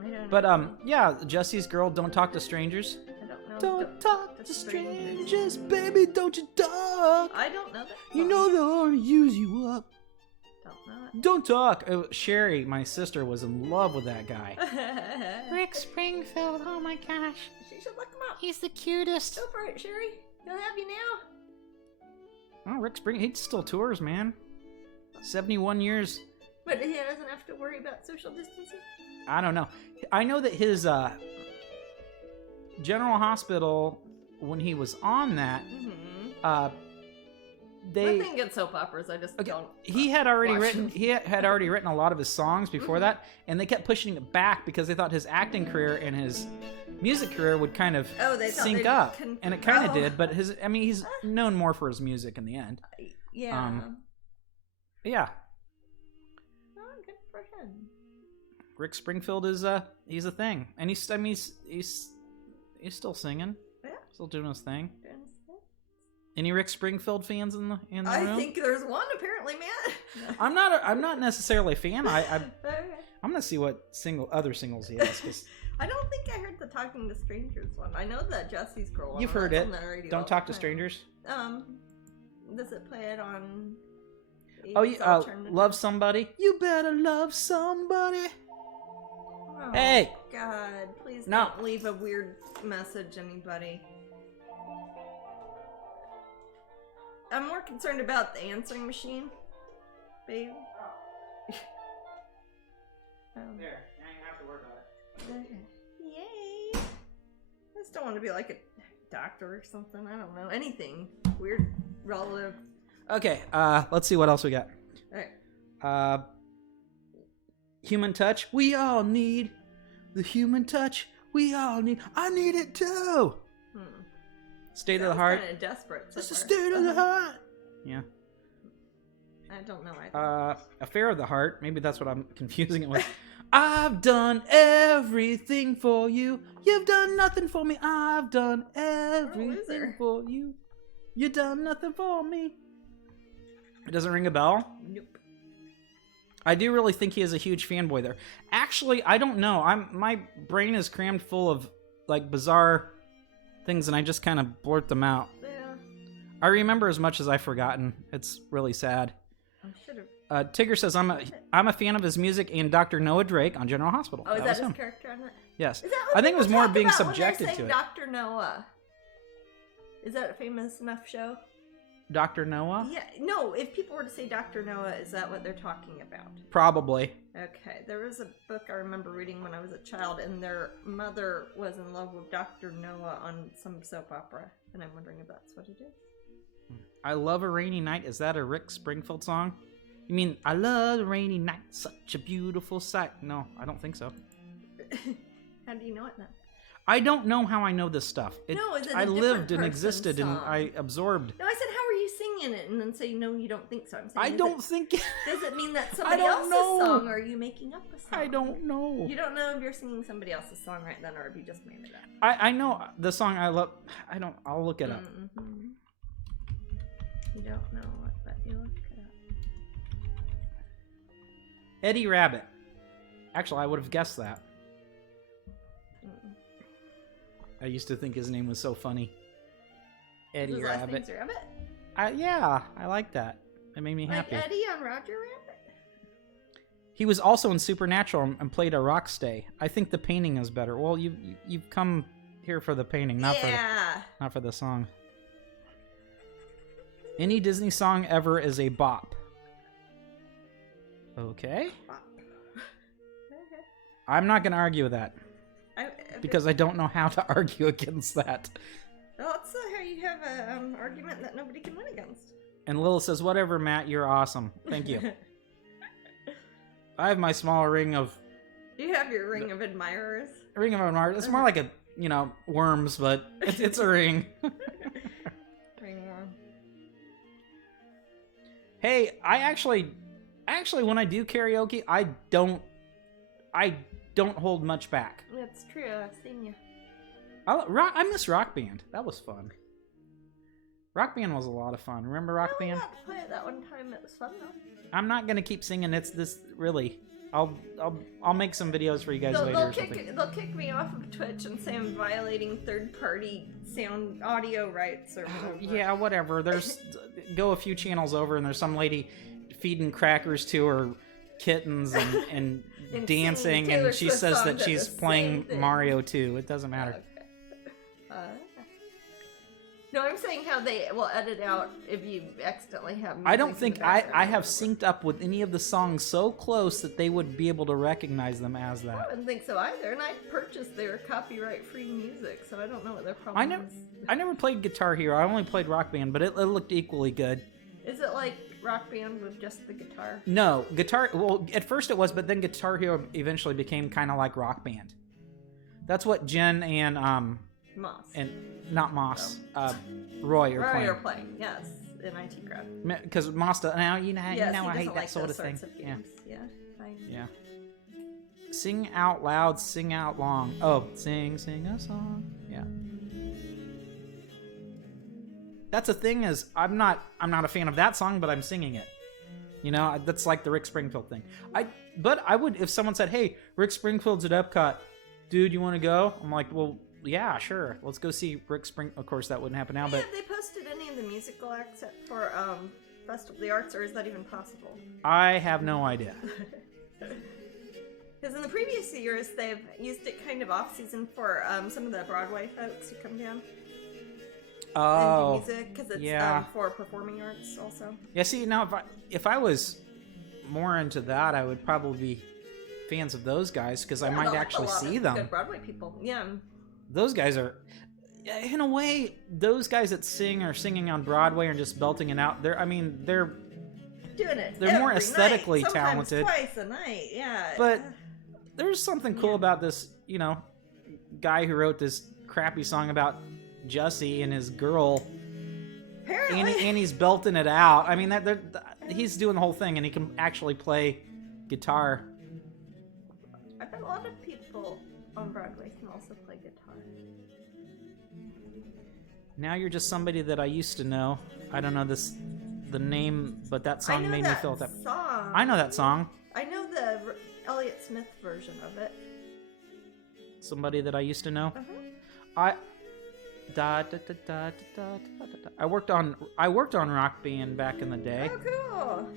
don't know. But yeah, Jesse's girl, Don't Talk to Strangers. I don't know. Don't talk to strangers, baby, don't you talk. I don't know that song. You know they'll only use you up. Don't know it. Don't talk. Sherry, my sister, was in love with that guy. Rick Springfield, oh my gosh. She should look him up. He's the cutest. Go for it, Sherry. He'll have you now. Oh, Rick Springfield, he still tours, man. 71 years. But he doesn't have to worry about social distancing? I don't know. I know that his General Hospital, when he was on that, they Nothing against soap operas. I just don't. He had already written a lot of his songs before that, and they kept pushing it back because they thought his acting career and his music career would kind of sync up, and it kind of did. But he's known more for his music in the end. Yeah. Yeah. Oh, good for him. Rick Springfield is he's a thing, and he's still singing, still doing his thing. Any Rick Springfield fans in the room? I think there's one apparently, man. I'm not necessarily a fan. I'm gonna see what other singles he has. 'Cause I don't think I heard the Talking to Strangers one. I know that Jesse's girl one. You've heard it. Don't Talk to Strangers. Does it play it on? Oh, yeah. Love Somebody. You better love somebody. Oh, hey. God, please don't leave a weird message, anybody. I'm more concerned about the answering machine, babe. There, now you have to worry about it. Yay! I just don't want to be like a doctor or something. I don't know. Anything weird, relative. Okay, let's see what else we got. Alright. Human touch. We all need the human touch. We all need. I need it too. State of the heart. Kind of desperate. It's the state of the heart. Yeah. I don't know either. Affair of the heart. Maybe that's what I'm confusing it with. I've done everything for you. You've done nothing for me. I've done everything for you. You've done nothing for me. It doesn't ring a bell? Nope. I do really think he is a huge fanboy there. Actually, I don't know. My brain is crammed full of like bizarre things, and I just kind of blurt them out. Yeah. I remember as much as I've forgotten. It's really sad. I should have. Tigger says I'm a fan of his music and Dr. Noah Drake on General Hospital. Oh, is that his character on it? Yes. Is that what I think it was more being about subjected when to they it. say Dr. Noah. Is that a famous enough show? Dr. Noah? Yeah. No. If people were to say Dr. Noah, is that what they're talking about? Probably. Okay. There was a book I remember reading when I was a child, and their mother was in love with Dr. Noah on some soap opera, and I'm wondering if that's what it is. I Love a Rainy Night. Is that a Rick Springfield song? You mean, I love a rainy night, such a beautiful sight? No, I don't think so. How do you know it then? I don't know how I know this stuff. No, is it I lived and existed song? and I absorbed. No, I said, how are you singing it? And then say, no, you don't think so. I'm saying, I don't think... Does it mean that somebody else's song, or are you making up a song? I don't know. You don't know if you're singing somebody else's song right then, or if you just made it up. I know the song I love. I'll look it up. Mm-hmm. You don't know what, but you look it up. Eddie Rabbit. Actually, I would have guessed that. I used to think his name was so funny. Eddie His Rabbit. last name's Rabbit? Yeah, I like that. It made me happy. Like Eddie on Roger Rabbit? He was also in Supernatural and played a rockstay. I think the painting is better. Well, you've come here for the painting, not for the song. Any Disney song ever is a bop. Okay. I'm not going to argue with that. Because I don't know how to argue against that. Well, it's how you have an argument that nobody can win against. And Lil says, whatever, Matt, you're awesome. Thank you. I have my small ring of... You have your ring of admirers? Ring of admirers. It's more like a, worms, but it's a ring. Ringworm. Hey, I actually, when I do karaoke, I don't hold much back. That's true. I've seen you. I miss Rock Band. That was fun. Rock Band was a lot of fun. Remember Rock Band? I got to play it that one time. It was fun though. I'm not gonna keep singing. It's this really. I'll make some videos for you guys later. They'll kick me off of Twitch and say I'm violating third-party sound audio rights or whatever. Yeah, whatever. Go a few channels over and there's some lady feeding crackers to her kittens and dancing, and she says that she's playing Mario 2. It doesn't matter. Okay. No, I'm saying how they will edit out if you accidentally have music. I don't think I have synced up with any of the songs so close that they would be able to recognize them as that. I wouldn't think so either, and I purchased their copyright-free music, so I don't know what their problem is. I never played Guitar Hero. I only played Rock Band, but it looked equally good. Is it like Rock Band with just the guitar? No, well, at first it was, but then Guitar Hero eventually became kind of like Rock Band. That's what Jen and Moss. And not Moss. Roy are playing. Yes, in IT crowd. Because Moss, I hate that like sort of those thing. Sorts of games. Yeah, fine. Yeah. Sing out loud, sing out long. Oh, sing a song. Yeah. That's the thing is, I'm not a fan of that song, but I'm singing it. That's like the Rick Springfield thing. But I would, if someone said, "Hey, Rick Springfield's at Epcot, dude, you want to go?" I'm like, well. Yeah, sure. Let's go see Rick Spring. Of course, that wouldn't happen now, but... Have they posted any of the musical acts for Festival of the Arts, or is that even possible? I have no idea. Because in the previous years, they've used it kind of off-season for some of the Broadway folks who come down. Oh, and do music, because it's for performing arts also. Yeah, see, now, if I was more into that, I would probably be fans of those guys, because I might actually see them. Good Broadway people, yeah. Those guys are, in a way, those guys that sing or singing on Broadway and just belting it out. They're doing it. They're more aesthetically talented. Twice a night, yeah. But there's something cool about this, guy who wrote this crappy song about Jussie and his girl. Apparently. And he's belting it out. I mean, he's doing the whole thing, and he can actually play guitar. I bet a lot of people on Broadway can also play guitar. Now you're just somebody that I used to know. I don't know the name, but that song made me feel that. I know that song. I know the Elliott Smith version of it. Somebody that I used to know. Uh-huh. I worked on Rock Band back in the day. Oh, cool.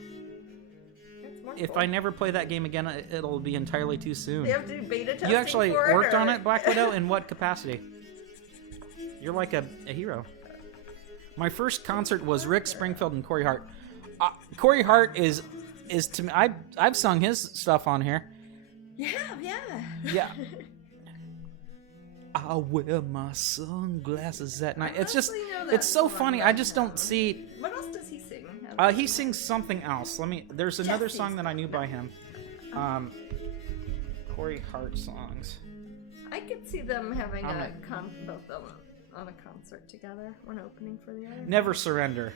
That's more if cool. I never play that game again, it'll be entirely too soon. They have to do beta testing. You actually for worked it, on it, Black Widow? In what capacity? You're like a hero. My first concert was Rick Springfield and Corey Hart. Corey Hart is to me. I've sung his stuff on here. Yeah. I wear my sunglasses at night. It's so funny. I just don't see. What else does he sing? He sings something else. There's another song that I knew by him. Corey Hart songs. I could see them having both of them on a concert together when opening for the other. Never surrender.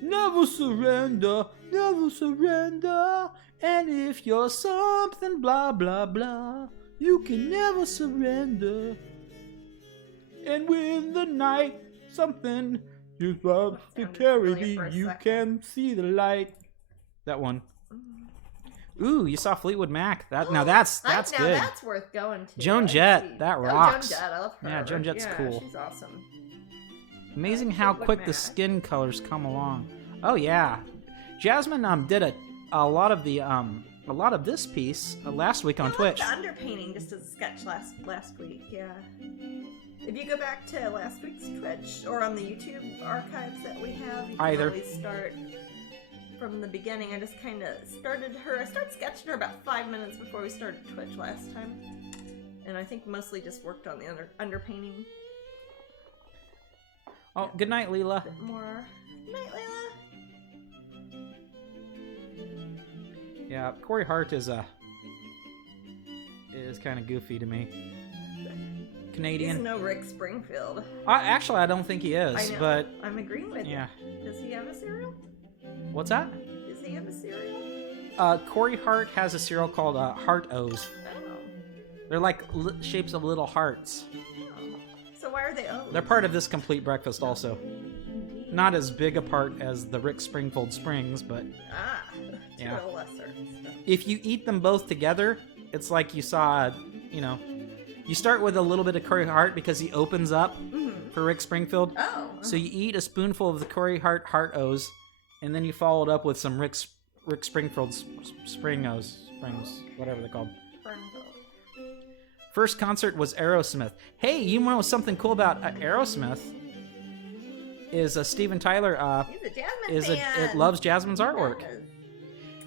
Never surrender, never surrender. And if you're something blah blah blah, you can never surrender. And when the night something just loves to Sounded carry familiar me. for a You second. can see the light. That one. Ooh, you saw Fleetwood Mac. Now that's Now good. that's worth going to. Joan I Jett, see. that Oh, rocks. Joan Jett, I love her. Yeah, Joan Jett's cool. She's awesome. Amazing how Fleetwood quick the Mac. skin colors come along. Oh yeah, Jasmine did a lot of this piece last week on I Twitch. liked the underpainting just as a sketch last week. Yeah. If you go back to last week's Twitch or on the YouTube archives that we have, you can Either. always start from the beginning. I just kind of started sketching her about 5 minutes before we started Twitch last time, and I think mostly just worked on the underpainting. Oh, good night, Leela. A bit more. Good night, Layla. Yeah, Corey Hart is kind of goofy to me. Canadian. He's no Rick Springfield. Actually, I don't think he is. I know. But I'm agreeing with yeah. you. Does he have a cereal? What's that? Does he have a cereal? Corey Hart has a cereal called Heart O's. Oh. They're like shapes of little hearts. Oh. So why are they O's? They're part of this complete breakfast also. Indeed. Not as big a part as the Rick Springfield Springs, but Ah. Yeah. To a lesser stuff. if you eat them both together, it's like you saw, you start with a little bit of Corey Hart because he opens up for Rick Springfield. Oh. So you eat a spoonful of the Corey Hart Heart O's, and then you follow it up with some Rick Springfield Springs, whatever they're called. First concert was Aerosmith. Hey, you know something cool about Aerosmith? Is Steven Tyler He's a Jasmine fan. loves Jasmine's artwork. Yes.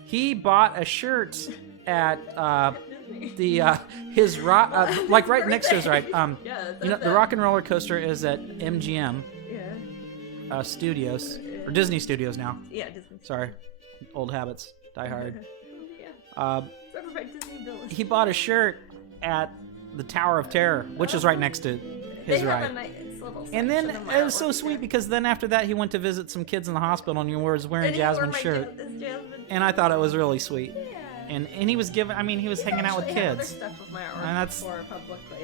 He bought a shirt at Disney. his rock like right next to his right. Yeah, The Rock and Roller Coaster is at MGM Yeah. Studios or Disney Studios now. Yeah, Disney. Sorry, old habits die hard. Yeah. It's over by Disney Village. He bought a shirt at the Tower of Terror, which is right next to his They have right. a nice little And then section of it was artwork so sweet there. because then after that he went to visit some kids in the hospital and he was wearing And he wore Jasmine's my shirt. Jasmine. And I thought it was really sweet. Yeah. And he was he was hanging out with Actually have kids. Other stuff of my artwork And that's- before publicly.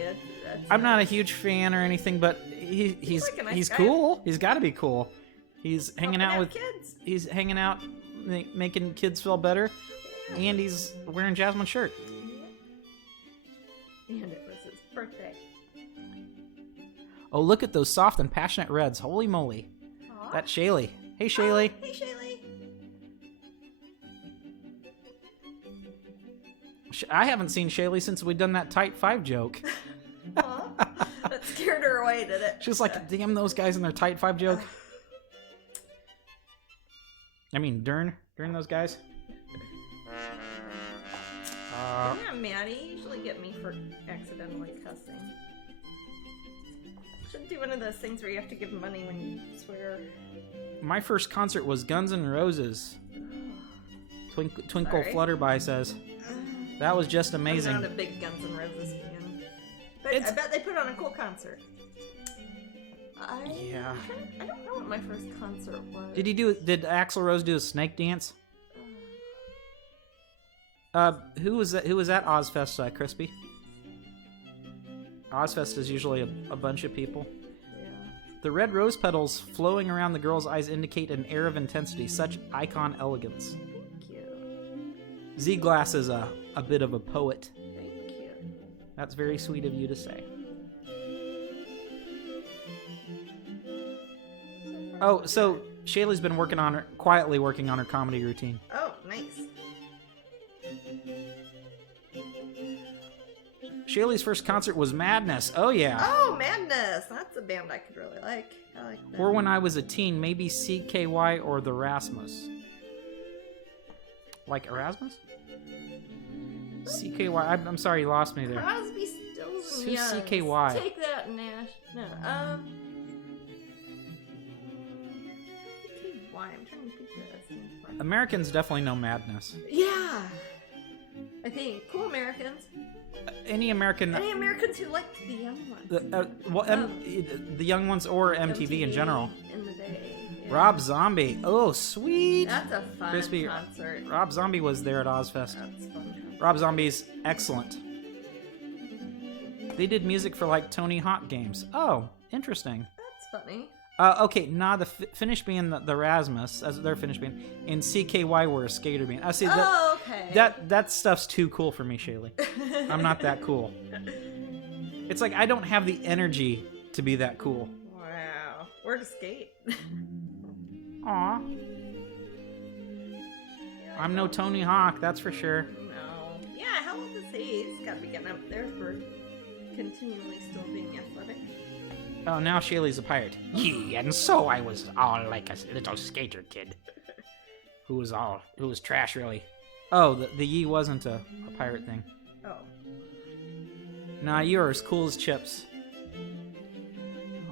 That's I'm not a huge fan or anything, but he's like a nice he's guy. cool. He's got to be cool. He's hanging helping out with kids. he's hanging out making kids feel better, and he's wearing Jasmine's shirt. And it was his birthday. Oh, look at those soft and passionate reds. Holy moly. Aw. That's Shaylee. Hey, Shaylee. Hey, Shaylee. I haven't seen Shaylee since we done that Tight 5 joke. Aw. That scared her away, did it? She was like, damn those guys and their Tight 5 joke. I mean, darn those guys. Yeah, Maddie, you usually get me for accidentally cussing. Should do one of those things where you have to give money when you swear. My first concert was Guns N' Roses. Twinkle Sorry. Flutterby says. That was just amazing. I'm not a big Guns N' Roses fan. But I bet they put on a cool concert. Yeah. I don't know what my first concert was. Did Axl Rose do a snake dance? Who was that Ozfest, Crispy? Ozfest is usually a bunch of people. Yeah. The red rose petals flowing around the girl's eyes indicate an air of intensity, such icon elegance. Thank you. Z-Glass is a bit of a poet. Thank you. That's very sweet of you to say. Oh, so Shaylee's been quietly working on her comedy routine. Oh, nice. Shaylee's first concert was Madness. Oh, yeah. Oh, Madness! That's a band I could really like. I like that. Or when I was a teen, maybe CKY or the Rasmus. Like Erasmus? CKY. I'm sorry, you lost me there. Crosby, Stills, and Who's Young. CKY? Take that, Nash. No, CKY. I'm trying to think what that stands for. Americans definitely know Madness. Yeah. I think cool Americans. Any American... Any Americans who liked the young ones. the young ones or MTV in general. In the day. Yeah. Rob Zombie. Oh, sweet. That's a fun Crispy. concert. Rob Zombie was there at Ozfest. That's fun. Rob Zombie's excellent. They did music for like Tony Hawk games. Oh, interesting. That's funny. Okay, nah, the Finnish band, the Rasmus, as their Finnish band, and CKY were a skater band. I see okay. That stuff's too cool for me, Shaylee. I'm not that cool. It's like I don't have the energy to be that cool. Wow. Or to skate. Aw. I'm no Tony Hawk, that's for sure. No. Yeah, how old is he? He's got to be getting up there for continually still being athletic. Oh, now Shaylee's a pirate. Yee, and so I was all like a little skater kid. Who was trash, really. Oh, the Yee wasn't a pirate thing. Oh. Nah, you're as cool as chips.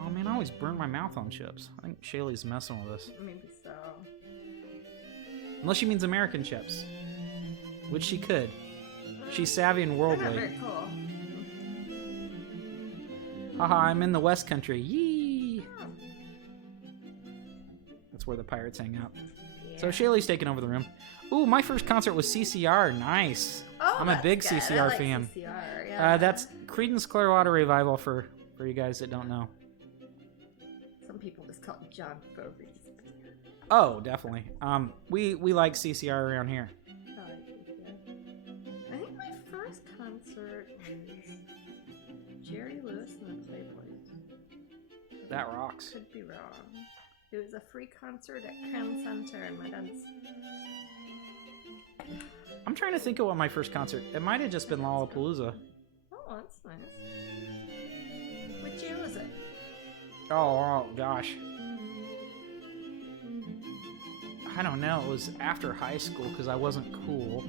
Oh man, I always burn my mouth on chips. I think Shaylee's messing with us. Maybe so. Unless she means American chips. Which she could. She's savvy and They're worldly. not very cool. Haha, I'm in the West Country. Yee! Oh. That's where the pirates hang out. Yeah. So Shaylee's taking over the room. Ooh, my first concert was CCR. Nice. Oh, I'm a that's big good. CCR I like fan. CCR, yeah. That's Creedence Clearwater Revival for you guys that don't know. Some people just call it John Fogerty's. Oh, definitely. We like CCR around here. Oh, I think my first concert was Jerry Lewis and the Playboys. That rocks. Could be wrong. It was a free concert at Cram Center, and my dad's. I'm trying to think of what my first concert. It might have just been Lollapalooza. Oh, that's nice. What year was it? Oh gosh. I don't know. It was after high school because I wasn't cool.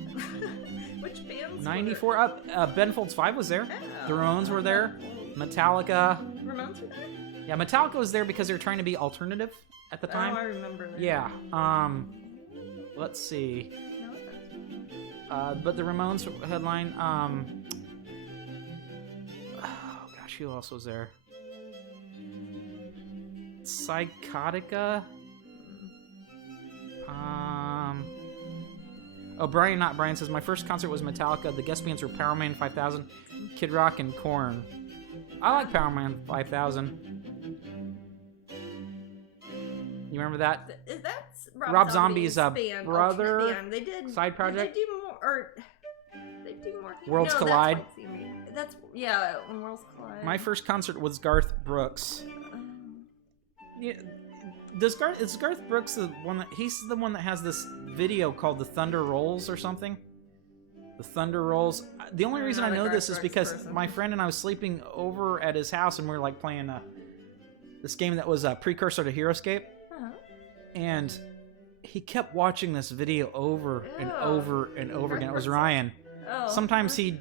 Which bands? 94. Ben Folds 5 was there. Oh, The Ramones were there. Metallica. Ramones were there? Yeah, Metallica was there because they were trying to be alternative at the time. Oh, I remember that. Yeah. Let's see. No, that's... But the Ramones headline. Oh gosh, who else was there? Psychotica. Oh, Brian says my first concert was Metallica. The guest bands were Powerman 5000, Kid Rock, and Korn. I like Powerman 5000. You remember that? That's Rob Zombie's band, brother band. They did side project. Did they do more? Or they do more? Worlds no, Collide. That's yeah. When Worlds Collide. My first concert was Garth Brooks. Yeah, is Garth Brooks the one that he's the one that has this video called "The Thunder Rolls" or something? The Thunder Rolls. The only reason I know this is because my friend and I was sleeping over at his house and we were like playing this game that was a precursor to HeroScape. And he kept watching this video over and over and over again. It was Ryan. Sometimes he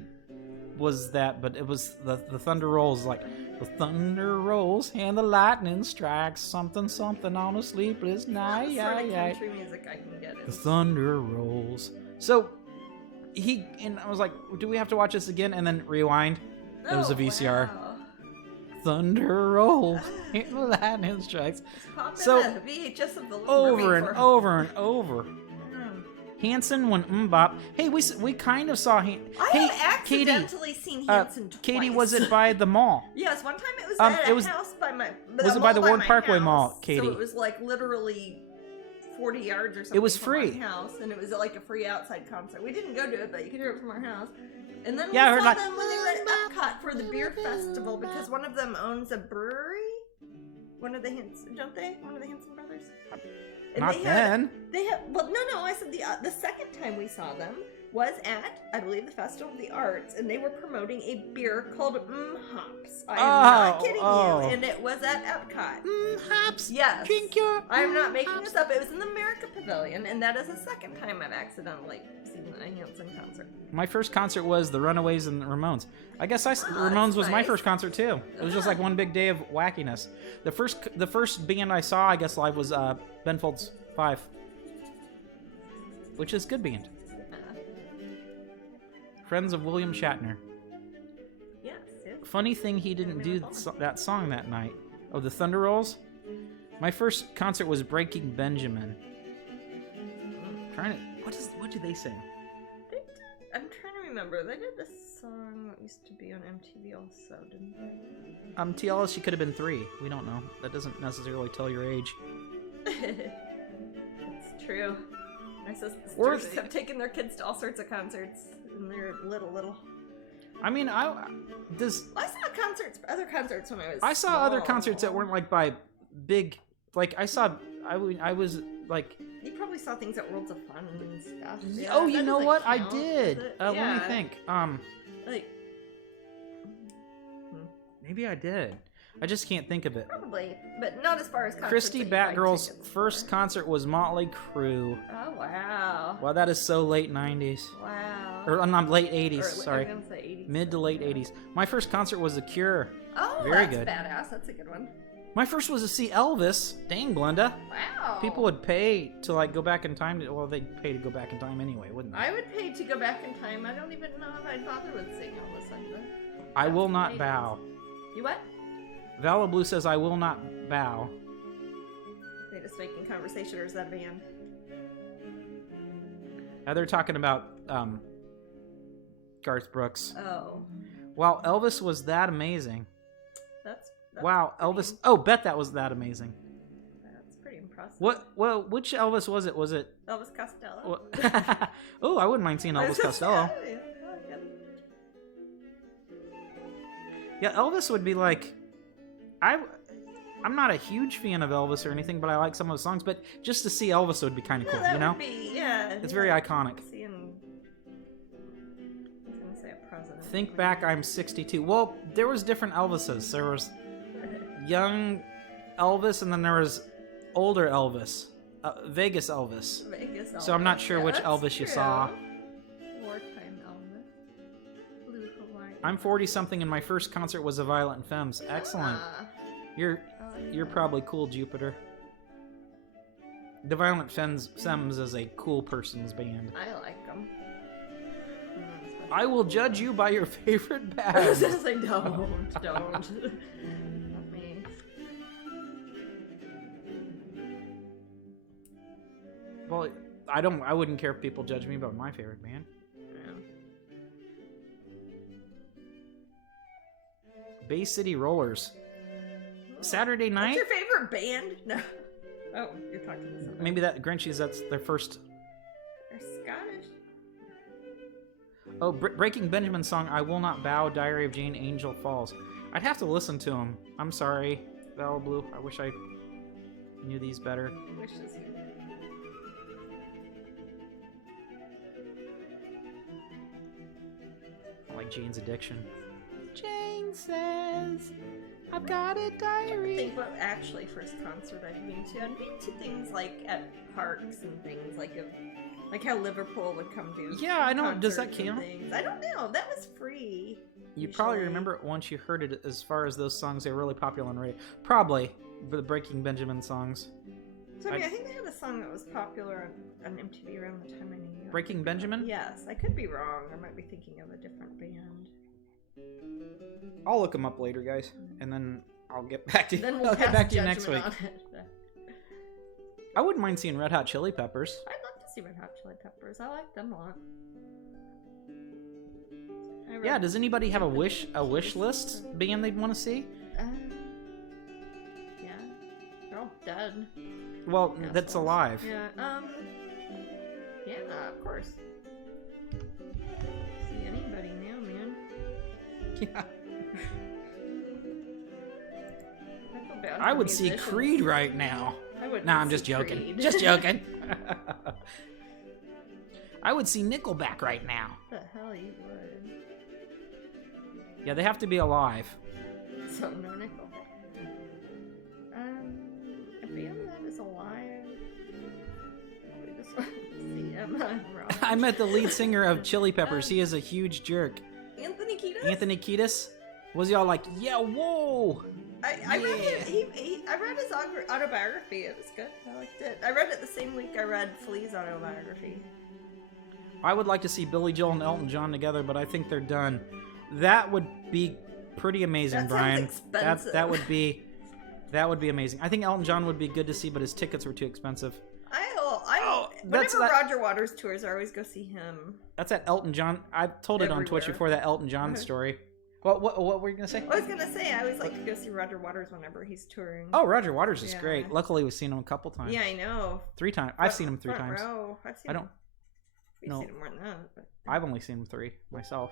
was that, but it was the thunder rolls, like the thunder rolls and the lightning strikes, something something on a sleepless night. That's the sort of country music I can get. The thunder rolls. So and I was like, do we have to watch this again? And then rewind. It was a VCR. Wow. Thunder rolls and the lightning strikes. So VHS of the over and over and over. Hanson went bop. Hey, we kind of saw him. I have accidentally seen Hanson twice. Katie, was it by the mall? Yes, one time it was at a house by my. Was it by the Ward Parkway house, Mall, Katie? So it was like literally 40 yards or something. It was from free. My house, and it was like a free outside concert. We didn't go to it, but you could hear it from our house. And then we saw them when they were at Epcot for the beer festival because one of them owns a brewery. One of the Hanson, don't they? One of the Hanson brothers. And Not then. They had. Well, no. I said the second time we saw them was at, I believe, the Festival of the Arts, and they were promoting a beer called Hops. I am not kidding you, and it was at Epcot. Hops. Yes. Drink your. I am not making this up. It was in the America Pavilion, and that is the second time I've accidentally seen a Hanson concert. My first concert was the Runaways and the Ramones. I guess Ramones was my first concert too. It was just like one big day of wackiness. The first band I saw, I guess, live was Ben Folds 5, which is good band. Friends of William Shatner. Yes. Funny thing, he didn't do that song that night. Oh, the Thunder Rolls? My first concert was Breaking Benjamin. What do they sing? I'm trying to remember. They did this song that used to be on MTV also, didn't they? TL, she could have been 3. We don't know. That doesn't necessarily tell your age. It's true. My sisters have taken their kids to all sorts of concerts, and they're little. I mean, I saw other concerts when I was. I saw small. other concerts that weren't like by big. Like I was like. You probably saw things at Worlds of Fun and stuff. Yeah, oh, you know what? I did. Let me think. Like. Maybe I did. I just can't think of it. Probably, but not as far as concerts. Christy Batgirl's first concert was Motley Crue. Oh, wow. Wow, that is so late 90s. Wow. Or not late 80s, sorry. I was gonna say 80s. Mid to late 80s. My first concert was The Cure. Oh, very that's good. Badass. That's a good one. My first was to see Elvis. Dang, Glenda. Wow. People would pay to like go back in time. Well, they'd pay to go back in time anyway, wouldn't they? I would pay to go back in time. I don't even know if I'd bother with seeing Elvis. I will not bow. You what? Vala Blue says, I will not bow. They just making conversation, or is that a band? Now they're talking about Garth Brooks. Oh. Wow, Elvis was that amazing. That's wow, Elvis. Oh, bet that was that amazing. That's pretty impressive. Well, which Elvis was it? Was it Elvis Costello? Oh, I wouldn't mind seeing Elvis Costello. Yeah, Elvis would be like. I'm not a huge fan of Elvis or anything, but I like some of his songs. But just to see Elvis would be kind of cool, you know? It's very iconic. I was gonna say a president. Think back, I'm 62. Well, there was different Elvises. There was young Elvis, and then there was older Elvis, Vegas Elvis. So I'm not sure which Elvis you saw. Wartime Elvis. Blue Hawaii. I'm 40-something, and my first concert was a Violent Femmes. Excellent. You're probably cool, Jupiter. The Violent Femmes is a cool person's band. I like them. I will judge you by your favorite band. I was gonna say don't. Not me. Well, I wouldn't care if people judge me by my favorite band. Bay City Rollers. Saturday night? What's your favorite band? No. Oh, you're talking to somebody. Maybe that Grinchies, that's their first. They're Scottish. Oh, Breaking Benjamin's song, I Will Not Bow, Diary of Jane, Angel Falls. I'd have to listen to them. I'm sorry, Val Blue. I wish I knew these better. Wishes you. I like Jane's Addiction. Jane says, I've got a diary. I think what actually first concert I've been to. I've been to things like at parks and things like how Liverpool would come do. Yeah, I know. Does that count? I don't know. That was free. You probably remember it once you heard it. As far as those songs, they were really popular on radio. Probably the Breaking Benjamin songs. So I think they had a song that was popular on MTV around the time I knew you. Breaking Benjamin? Yes, I could be wrong. I might be thinking of a different band. I'll look them up later, guys, and then I'll get back to you. Then we'll I'll get back to you next week. I I wouldn't mind seeing Red Hot Chili Peppers. I'd love to see Red Hot Chili Peppers. I like them a lot. Yeah, does anybody have a wish list band they'd want to see? Yeah, they're all dead. Well, that's alive. Yeah. Yeah, of course. See anybody now, man. Yeah. I would see Creed right now. Nah, I'm just joking. Creed. Just joking. I would see Nickelback right now. What the hell you would? Yeah, they have to be alive. So no Nickelback. A band that is alive. We just want to see Emma Rock. I met the lead singer of Chili Peppers. He is a huge jerk. Anthony Kiedis? Anthony Kiedis? Was he all like, yeah, whoa? I read his autobiography. It was good. I liked it. I read it the same week I read Flea's autobiography. I would like to see Billy Joel and Elton John together, but I think they're done. That would be pretty amazing, Brian. That would be amazing. I think Elton John would be good to see, but his tickets were too expensive. that's whenever Roger Waters tours, I always go see him. That's that Elton John. I've told it on Twitch Everywhere. before, that Elton John story. What were you gonna say? I was gonna say I always like to go see Roger Waters whenever he's touring. Oh, Roger Waters is great. Luckily, we've seen him a couple times. Yeah, I know. 3 times. I've seen him 3 times. Row. I've seen I don't. We've No. seen him more than that. But... I've only seen him 3 myself.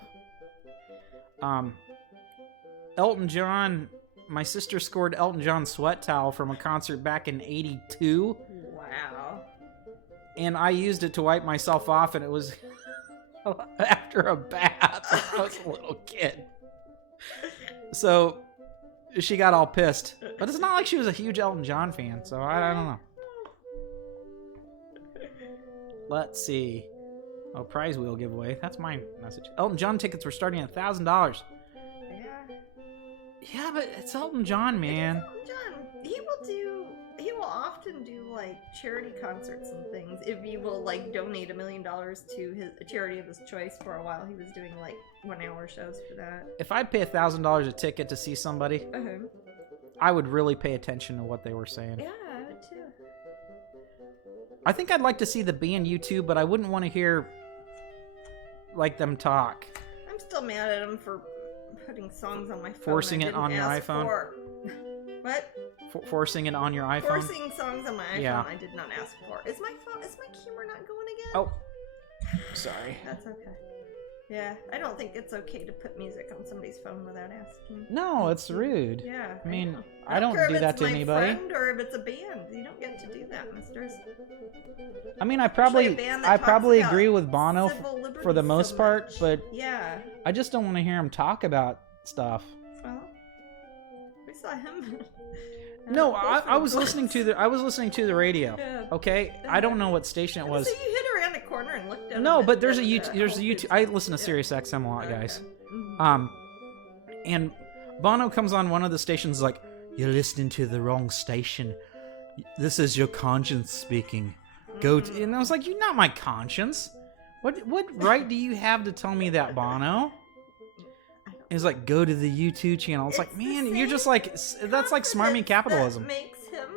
Elton John. My sister scored Elton John sweat towel from a concert back in '82. Wow. And I used it to wipe myself off, and it was after a bath. I was a little kid. So she got all pissed. But it's not like she was a huge Elton John fan, so I don't know. Let's see. Oh, prize wheel giveaway. That's my message. Elton John tickets were starting at $1,000. Yeah. Yeah, but it's Elton John, man. Elton John. He will often do like charity concerts and things. If he will like donate $1 million to a charity of his choice. For a while, he was doing like 1-hour shows for that. If I'd pay $1,000 a ticket to see somebody, I would really pay attention to what they were saying. Yeah, I would too. I think I'd like to see the band U2, but I wouldn't want to hear like them talk. I'm still mad at him for putting songs on my phone. Forcing it on your iPhone? What? Forcing it on your iPhone? Forcing songs on my iPhone. Yeah. I did not ask for. Is my camera not going again? Oh, sorry. That's okay. Yeah, I don't think it's okay to put music on somebody's phone without asking. No, it's rude. Yeah. I mean, know. I don't do that to anybody. Friend or if it's a band, you don't get to do that, misters. I mean, I probably agree with Bono for the most part, but yeah, I just don't want to hear him talk about stuff. Well, we saw him. No, I was listening to the radio. Yeah. Okay, I don't know what station it was. So you hit around a corner and looked at. No, but there's a YouTube. I listen to Sirius XM a lot, guys. And Bono comes on one of the stations like, "You're listening to the wrong station. This is your conscience speaking. Go to," and I was like, "You're not my conscience. What right do you have to tell me that, Bono?" He's like, "Go to the YouTube channel." It's like, man, you're just like, that's like smarmy capitalism. That makes him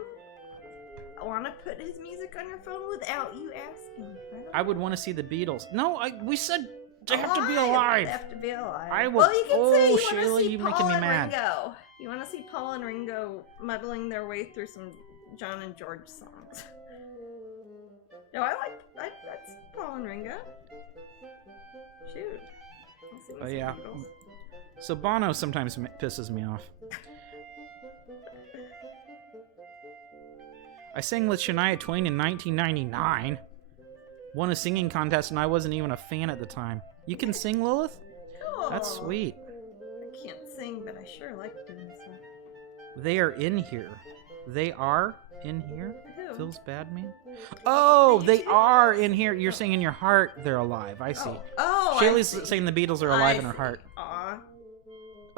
want to put his music on your phone without you asking. I would want to see the Beatles. No, we said they have to be alive. They have to be alive. I will. Well, you can say you want Shayla, to see you're Paul making me and mad. Ringo. You want to see Paul and Ringo muddling their way through some John and George songs. No, that's Paul and Ringo. Shoot. Oh yeah. So Bono sometimes pisses me off. I sang with Shania Twain in 1999. Won a singing contest and I wasn't even a fan at the time. You can sing, Lilith? Cool. That's sweet. I can't sing, but I sure like doing stuff. They are in here. They are in here? Who? Feels bad, man? Oh, they are in here. You're saying in your heart they're alive. I see. Oh, Shaylee's saying the Beatles are alive in her heart. Aw.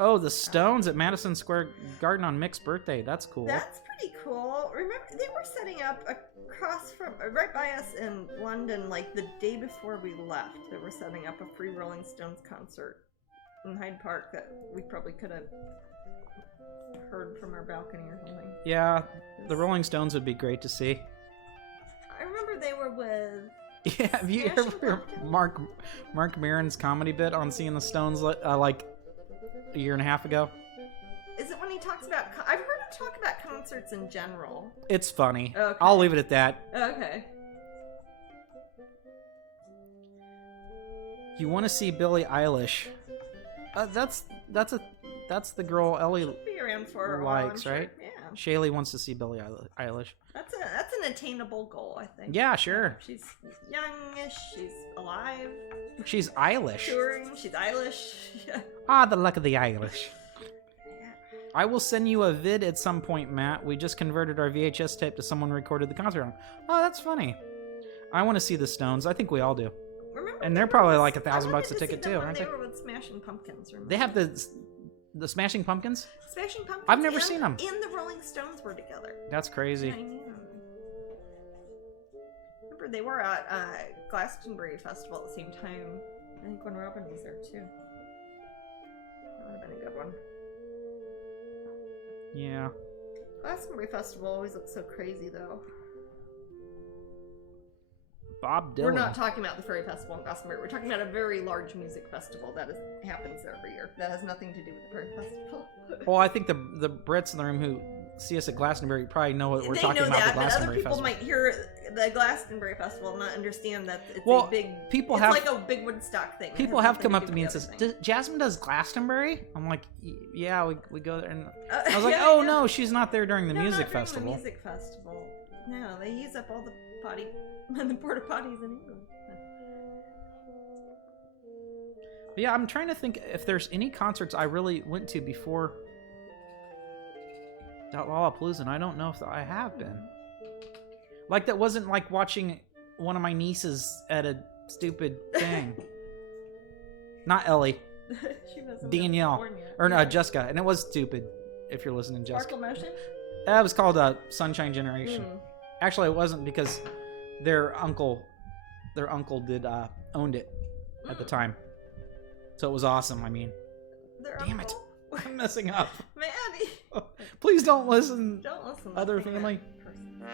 Oh, the Stones at Madison Square Garden on Mick's birthday. That's cool. That's pretty cool. Remember, they were setting up across from, right by us in London, like the day before we left. They were setting up a free Rolling Stones concert in Hyde Park that we probably could have heard from our balcony or something. Yeah, the Rolling Stones would be great to see. I remember they were with... Yeah, have you ever heard Mark Maron's comedy bit on seeing the Stones like a year and a half ago? Is it when he talks about... I've heard him talk about concerts in general. It's funny. Okay. I'll leave it at that. Okay. You want to see Billie Eilish? That's the girl Ellie She'll be around for a while, likes, I'm right? sure. Yeah. Shaylee wants to see Billie Eilish. That's an attainable goal, I think. Yeah, sure. She's youngish. She's alive. She's Eilish. Touring. She's Eilish. Ah, the luck of the Eilish. I will send you a vid at some point, Matt. We just converted our VHS tape to someone recorded the concert on. Oh, that's funny. I want to see the Stones. I think we all do. Remember, and they're probably like $1,000 a ticket too, aren't they? They were with Smashing Pumpkins. Remember? They have the Smashing Pumpkins? Smashing Pumpkins. I've never seen them. And the Rolling Stones were together. That's crazy. I know. Remember, they were at Glastonbury Festival at the same time. I think when Robin was there too. That would have been a good one. Yeah. Glastonbury Festival always looks so crazy, though. Bob Dylan. We're not talking about the Fairy Festival in Glastonbury. We're talking about a very large music festival that happens every year. That has nothing to do with the Fairy Festival. Well, I think the Brits in the room who see us at Glastonbury probably know what we're talking about. The Glastonbury but other people Festival. might hear the Glastonbury Festival and not understand that it's Well, a big. people it's have- like a big Woodstock thing. It People has have come nothing up do to me and with says, the other thing. Jasmine does Glastonbury? I'm like, yeah, we go there. And I was like, yeah, oh yeah. no, she's not there during the No, music not during festival. The music festival. No, they use up all the porta potties in England. But yeah, I'm trying to think if there's any concerts I really went to before that Lollapalooza, and I don't know if I have been. Like, that wasn't like watching one of my nieces at a stupid thing. Not Ellie. She was in Danielle. California. Or no, Yeah. Jessica. And it was stupid, if you're listening, Jessica. Sparkle Motion? That was called Sunshine Generation. Mm. Actually, it wasn't, because their uncle did owned it at the time. So it was awesome. I mean, Their damn it. uncle? I'm messing up. Maddie! Please don't listen. Don't listen to Other the thing family? that person.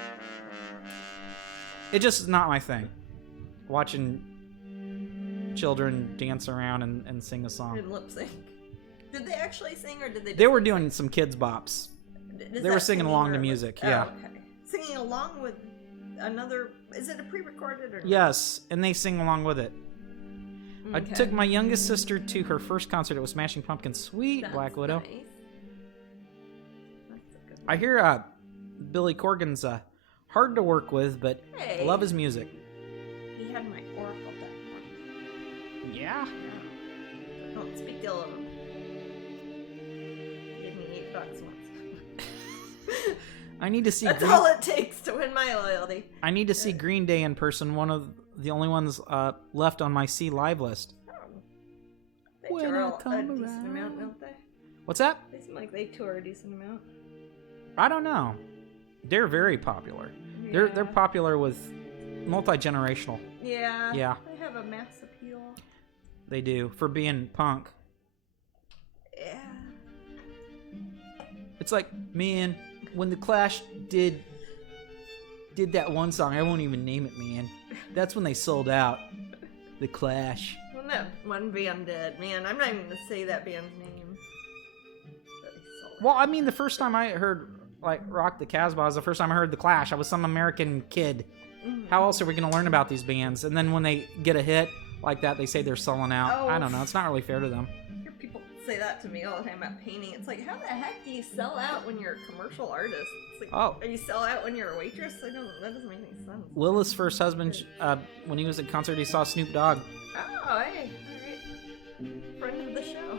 It just is not my thing. Watching children dance around and sing a song. And lip sync. Did they actually sing or did they? They were doing some kids bops. Is they were that singing along or to was- music, Oh, yeah. okay. Singing along with another. Is it a pre-recorded or? Yes, and they sing along with it. No? I Okay. took my youngest sister to her first concert. It was Smashing Pumpkins' Sweet That's Black Widow. nice. That's a good I hear Billy Corgan's hard to work with, but Hey. I love his music. He had my Oracle deck once. Yeah. Yeah. Don't speak ill of him. He gave me $8 once. I need to see That's Green, all it takes to win my loyalty. I need to see Green Day in person, one of the only ones left on my See Live list. Oh. They When tour I a come decent around. amount, don't they? What's that? They seem like they tour a decent amount. I don't know. They're very popular. They're Yeah. popular with multi-generational. Yeah. Yeah. They have a mass appeal. They do, for being punk. Yeah. It's like, man, when the Clash did that one song, I won't even name it, man. That's when they sold out. The Clash. Well, no, one band did. Man, I'm not even going to say that band's name. But they sold Well, I mean, the first time I heard, like, Rock the Casbah was the first time I heard The Clash. I was some American kid. Mhm. How else are we going to learn about these bands? And then when they get a hit like that, they say they're selling out. Oh. I don't know. It's not really fair to them. I hear people say that to me all the time about painting. It's like, how the heck do you sell out when you're a commercial artist? It's like, Oh. or you sell out when you're a waitress? That doesn't make any sense. Lilith's first husband, when he was at concert, he saw Snoop Dogg. Oh, hey, alright. Friend of the show.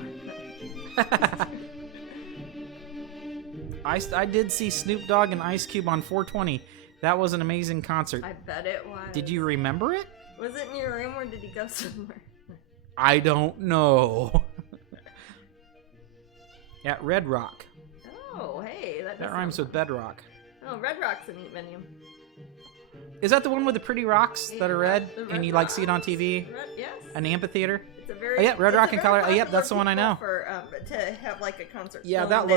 I did see Snoop Dogg and Ice Cube on 420. That was an amazing concert. I bet it was. Did you remember it? Was it in your room or did he go somewhere? I don't know. At Red Rock. Oh, hey, that, That rhymes with bedrock. Oh, Red Rock's a neat venue. Is that the one with the pretty rocks that are red? The And you like see it on TV? Yes. An amphitheater? It's a very. Oh, yeah, Red it's Rock a in very Colorado. Yep, popular that's the one I people know. For to have like a concert. Yeah, film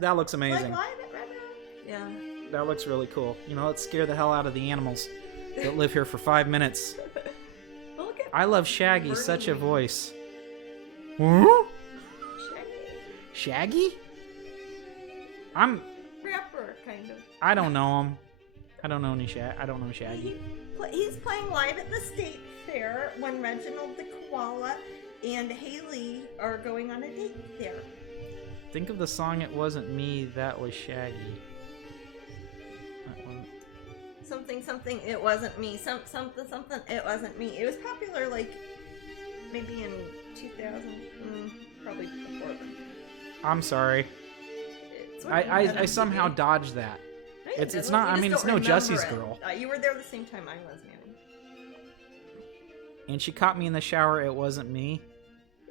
that looks amazing. Like live at Red Rock. Yeah. That looks really cool. You know, let's scare the hell out of the animals that live here for 5 minutes. Well, look at I love Shaggy, Bernie. such a voice. Huh? Shaggy. Shaggy? Rapper, kind of. I don't know him. I don't know any I don't know Shaggy. He's playing live at the state fair when Reginald the koala and Haley are going on a date there. Think of the song It Wasn't Me, That Was Shaggy. That one. Something, it wasn't me. Something, it wasn't me. It was popular like maybe in 2000, probably before then. I'm sorry. It's when you had I MTV. somehow dodged that. No, you It's didn't. not. You I just mean, it's don't no remember Jesse's it. girl. You were there the same time I was, man. And she caught me in the shower. It wasn't me.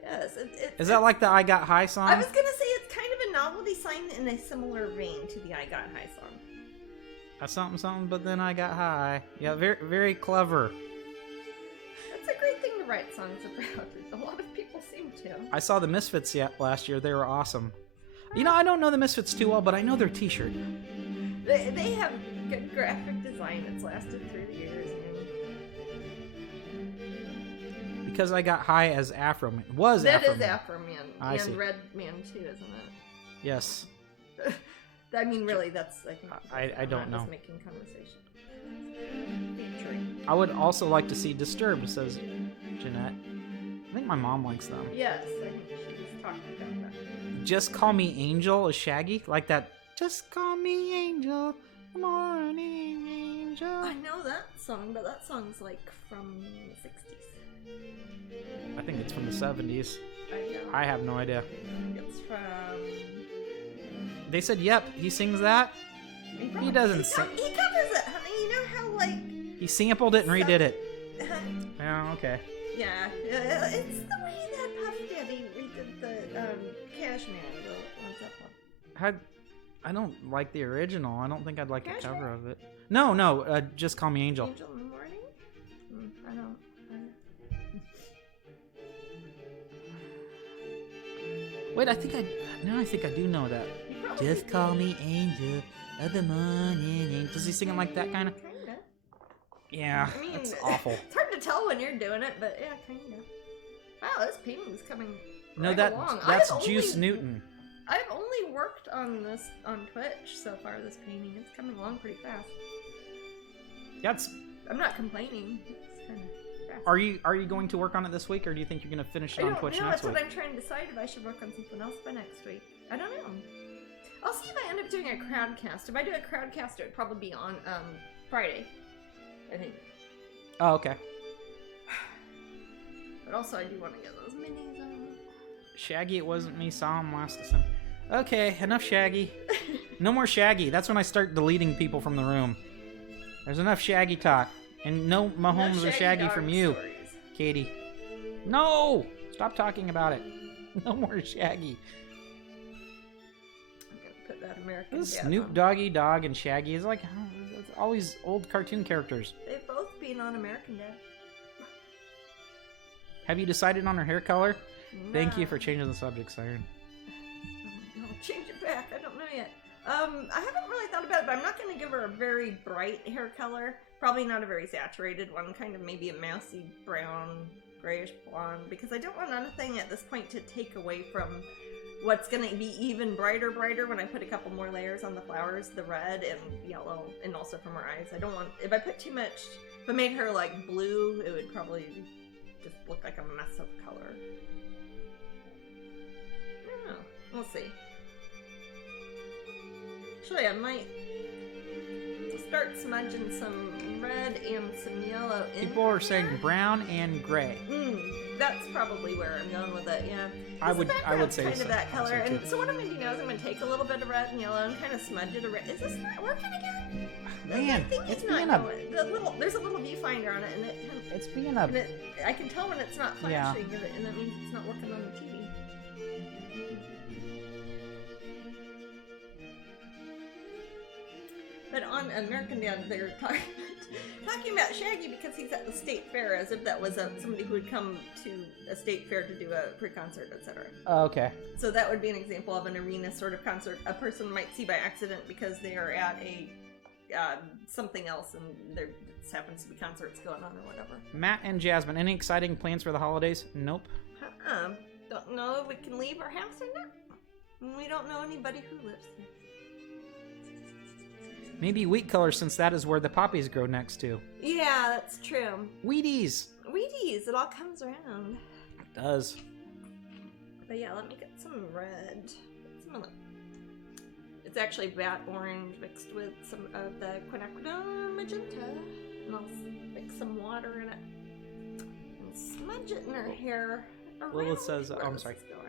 Yes. Is that like the I Got High song? I was gonna say it's kind of a novelty sign in a similar vein to the I Got High song. Something, but then I got high. Yeah, very, very clever. That's a great thing to write songs about. A lot of people seem to. I saw the Misfits last year. They were awesome. You know, I don't know the Misfits too well, but I know their T-shirt. They have good graphic design that's lasted through the years. Man. because I got high as Afro Man. Was That Afro is Man. Afro Man. I and see. Red Man too, isn't it? Yes. I mean, really, that's, I think... I don't know. Just making conversation. Featuring. I would also like to see Disturbed, says Jeanette. I think my mom likes them. Yes, I think she's talking about that. Just Call Me Angel is Shaggy. Like that, Just Call Me Angel, morning angel. I know that song, but that song's like from the 60s. I think it's from the 70s. I know. I have no idea. It's from... They said, yep, he sings that. He doesn't sing. He covers it, honey. You know how, like... He sampled it and redid it. Uh-huh. Oh, okay. Yeah, it's the way that Puff Daddy redid the Cashman, the What's Up one. I don't like the original. I don't think I'd like a Cashmere? cover of it. No, Just Call Me Angel. Angel in the Morning? I don't... Wait, I think I do know that. Just call me angel of the morning. Does he sing it like that kind of? Kinda. Yeah, I mean, that's awful. It's hard to tell when you're doing it, but yeah, kinda. Wow, this painting's coming No, right along. that's Juice Newton. I've only worked on this on Twitch so far, this painting. It's coming along pretty fast. That's. I'm not complaining. It's kind of fast. Are you going to work on it this week, or do you think you're going to finish it on Twitch next That's week? what I'm trying to decide, if I should work on something else by next week. I don't know. I'll see if I end up doing a crowdcast. If I do a crowdcast, it would probably be on Friday, I think. Oh, okay. But also, I do want to get those minis on. Shaggy, it wasn't me. Saw him last December. Okay, enough Shaggy. No more Shaggy. That's when I start deleting people from the room. There's enough Shaggy talk. And no Mahomes or Shaggy from you, stories. Katie. No! Stop talking about it. No more Shaggy. I'm gonna put that American This Dad Snoop on. Doggy Dog and Shaggy is like it's always old cartoon characters. They've both been on American Dad. Have you decided on her hair color? Thank you Nah. for changing the subject, Siren. I'll change it back. I don't know yet. I haven't really thought about it, but I'm not going to give her a very bright hair color. Probably not a very saturated one. Kind of maybe a mousy brown, grayish blonde. Because I don't want anything at this point to take away from what's going to be even brighter when I put a couple more layers on the flowers. The red and yellow, and also from her eyes. I don't want... If I put too much... If I made her like blue, it would probably just look like a mess of color. I don't know. We'll see. Actually, I might start smudging some red and some yellow in. People are saying brown and gray. That's probably where I'm going with it. Yeah. I would say kind so. of that color. Also, too. And so what I'm going to do now is I'm going to take a little bit of red and yellow and kind of smudge it around. Is this not working again? Man, The thing it's is not being a. going. There's a little viewfinder on it, and it. It's being a. And I can tell when it's not Yeah. flashing, and that means it's not working on the TV. But on American Dad, they're talking about Shaggy because he's at the state fair, as if that was somebody who would come to a state fair to do a pre-concert, etc. Oh, okay. So that would be an example of an arena sort of concert a person might see by accident because they are at a something else and there just happens to be concerts going on or whatever. Matt and Jasmine, any exciting plans for the holidays? Nope. Don't know if we can leave our house or not. We don't know anybody who lives there. Maybe wheat color, since that is where the poppies grow next to. Yeah, that's true. Wheaties. Wheaties, it all comes around. It does. But yeah, let me get some red. Some of the... It's actually bat orange mixed with some of the quinacridone magenta. And I'll mix some water in it. And smudge it in her hair. Lilith says, where I'm this sorry. is going.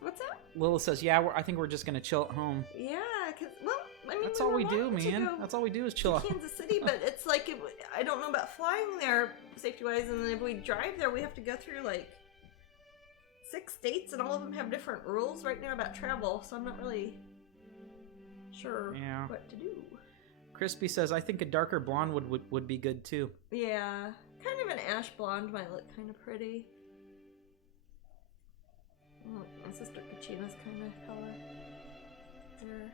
What's that? Lilith says, yeah, I think we're just going to chill at home. Yeah, because, well, I mean, That's we all were we do, wanting to man. go That's all we do is chill to out. Kansas City, but it's like, I don't know about flying there safety-wise, and then if we drive there, we have to go through, like, 6 states, and all of them have different rules right now about travel, so I'm not really sure what to do. Crispy says, I think a darker blonde would be good, too. Yeah, kind of an ash blonde might look kind of pretty. Oh, my sister Kachina's kind of color. There.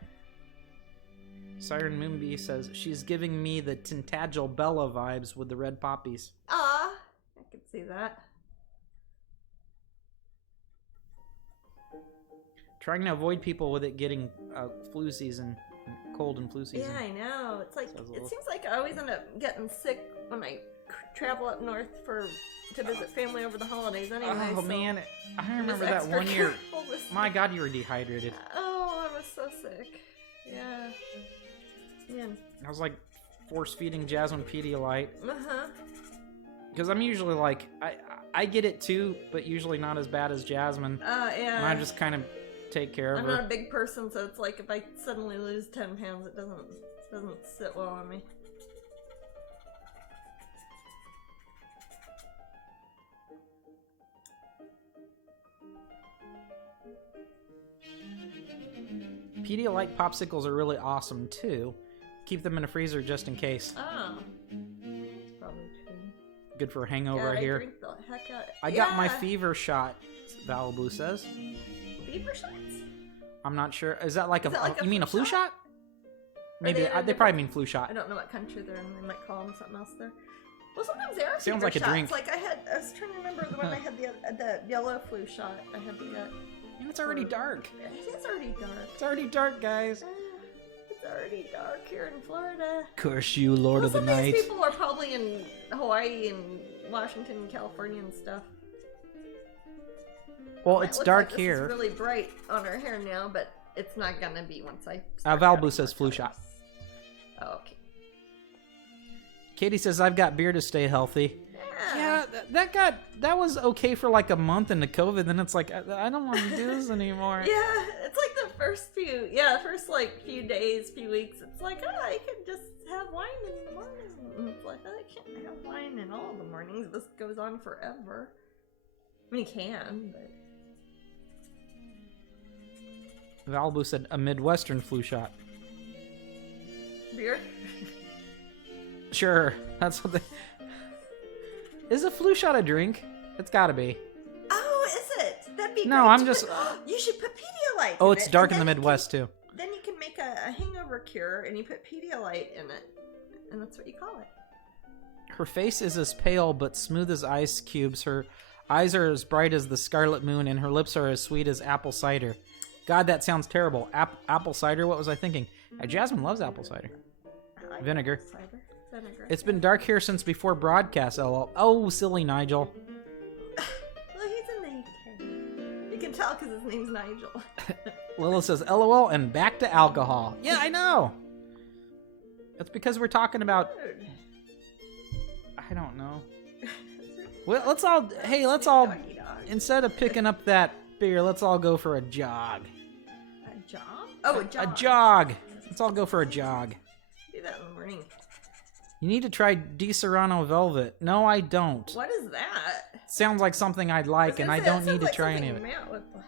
Siren Moonbee says, she's giving me the Tintagel Bella vibes with the red poppies. Ah, I can see that. Trying to avoid people with it getting flu season, cold and flu season. Yeah, I know. It's like, Sounds a it little- seems like I always end up getting sick when I travel up north to visit family over the holidays anyway. Oh, so man. I I'm remember just that extra one year. careful this My God, you were dehydrated. Oh, I was so sick. Yeah. Man. I was like force-feeding Jasmine Pedialyte. Uh-huh. Because I'm usually like, I get it too, but usually not as bad as Jasmine. Yeah. And I just kind of take care of I'm her. not a big person, so it's like if I suddenly lose 10 pounds, it doesn't sit well on me. Pedialyte popsicles are really awesome too. Keep them in a freezer just in case. Oh. Probably true. Good for a hangover God, I here. drink the heck out. I got my fever shot, Valaboo says. Fever shots? I'm not sure. Is that like Is that like a you mean a flu flu shot? Maybe they in a they probably mean flu I shot. don't know what country they're in. They might call them something else there. Well, sometimes they are Sounds fever like a shots. drink. Like I was trying to remember the one I had the yellow flu shot. I had to get. And it's already dark. It is already dark. It's already dark, guys. It's already dark here in Florida. Curse you, Lord of the Some of Night. these people are probably in Hawaii and Washington and California and stuff. Well, It it's looks dark like here. This is really bright on our hair now, but it's not gonna be once I. Valaboo says flu shot. Oh, okay. Katie says I've got beer to stay healthy. Yeah, that was okay for like a month into COVID. Then it's like I don't want to do this anymore. Yeah, it's like the first like few days, few weeks. It's like, oh, I can just have wine in the morning. And it's like, oh, I can't have wine in all the mornings. This goes on forever. I mean, you can, but Valaboo said a Midwestern flu shot. beer. Sure, that's what they. Is a flu shot a drink? It's gotta be. Oh, is it? That'd be No, great I'm to just- put- you should put Pedialyte. Oh, in it's it, dark and in the then you Midwest too. Then you can make a hangover cure, and you put Pedialyte in it, and that's what you call it. Her face is as pale but smooth as ice cubes. Her eyes are as bright as the scarlet moon, and her lips are as sweet as apple cider. God, that sounds terrible. Apple cider? What was I thinking? Jasmine loves apple cider. I like Vinegar. apple cider. Vinegar. It's been dark here since before broadcast, lol. Oh, silly Nigel. Well, he's in the UK. You can tell because his name's Nigel. Lila says, LOL, and back to alcohol. Yeah, I know. That's because we're talking about... Dude. I don't know. Well, let's all... Hey, let's all... Doggy dog. Instead of picking up that beer, let's all go for a jog. A job? Oh, a job. A jog. Let's all go for a jog. Do that in the morning. You need to try Di Serrano Velvet. No, I don't. What is that? Sounds like something I'd like, and I don't need to try any of it. Matt would like.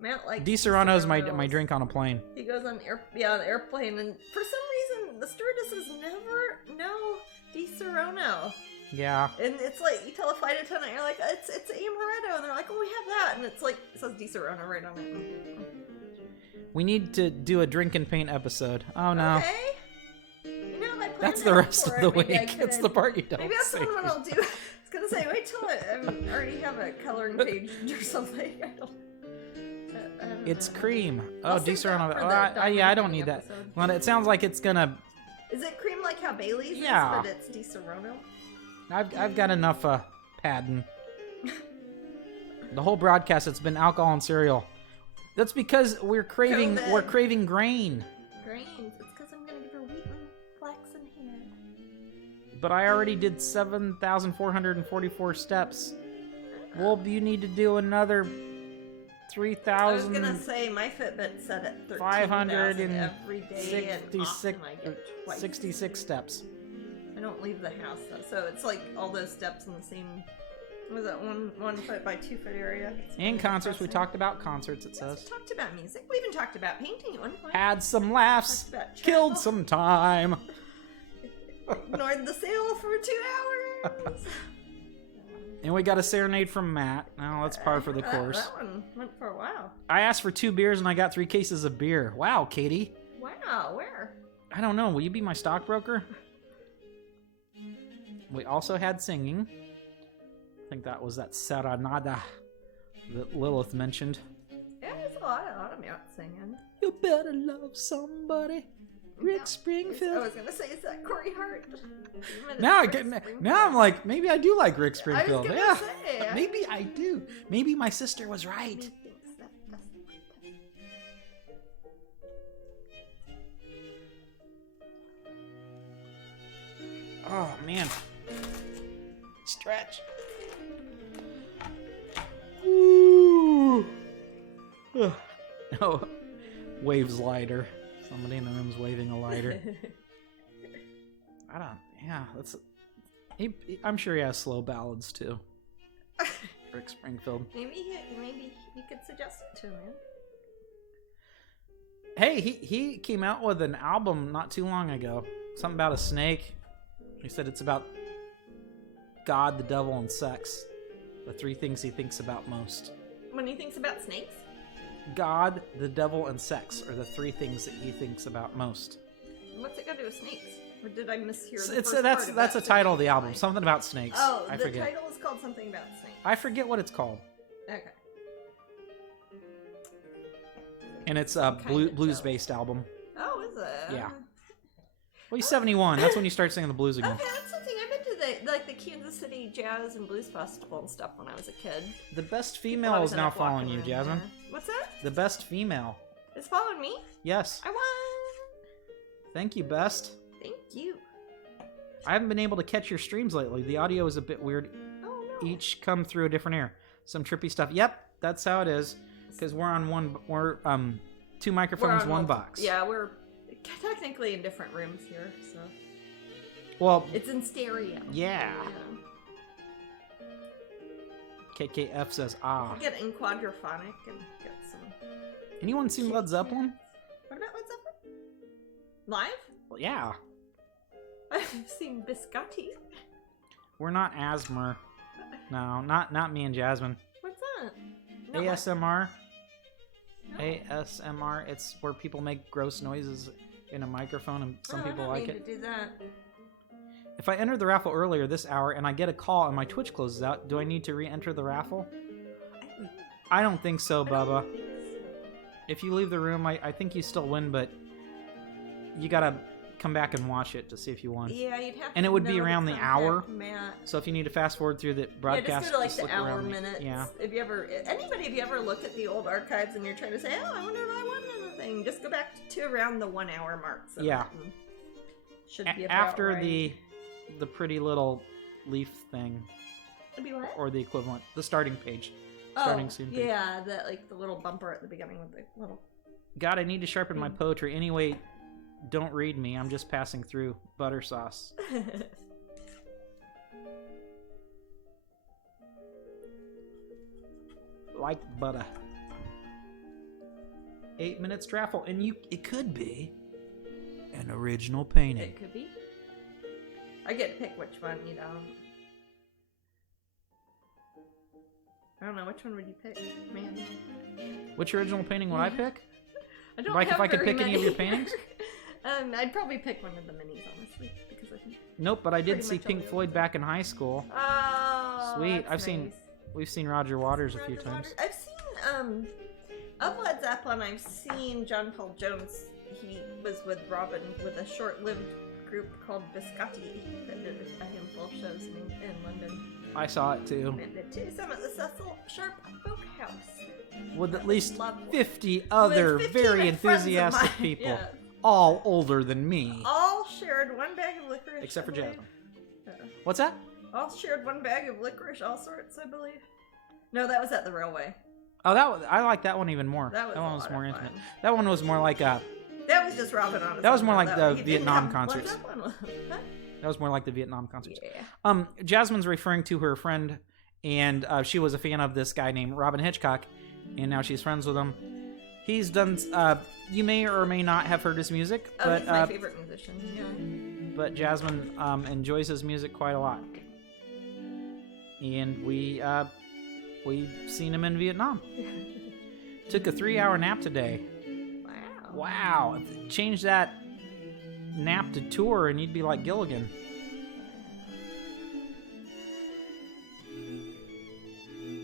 Matt likes Di Serrano's my Serranos. drink on a plane. He goes on the airplane, and for some reason the stewardesses never know Di Serrano. Yeah. And it's like you tell a flight attendant, you're like, it's amaretto, and they're like, oh, we have that, and it's like it says Di Serrano right on it. We need to do a drink and paint episode. Oh no. Okay. You know, I planned That's the out rest for of it. the Maybe I week. It's could've- the part you don't Maybe that's say. what I'll do. I was gonna say, wait till I already have a coloring page or something. I don't It's know. cream. I'll Oh, save Di that Serrano. for Oh, the yeah, I don't Dominican need that. episode. Well, it sounds like it's gonna. Is it cream like how Bailey's Yeah. is, but it's Di Serrano? I've got enough padding. The whole broadcast, it's been alcohol and cereal. That's because we're craving COVID. grain. Grains. It's because I'm gonna give her wheat and flaxen hair. But I already did 7,444 steps. Well, you need to do another I was 3,000. gonna say my Fitbit set at 13,000 566 every day, and often I get twice. 66 steps. I don't leave the house though, so it's like all those steps in the same. Was that 1 foot by 2 foot area? It's And pretty concerts. We impressive. talked about concerts, it Yes, says. we talked about music. We even talked about painting at one point. Had some laughs. Talked about Killed travel. some time. Ignored the sale for 2 hours. And we got a serenade from Matt. Now that's par for the course. That one went for a while. I asked for 2 beers and I got 3 cases of beer. Wow, Katie. Wow, where? I don't know. Will you be my stockbroker? We also had singing. I think that was that Serenada that Lilith mentioned. Yeah, it's out singing. You better love somebody. Rick Springfield. I was gonna say, is that Corey Hart? Now I'm like, maybe I do like Rick Springfield. I was Yeah, gonna say, maybe I do. Maybe my sister was right. Oh man, stretch. Ooh. Oh, waves lighter. Somebody in the room's waving a lighter. I don't. Yeah, that's. I'm sure he has slow ballads too. Rick Springfield. Maybe you could suggest it to him, man. Hey, he came out with an album not too long ago. Something about a snake. He said it's about God, the devil, and sex. The 3 things he thinks about most. When he thinks about snakes? God, the devil, and sex are the 3 things that he thinks about most. What's it got to do with snakes? Or did I mishear the It's first part of that's that the title of the album. Something about snakes. Oh, I the forget. title is called something about snakes. I forget what it's called. Okay. And it's a blues-based album. Oh, is it? Yeah. Well, he's 71. That's when you start singing the blues again. Okay, that's something. I've been to the Kansas City Jazz and Blues Festival and stuff when I was a kid. The best female is now following you, Jasmine. There. What's that? The best female. Is following me? Yes. I won. Thank you, best. Thank you. I haven't been able to catch your streams lately. The audio is a bit weird. Oh no. Each come through a different ear. Some trippy stuff. Yep, that's how it is. Because we're on 2 microphones, 1 box. Yeah, we're technically in different rooms here, so. Well, it's in stereo. Yeah. KKF says ah. Get in quadraphonic and get some. Anyone seen Led Zeppelin? What about Led Zeppelin? Live? Well, yeah. I've seen Biscotti. We're not Asmer. No, not me and Jasmine. What's that? ASMR. No. ASMR. It's where people make gross noises in a microphone, and some people like it. To do that. If I enter the raffle earlier this hour and I get a call and my Twitch closes out, do I need to re-enter the raffle? I don't think so, Bubba. If you leave the room, I think you still win, but you gotta come back and watch it to see if you won. Yeah, you'd have to. And it would be around the hour. Matt. So if you need to fast forward through the broadcast, just go to like just the look hour around minutes. Yeah. If you ever looked at the old archives and you're trying to say, oh, I wonder if I won anything, just go back to around the 1 hour mark. So yeah. Should be about after right. the pretty little leaf thing. It'd be what? Or the equivalent, the starting page. Starting soon page. Yeah, the little bumper at the beginning with the little. God, I need to sharpen my poetry. Anyway, don't read me. I'm just passing through. Butter sauce. Like butter. 8 minutes raffle, and it could be an original painting. It could be. I get to pick which one, you know. I don't know, which one would you pick, man? Which original painting would I pick? I don't like have if I could very pick any of your paintings? I'd probably pick one of the minis, honestly, because I think. Nope, but I did pretty see much Pink all Floyd of back in high school. Oh, Sweet. that's nice. We've seen Roger Waters a few times. I've seen of Led Zeppelin. I've seen John Paul Jones. He was with Robin with a short-lived group called Biscotti that did a handful of shows in London. I saw it too. And did too. Some at the Cecil Sharp Folk House. With at least lovely. 50 other 50 very friends of enthusiastic mine, people, yeah. all older than me. All shared one bag of licorice. Except for I believe. Jasmine. What's that? All shared one bag of licorice, all sorts, I believe. No, that was at the railway. Oh, I like that one even more. That one was was more fun. intimate. That one was more like a. That was just Robin on his That was own, more like though. the He didn't Vietnam have concerts. Huh? That was more like the Vietnam concerts. Yeah. Jasmine's referring to her friend, and she was a fan of this guy named Robin Hitchcock, and now she's friends with him. He's done. You may or may not have heard his music, but he's my favorite musician. Yeah. But Jasmine enjoys his music quite a lot, and we've seen him in Vietnam. Took a 3-hour nap today. Wow. Change that nap to tour and you'd be like Gilligan.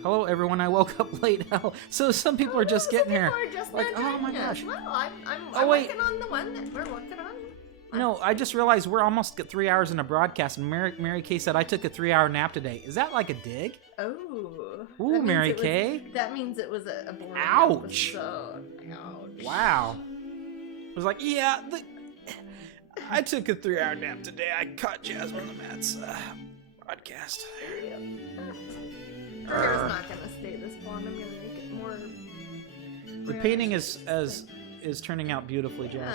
Hello, everyone. I woke up late. So some people are just getting here. People are just Like, now oh my joining us. gosh. Well, I'm Oh, wait. working on the one that we're working on. No, I just realized we're almost at 3 hours in a broadcast, and Mary Kay said I took a 3-hour nap today. Is that like a dig? Oh. Ooh, Mary Kay. That means it was a boring Ouch. episode. Ouch. Wow. I was like, yeah, I took a 3-hour nap today. I caught Jasmine on the Matt's broadcast. Our hair's not gonna stay this blonde. I'm gonna make it more. The painting is turning out beautifully, Jasmine.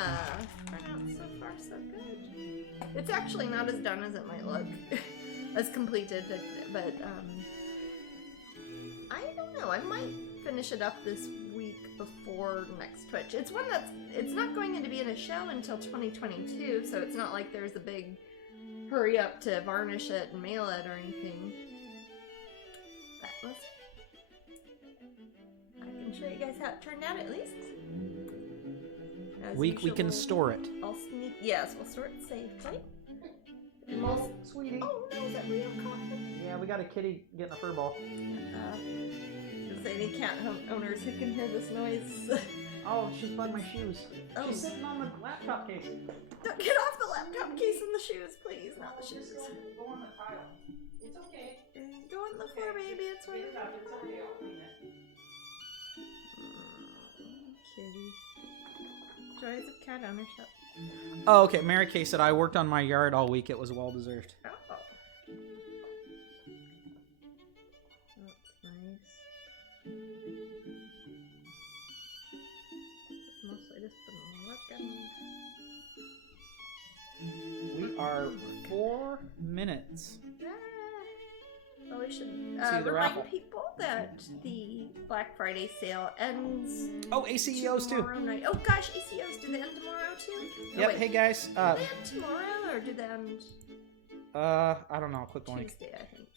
Turned out so far so good. It's actually not as done as it might look, as completed, but I don't know. I might finish it up this week before next Twitch. It's one it's not going to be in a show until 2022, so it's not like there's a big hurry up to varnish it and mail it or anything. But we'll see. I can show you guys how it turned out at least. As We usual, can store it. I'll sneak. Yes, we'll store it safely. Sweetie. Oh no, is that real coffee? Yeah, we got a kitty getting a fur ball. Is there any cat owners who can hear this noise? Oh, she's bugged my shoes. Oh. She's sitting on the laptop case. Don't get off the laptop case and the shoes, please. Not the shoes. Go on the tile. It's okay. Go on the floor, baby. It's where It's okay. I'll clean it. Kitty. Joys of cat ownership. Oh, okay. Mary Kay said I worked on my yard all week. It was well deserved. Oh. That's nice. Mostly just been looking. We are 4 minutes. Well, we should the remind raffle. people that the Black Friday sale ends. Oh, ACEOs too. tomorrow night. Oh gosh, ACOs, do they end tomorrow too? Oh, Yep. wait. Hey guys. Do they end tomorrow or do they end I don't know. Click the link. Tuesday? I think.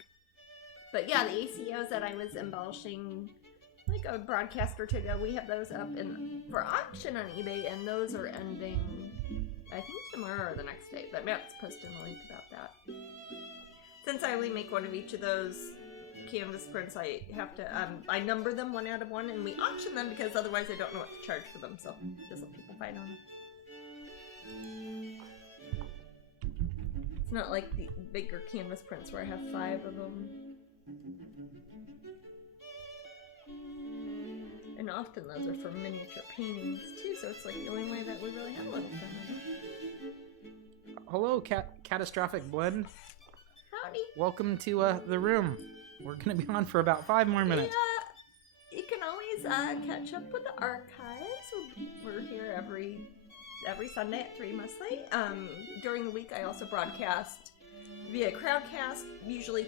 But yeah, the ACOs that I was embellishing like a broadcast or two ago, we have those up for auction on eBay, and those are ending, I think, tomorrow or the next day. But Matt's posting a link about that. Since I only make one of each of those canvas prints, I have to, I number them 1 out of 1, and we auction them because otherwise I don't know what to charge for them, so just let people fight on them. It's not like the bigger canvas prints where I have 5 of them. And often those are for miniature paintings too, so it's like the only way that we really have little for them. Hello, Catastrophic Blend. Howdy. Welcome to the room. We're gonna be on for about 5 more minutes. Yeah, you can always catch up with the archives. We're here every Sunday at 3 mostly. During the week, I also broadcast via Crowdcast, usually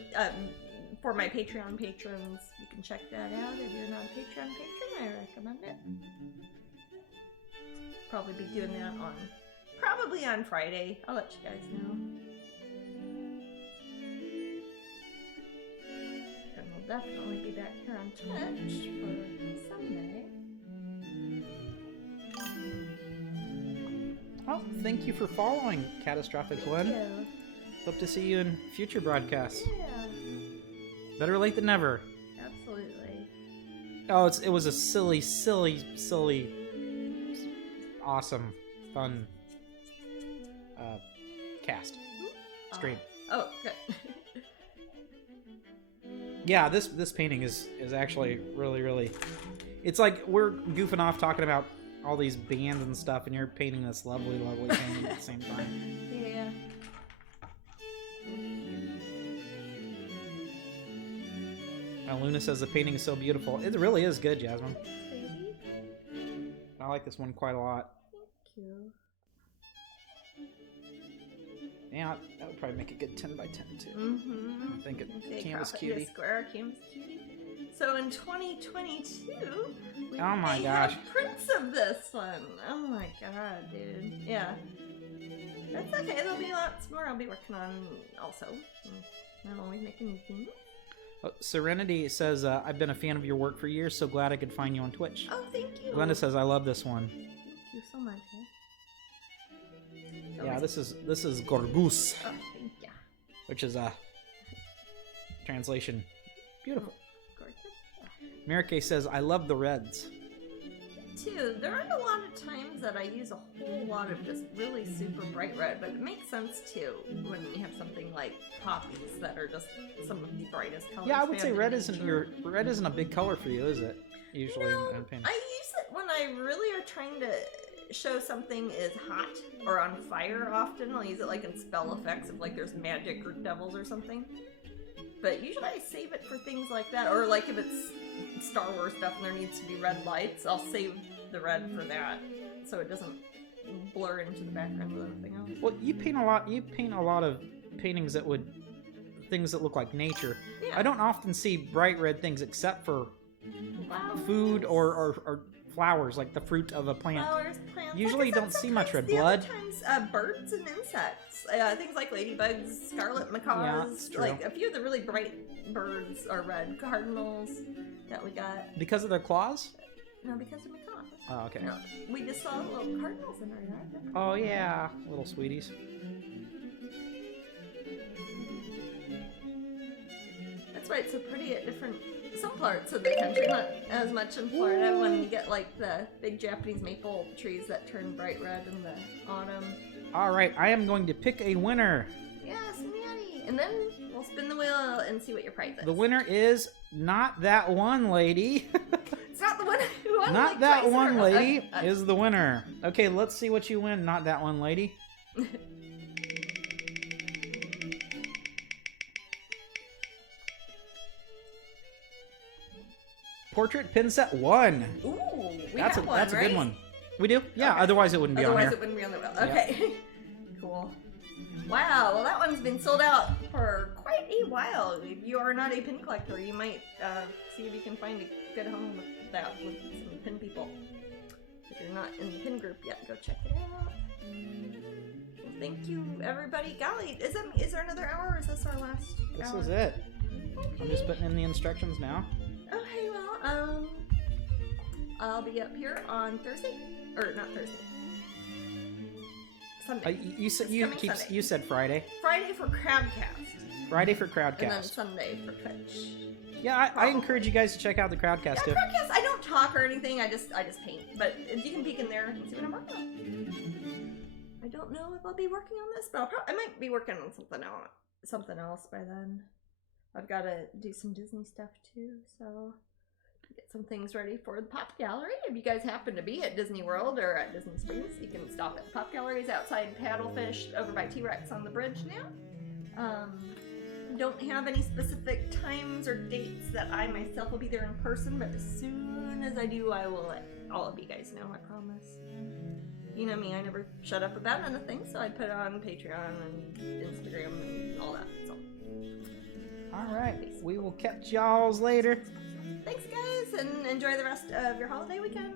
for my Patreon patrons. You can check that out if you're not a Patreon patron. I recommend it. Probably be doing that probably on Friday. I'll let you guys know. And we'll definitely be back here on Twitch for Sunday. Well, thank you for following Catastrophic Blend. Thank you. Hope to see you in future broadcasts. Yeah, Better late than never. absolutely. Oh, it was a silly, awesome, fun cast stream. Oh, good. Yeah, this painting is actually really. It's like we're goofing off talking about all these bands and stuff, and you're painting this lovely painting at the same time. Yeah. Luna says the painting is so beautiful. It really is good, Jasmine. I like this one quite a lot. Thank you. Yeah, that would probably make a good 10 by 10 too. Mm-hmm. I think it Big canvas crop- cutie. yeah, square canvas cutie. So in 2022, we Oh my may gosh. have prints of this one. Oh my god, dude. Yeah. That's okay. There'll be lots more I'll be working on also. I'm always making new things. Oh, Serenity says, I've been a fan of your work for years, so glad I could find you on Twitch. Oh, thank you. Glenda says, I love this one. Thank you so much. Yeah, this is Gorgus, Oh, thank you. which is a translation. Beautiful. Gorgeous. Mary Kay says, I love the reds. Too. There aren't a lot of times that I use a whole lot of just really super bright red, but it makes sense too when you have something like poppies that are just some of the brightest colors. Yeah, I would say found red in isn't nature. red isn't a big color for you, is it? Usually in painting. I use it when I really are trying to show something is hot or on fire often. I'll use it like in spell effects if like there's magic or devils or something. But usually I save it for things like that. Or like if it's Star Wars stuff and there needs to be red lights, I'll save the red for that. So it doesn't blur into the background with anything else. Well, you paint a lot of paintings that would things that look like nature. Yeah. I don't often see bright red things except for Flowers. food or flowers, like the fruit of a plant. Flowers, plants. Usually Like you I don't said, see much red sometimes blood. The other times, birds and insects. Things like ladybugs, scarlet macaws. Yeah, it's true. Like a few of the really bright birds are red. Cardinals that we got. Because of their claws? No, because of macaws. Oh, okay. No, we just saw little cardinals in our yard. Oh yeah, little sweeties. That's why it's so pretty at some parts of the country, not as much in Florida when you get like the big Japanese maple trees that turn bright red in the autumn. All right, I am going to pick a winner. Yes, Natty. And then we'll spin the wheel and see what your prize is. The winner is not that one lady. It's not the one who won. Not like, that twice one in a row. lady is the winner. Okay, let's see what you win. Not that one lady. Portrait pin set 1. Ooh, we That's have a one, that's a right? good one. We do? Yeah, Okay. otherwise it wouldn't be Otherwise on it here. wouldn't be on the wheel. Okay. Cool. Wow, well that one's been sold out for quite a while. If you are not a pin collector, you might see if you can find a good home with that, with some pin people. If you're not in the pin group yet, go check it out. Well, thank you, everybody. Golly, is there another hour or is this our last This hour? is it. Okay. I'm just putting in the instructions now. Okay, well, I'll be up here on Thursday, or not Thursday, Sunday. You said It's coming Sunday. you said Friday. Friday for Crowdcast, Friday for and then Crowdcast. Sunday for Twitch. Yeah, I encourage you guys to check out the Crowdcast Yeah, too. Crowdcast. I don't talk or anything. I just paint. But you can peek in there and see what I'm working on. I don't know if I'll be working on this, but I might be working on something else by then. I've got to do some Disney stuff too, so get some things ready for the Pop Gallery. If you guys happen to be at Disney World or at Disney Springs, you can stop at the Pop Galleries outside Paddlefish over by T-Rex on the bridge now. Don't have any specific times or dates that I myself will be there in person, but as soon as I do, I will let all of you guys know, I promise. You know me, I never shut up about anything, so I put it on Patreon and Instagram and all that, so. All right, we will catch y'all's later. Thanks, guys, and enjoy the rest of your holiday weekend.